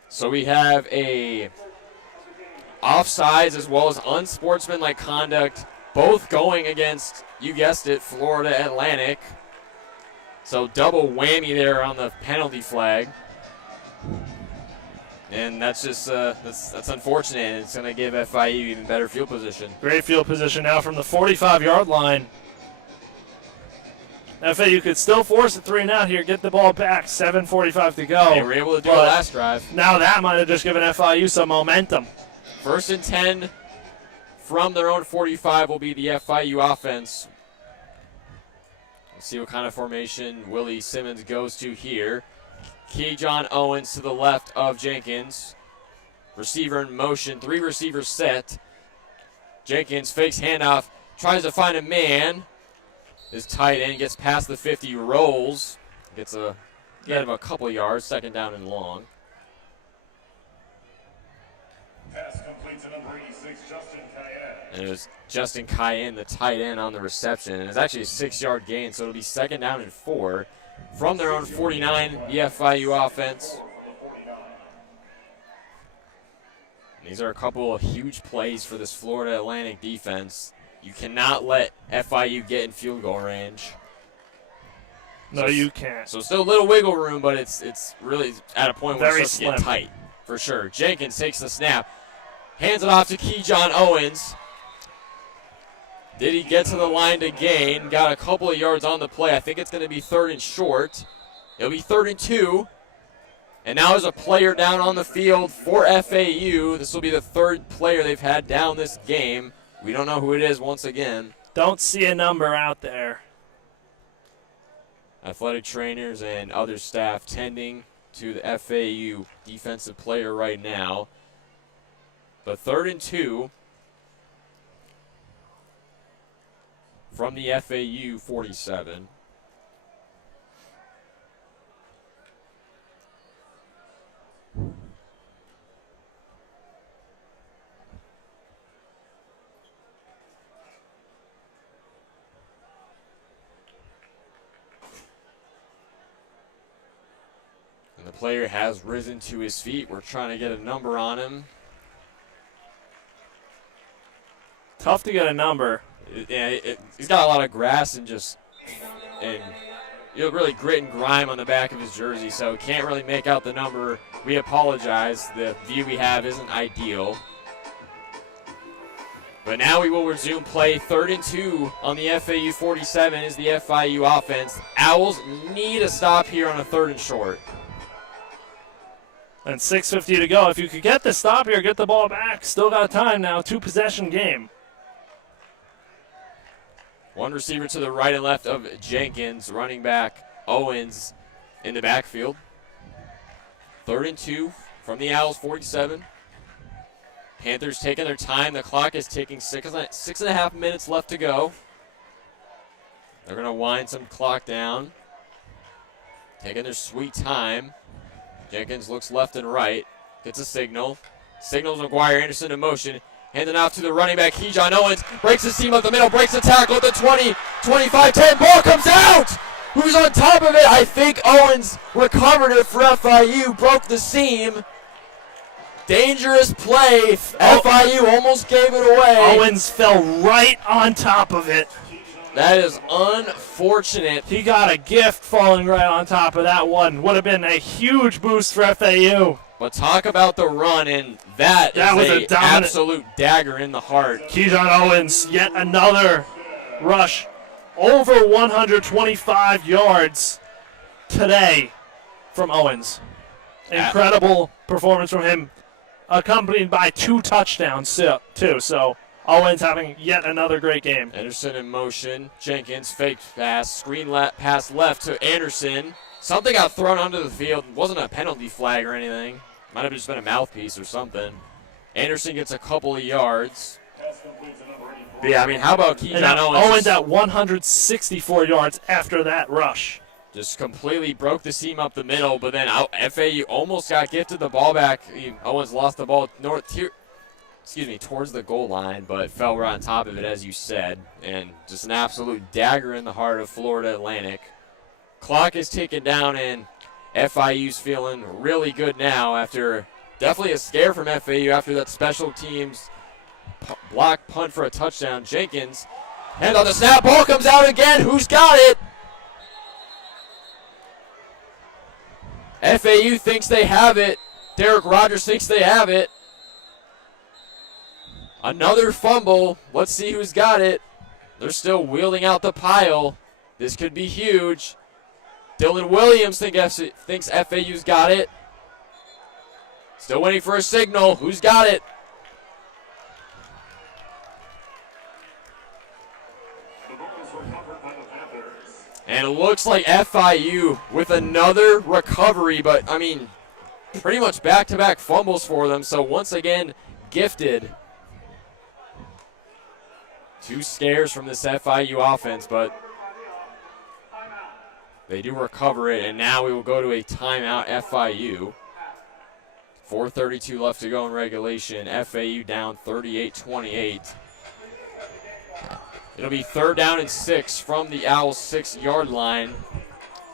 So we have a offsides as well as unsportsmanlike conduct, both going against, you guessed it, Florida Atlantic. So double whammy there on the penalty flag. And that's just that's unfortunate. It's going to give FIU even better field position. Great field position now from the 45-yard line. FAU could still force a 3-and-out here, get the ball back, 7:45 to go. They were able to do it last drive. Now that might have just given FIU some momentum. 1st and 10 from their own 45 will be the FIU offense. Let's see what kind of formation Willie Simmons goes to here. Keyjon Owens to the left of Jenkins. Receiver in motion, 3 receivers set. Jenkins fakes handoff, tries to find a man. His tight end gets past the 50, rolls, gets a gain of a couple yards, second down and long. Pass complete to number 86, Justin Cayenne. And it was Justin Cayenne, the tight end, on the reception. And it's actually a 6-yard gain, so it'll be second down and 4 from their own 49, the FIU offense. And these are a couple of huge plays for this Florida Atlantic defense. You cannot let FIU get in field goal range. No, you can't. So still a little wiggle room, but it's really at a point where Very it's starting to slim. get tight, for sure. Jenkins takes the snap, hands it off to Keyshawn Owens. Did he get to the line to gain? Got a couple of yards on the play. I think it's going to be 3rd and short. It'll be 3rd and 2. And now there's a player down on the field for FAU. This will be the 3rd player they've had down this game. We don't know who it is once again. Don't see a number out there. Athletic trainers and other staff tending to the FAU defensive player right now. But 3rd and 2 from the FAU 47. And the player has risen to his feet. We're trying to get a number on him. Tough to get a number. He's got a lot of grass and really grit and grime on the back of his jersey, so can't really make out the number. We apologize. The view we have isn't ideal. But now we will resume play. 3rd and 2 on the FAU 47 is the FIU offense. Owls need a stop here on a 3rd and short. And 6:50 to go. If you could get the stop here, get the ball back. Still got time now. 2-possession game. One receiver to the right and left of Jenkins. Running back Owens in the backfield. 3rd and 2 from the Owls 47. Panthers taking their time. The clock is ticking. 6.5 minutes left to go. They're going to wind some clock down. Taking their sweet time. Jenkins looks left and right. Gets a signal. Signals McGuire Anderson in motion. Handing off to the running back, Keyshawn Owens. Breaks his team up the middle. Breaks the tackle at the 20, 25, 10. Ball comes out! Who's on top of it? I think Owens recovered it for FIU. Broke the seam. Dangerous play. FIU almost gave it away. Owens fell right on top of it. That is unfortunate. He got a gift falling right on top of that one. Would have been a huge boost for FAU. But talk about the run, and that was is a an dominant absolute dagger in the heart. Keyshawn Owens, yet another rush. Over 125 yards today from Owens. Incredible performance from him, accompanied by 2 touchdowns too. So Owens having yet another great game. Anderson in motion. Jenkins fake pass. Screen pass left to Anderson. Something got thrown onto the field. It wasn't a penalty flag or anything. Might have just been a mouthpiece or something. Anderson gets a couple of yards. But yeah, I mean, how about Keyshawn Owens? Owens at 164 yards after that rush. Just completely broke the seam up the middle, but then FAU almost got gifted the ball back. Owens lost the ball towards the goal line, but fell right on top of it, as you said. And just an absolute dagger in the heart of Florida Atlantic. Clock is ticking down, and FIU's feeling really good now after definitely a scare from FAU after that special teams block punt for a touchdown. Jenkins, hand on the snap, ball comes out again. Who's got it? FAU thinks they have it. Derek Rogers thinks they have it. Another fumble. Let's see who's got it. They're still wheeling out the pile. This could be huge. Dylan Williams thinks FAU's got it. Still waiting for a signal. Who's got it? And it looks like FIU with another recovery, but, I mean, pretty much back-to-back fumbles for them. So, once again, gifted. 2 scares from this FIU offense, but They do recover it, and now we will go to a timeout, FIU. 4:32 left to go in regulation. FAU down 38-28. It'll be 3rd down and 6 from the Owls' 6-yard line.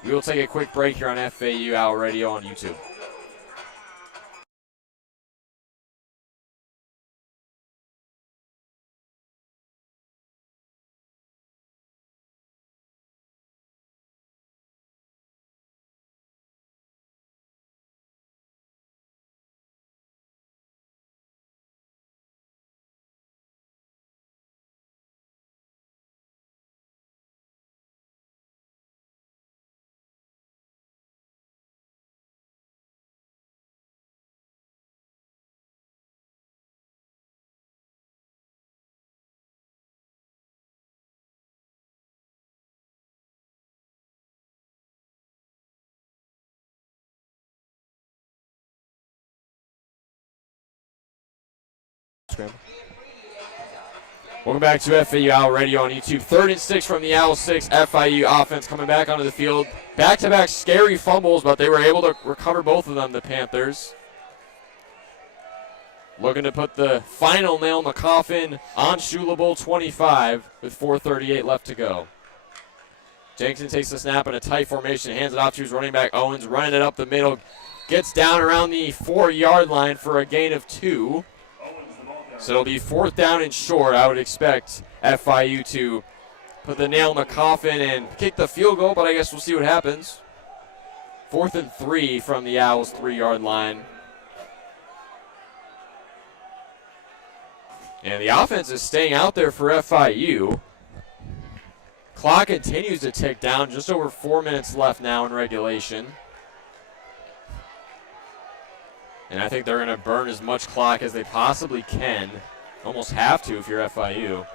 We will take a quick break here on FAU Owl Radio on YouTube. Welcome back to FAU Owl Radio on YouTube. 3rd and 6 from the Owl 6. FIU offense coming back onto the field. Back-to-back scary fumbles, but they were able to recover both of them, the Panthers. Looking to put the final nail in the coffin on Shula Bowl 25 with 4:38 left to go. Jenkins takes the snap in a tight formation, hands it off to his running back Owens, running it up the middle. Gets down around the 4-yard line for a gain of 2. So it'll be 4th down and short. I would expect FIU to put the nail in the coffin and kick the field goal, but I guess we'll see what happens. 4th and 3 from the Owls' 3-yard line. And the offense is staying out there for FIU. Clock continues to tick down. Just over 4 minutes left now in regulation. And I think they're going to burn as much clock as they possibly can. Almost have to if you're FIU.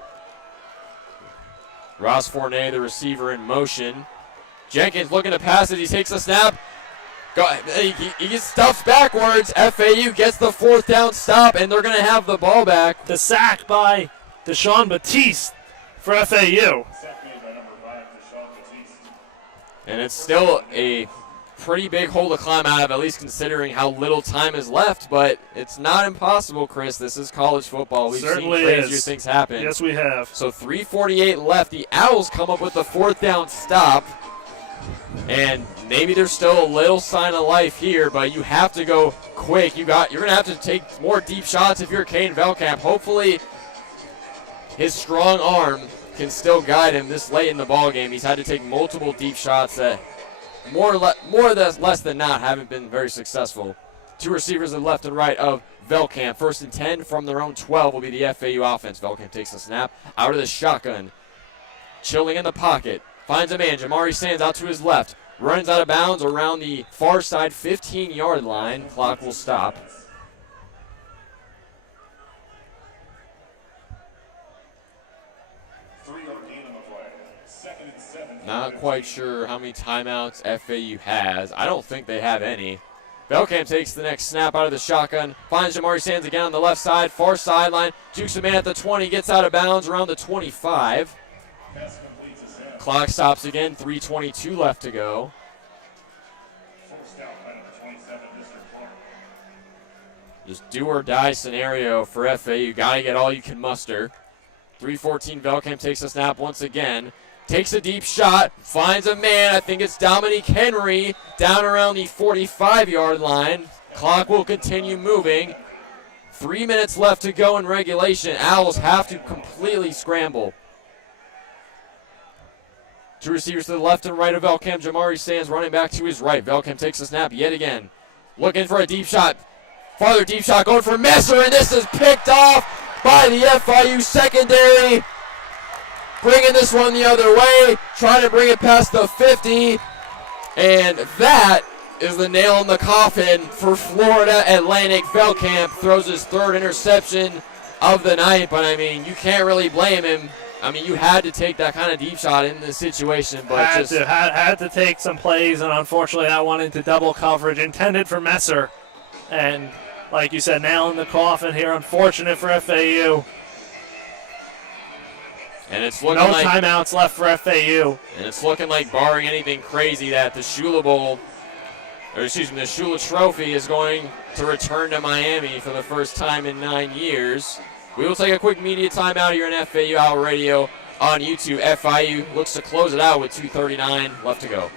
Ross Fournier, the receiver, in motion. Jenkins looking to pass it. He takes the snap. He stuffs backwards. FAU gets the 4th down stop, and they're going to have the ball back. The sack by Deshaun Batiste for FAU. And it's still a pretty big hole to climb out of, at least considering how little time is left, but it's not impossible, Chris. This is college football. We've Certainly seen crazier is. things happen. Yes, we have. So 3:48 left. The Owls come up with the 4th down stop, and maybe there's still a little sign of life here, but you have to go quick. You're going to have to take more deep shots if you're Kane Velkamp. Hopefully his strong arm can still guide him this late in the ball game. He's had to take multiple deep shots that more or less than not haven't been very successful. 2 receivers to the left and right of Velkamp. 1st and 10 from their own 12 will be the FAU offense. Velkamp takes the snap out of the shotgun. Chilling in the pocket. Finds a man. Jamari Sands out to his left. Runs out of bounds around the far side 15-yard line. Clock will stop. Not quite sure how many timeouts FAU has. I don't think they have any. Velkamp takes the next snap out of the shotgun. Finds Jamari Sands again on the left side. Far sideline. Jukes a man at the 20. Gets out of bounds around the 25. Clock stops again. 3:22 left to go. Just do or die scenario for FAU. Got to get all you can muster. 3:14. Velkamp takes the snap once again. Takes a deep shot, finds a man. I think it's Dominique Henry down around the 45-yard line. Clock will continue moving. 3 minutes left to go in regulation. Owls have to completely scramble. 2 receivers to the left and right of Velkamp. Jamari Sands running back to his right. Velkamp takes the snap yet again. Looking for a deep shot. Farther deep shot going for Messer, and this is picked off by the FIU secondary. Bringing this one the other way, trying to bring it past the 50. And that is the nail in the coffin for Florida Atlantic. Velkamp throws his 3rd interception of the night, but I mean, you can't really blame him. I mean, you had to take that kind of deep shot in this situation, but had to take some plays, and unfortunately that one into double coverage, intended for Messer. And like you said, nail in the coffin here. Unfortunate for FAU. And it's looking No like timeouts left for FAU. And it's looking like, barring anything crazy, that the Shula Bowl, or excuse me, the Shula Trophy is going to return to Miami for the first time in 9 years. We will take a quick media timeout here in FAU Hour Radio on YouTube. FIU looks to close it out with 2:39 left to go.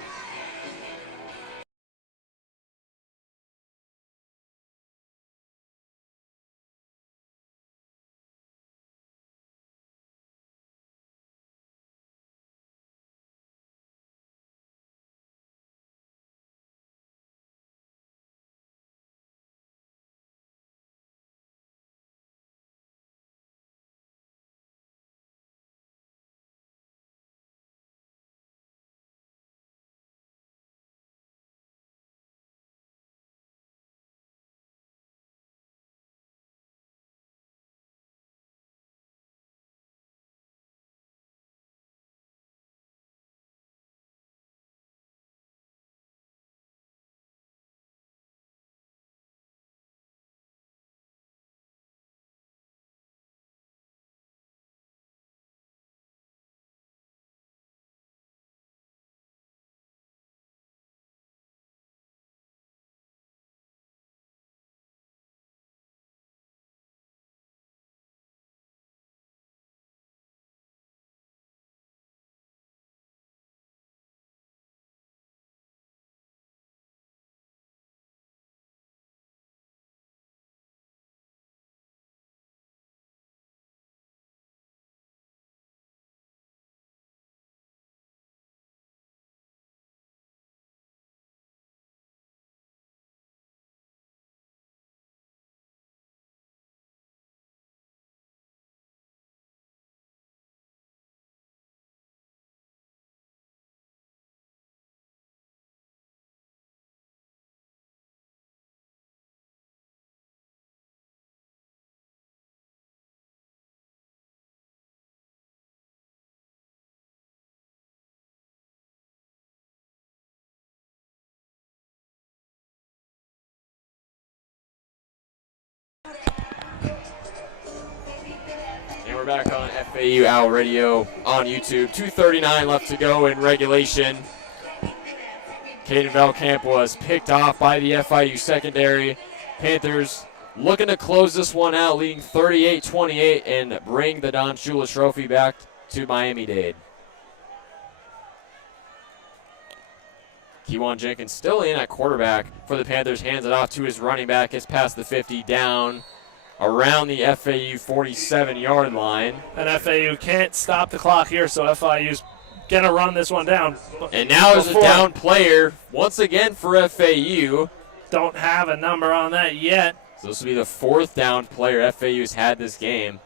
And we're back on FAU Hour Radio on YouTube. 2:39 left to go in regulation. Caden Velkamp was picked off by the FIU secondary. Panthers looking to close this one out, leading 38-28, and bring the Don Shula Trophy back to Miami-Dade. Kewan Jenkins still in at quarterback for the Panthers, hands it off to his running back, gets past the 50, down around the FAU 47-yard line. And FAU can't stop the clock here, so FIU's going to run this one down. And now is a down player once again for FAU. Don't have a number on that yet. So this will be the fourth down player FAU's had this game.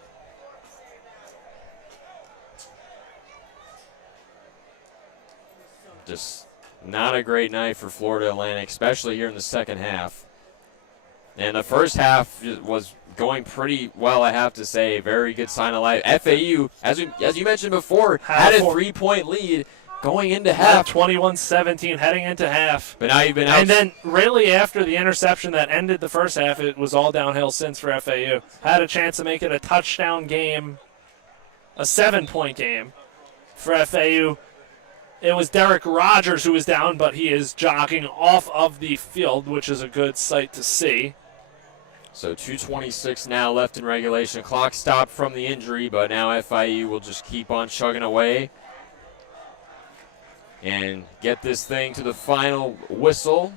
Just not a great night for Florida Atlantic, especially here in the second half. And the first half was going pretty well, I have to say. Very good sign of life. FAU, as you mentioned before, had a 3-point lead going into half. 21-17 heading into half. But now you've been out. And then really after the interception that ended the first half, it was all downhill since for FAU. Had a chance to make it a touchdown game, a 7-point game for FAU. It was Derek Rogers who was down, but he is jogging off of the field, which is a good sight to see. So 2:26 now left in regulation. Clock stopped from the injury, but now FIU will just keep on chugging away and get this thing to the final whistle.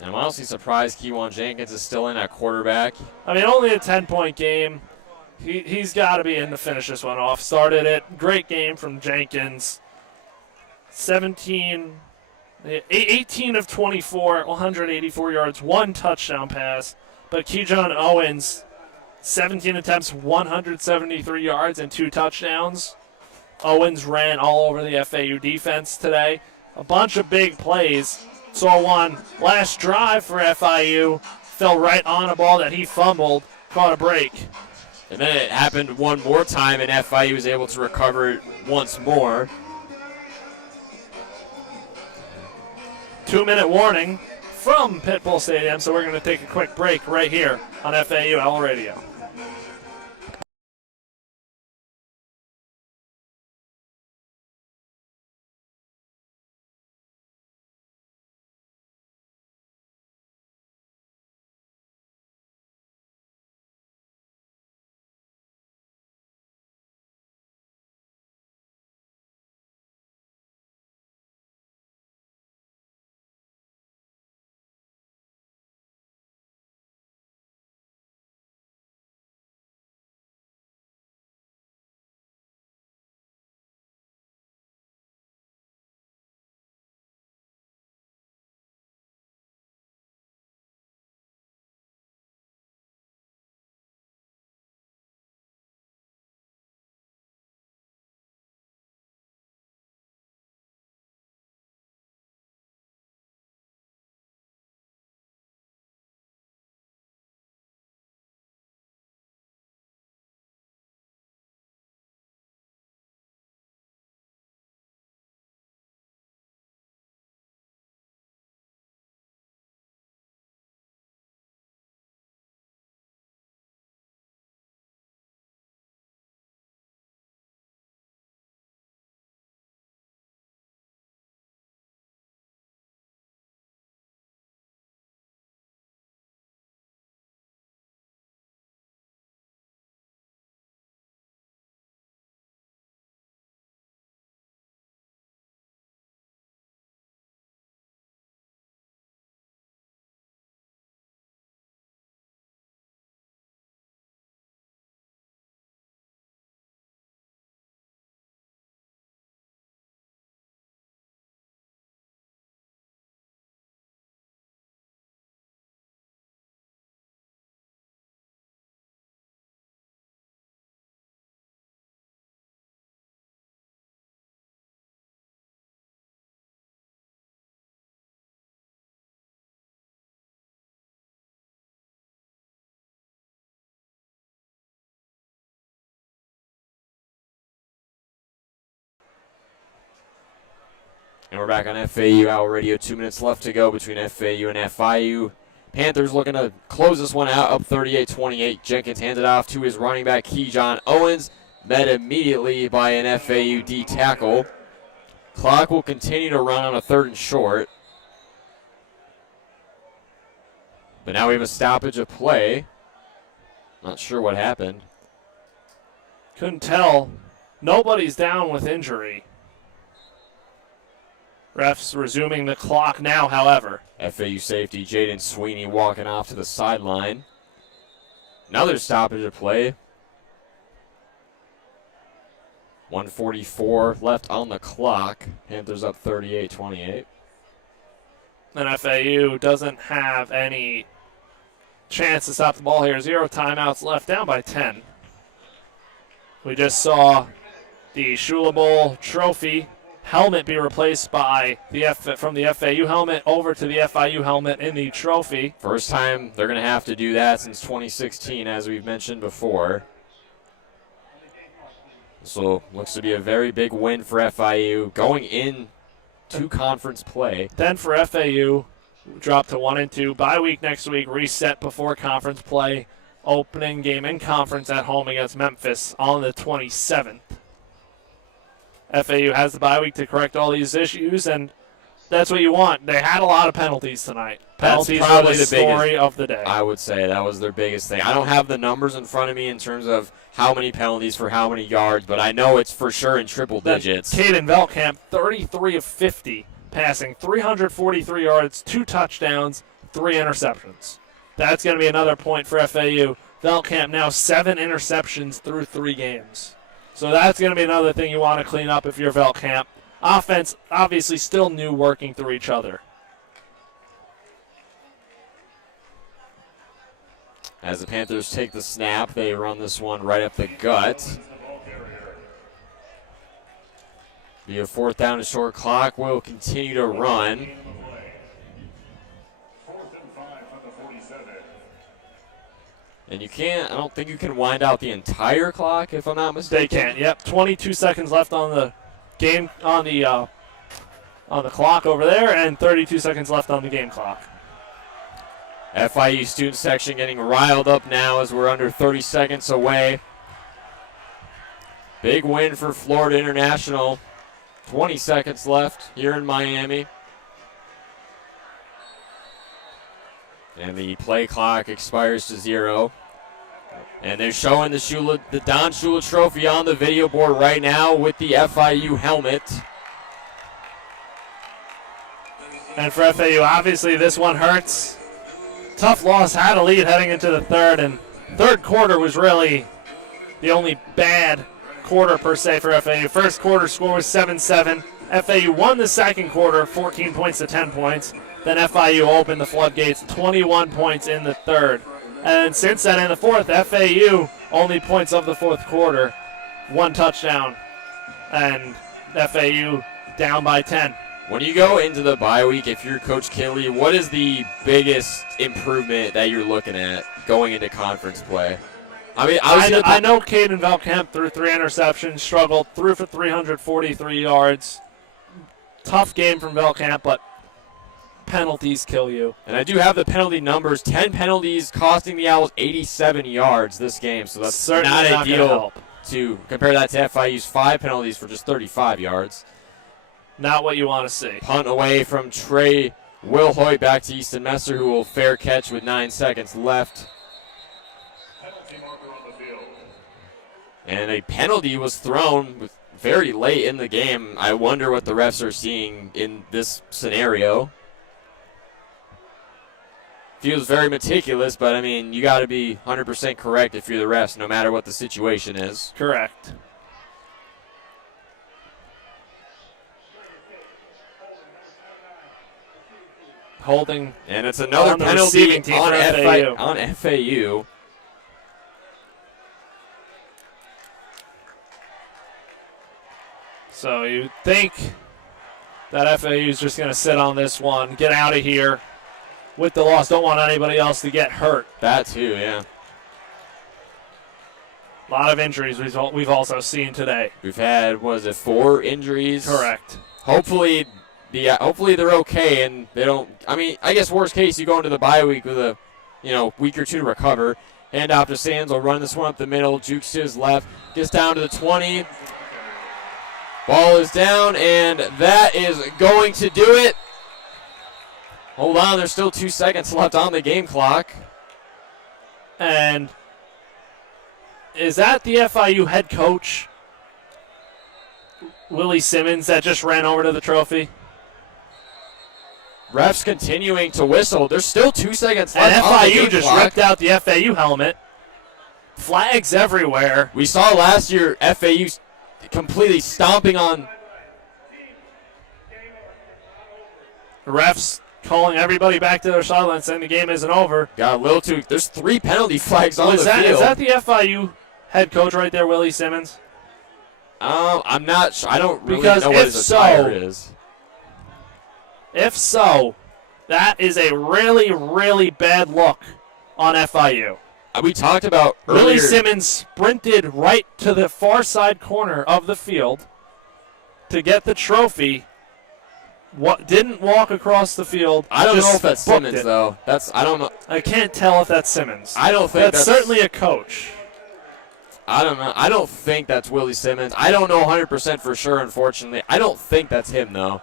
And I'm honestly surprised Kewan Jenkins is still in at quarterback. I mean, only a 10-point game. He's got to be in to finish this one off. Started it. Great game from Jenkins. 18 of 24, 184 yards, 1 touchdown pass. But Kejon Owens, 17 attempts, 173 yards, and 2 touchdowns. Owens ran all over the FAU defense today. A bunch of big plays. Saw one last drive for FIU. Fell right on a ball that he fumbled. Caught a break. And then it happened one more time, and FIU was able to recover it once more. 2-minute warning from Pitbull Stadium, so we're going to take a quick break right here on FAU Owl Radio. And we're back on FAU Owl Radio. 2 minutes left to go between FAU and FIU. Panthers looking to close this one out, up 38-28. Jenkins handed off to his running back, Keyshawn Owens, met immediately by an FAU D tackle. Clock will continue to run on a 3rd and short. But now we have a stoppage of play. Not sure what happened. Couldn't tell. Nobody's down with injury. Refs resuming the clock now, however. FAU safety Jaden Sweeney walking off to the sideline. Another stoppage of play. 1:44 left on the clock. Panthers up 38-28. And FAU doesn't have any chance to stop the ball here. 0 timeouts left, down by 10. We just saw the Shula Bowl trophy helmet be replaced by from the FAU helmet over to the FIU helmet in the trophy. First time they're going to have to do that since 2016, as we've mentioned before. So looks to be a very big win for FIU going into conference play. Then for FAU, drop to 1-2. Bye week next week, reset before conference play. Opening game in conference at home against Memphis on the 27th. FAU has the bye week to correct all these issues, and that's what you want. They had a lot of penalties tonight. Penalties That's were probably the story biggest, of the day. I would say that was their biggest thing. I don't have the numbers in front of me in terms of how many penalties for how many yards, but I know it's for sure in triple digits. Caden Velkamp, 33 of 50, passing 343 yards, 2 touchdowns, 3 interceptions. That's going to be another point for FAU. Velkamp now 7 interceptions through 3 games. So that's going to be another thing you want to clean up if you're Velkamp. Offense, obviously, still new, working through each other. As the Panthers take the snap, they run this one right up the gut. Be a 4th down and short. Clock will continue to run. And you can't, I don't think you can wind out the entire clock, if I'm not mistaken. They can, yep. 22 seconds left on the game, on the on the clock over there, and 32 seconds left on the game clock. FIU student section getting riled up now as we're under 30 seconds away. Big win for Florida International. 20 seconds left here in Miami. And the play clock expires to 0. And they're showing the Don Shula trophy on the video board right now with the FIU helmet. And for FAU, obviously this one hurts. Tough loss, had a lead heading into the third, and third quarter was really the only bad quarter per se for FAU. First quarter score was 7-7. FAU won the second quarter, 14 points to 10 points. Then FIU opened the floodgates, 21 points in the third. And since then in the fourth, FAU only points of the fourth quarter, 1 touchdown, and FAU down by 10. When you go into the bye week, if you're Coach Kinley, what is the biggest improvement that you're looking at going into conference play? I mean, I know Caden Velkamp threw 3 interceptions, struggled, threw for 343 yards. Tough game from Velkamp, but penalties kill you. And I do have the penalty numbers. 10 penalties costing the Owls 87 yards this game, so that's certainly not ideal help. to compare that to FIU's 5 penalties for just 35 yards. Not what you want to see. Punt away from Trey Wilhoit back to Easton Messer, who will fair catch with 9 seconds left. Penalty marker on the field. And a penalty was thrown very late in the game. I wonder what the refs are seeing in this scenario. Feels very meticulous, but I mean, you got to be 100% correct if you're the refs, no matter what the situation is. Correct. Holding. And it's another on the penalty receiving team on for FAU. on FAU. So you think that FAU is just going to sit on this one, get out of here with the loss. Don't want anybody else to get hurt. That too, yeah. A lot of injuries we've also seen today. We've had, 4 injuries? Correct. Hopefully they're okay and they don't. I mean, I guess worst case you go into the bye week with a, week or two to recover. Hand off to Sands. Will run this one up the middle. Jukes to his left. Gets down to the 20. Ball is down, and that is going to do it. Hold on, there's still 2 seconds left on the game clock. And is that the FIU head coach, Willie Simmons, that just ran over to the trophy? Refs continuing to whistle. There's still 2 seconds left And on the FIU game just clock. ripped out the FAU helmet. Flags everywhere. We saw last year FAU completely stomping on. Refs calling everybody back to their sideline, saying the game isn't over. Got a little too. There's 3 penalty flags on the field. Is that the FIU head coach right there, Willie Simmons? I'm not sure. I don't really Because know what his attire is. If so, that is a really, really bad look on FIU. We talked about earlier. Willie Simmons sprinted right to the far side corner of the field to get the trophy. Didn't walk across the field. I don't just know if that's booked Simmons it. though. I don't know. I can't tell if that's Simmons. I don't think that's certainly a coach. I don't know. I don't think that's Willie Simmons. I don't know 100% for sure, unfortunately. I don't think that's him though.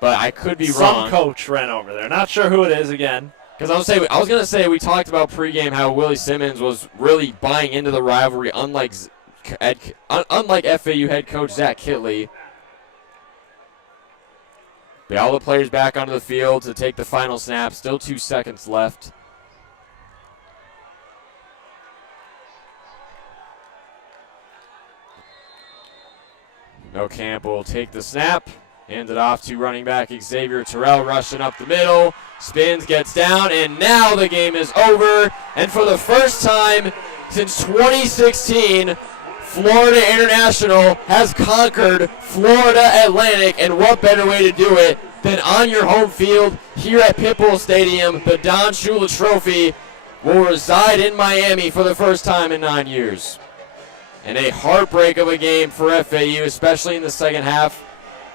But I could be wrong. Some coach ran over there. Not sure who it is again. Because I was gonna say we talked about pregame how Willie Simmons was really buying into the rivalry, unlike FAU head coach Zach Kitley. But all the players back onto the field to take the final snap. Still 2 seconds left. No Camp will take the snap. Hand it off to running back Xavier Terrell, rushing up the middle. Spins, gets down, and now the game is over. And for the first time since 2016, Florida International has conquered Florida Atlantic. And what better way to do it than on your home field here at Pitbull Stadium? The Don Shula Trophy will reside in Miami for the first time in 9 years. And a heartbreak of a game for FAU, especially in the second half.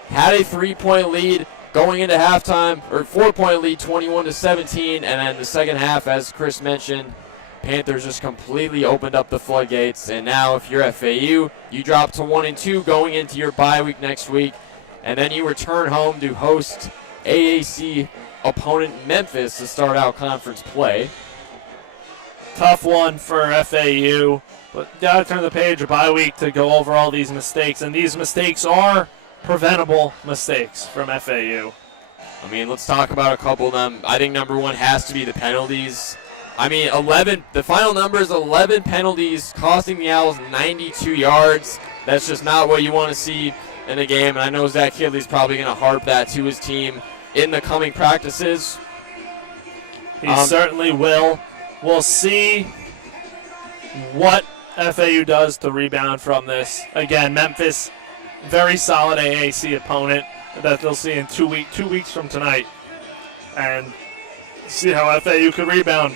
had a 3-point lead going into halftime, or 4-point lead, 21-17, and then the second half, as Chris mentioned, Panthers just completely opened up the floodgates, and now if you're FAU, you drop to 1-2 going into your bye week next week, and then you return home to host AAC opponent Memphis to start out conference play. Tough one for FAU, but gotta turn the page a bye week to go over all these mistakes, and these mistakes are preventable mistakes from FAU. I mean, let's talk about a couple of them. I think number one has to be the penalties. I mean, 11. The final number is 11 penalties, costing the Owls 92 yards. That's just not what you want to see in a game, and I know Zach Kidley's probably going to harp that to his team in the coming practices. He certainly will. We'll see what FAU does to rebound from this. Again, Memphis, very solid AAC opponent that they'll see in 2 weeks from tonight, and see how FAU can rebound.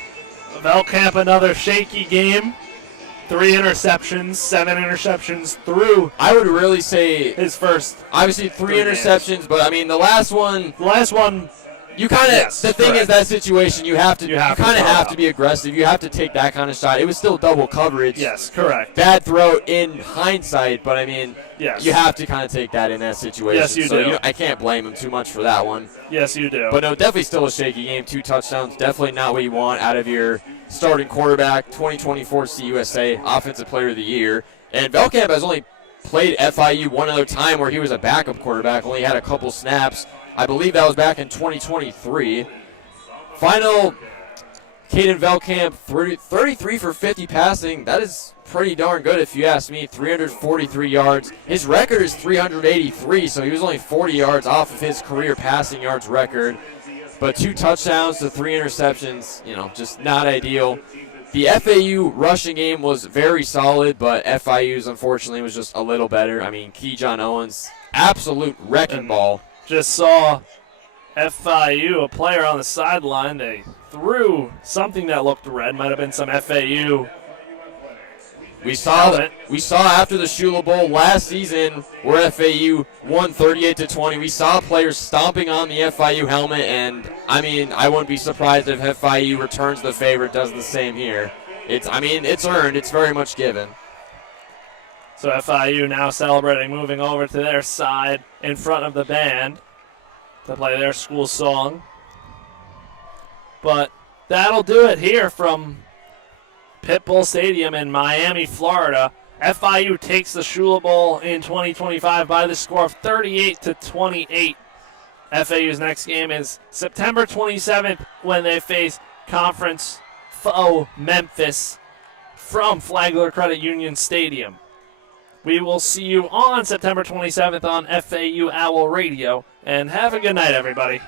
Velkamp, another shaky game. 3 interceptions, 7 interceptions through. I would really say his first. Obviously 3 interceptions, games. But I mean the last one. You kind of. Yes, the thing is, that situation you have to. You kind of have to be aggressive. You have to take that kind of shot. It was still double coverage. Yes, correct. Bad throw in hindsight, but I mean, yes, you have to kind of take that in that situation. Yes, you do. I can't blame him too much for that one. Yes, you do. But no, definitely still a shaky game. 2 touchdowns, definitely not what you want out of your starting quarterback. 2024 CUSA Offensive Player of the Year, and Velkamp has only played FIU one other time where he was a backup quarterback. Only had a couple snaps. I believe that was back in 2023. Final, Caden Velkamp, 33 for 50 passing. That is pretty darn good if you ask me. 343 yards. His record is 383, so he was only 40 yards off of his career passing yards record. But 2 touchdowns to 3 interceptions, just not ideal. The FAU rushing game was very solid, but FIU's unfortunately was just a little better. I mean, Keyjon Owens, absolute wrecking ball. Just saw FIU, a player on the sideline. They threw something that looked red. Might have been some FAU. We saw after the Shula Bowl last season where FAU won 38-20. We saw players stomping on the FIU helmet, and I mean, I wouldn't be surprised if FIU returns the favor, does the same here. It's earned. It's very much given. So FIU now celebrating, moving over to their side in front of the band to play their school song. But that'll do it here from Pitbull Stadium in Miami, Florida. FIU takes the Shula Bowl in 2025 by the score of 38-28. FAU's next game is September 27th when they face conference foe Memphis from Flagler Credit Union Stadium. We will see you on September 27th on FAU Owl Radio, and have a good night, everybody.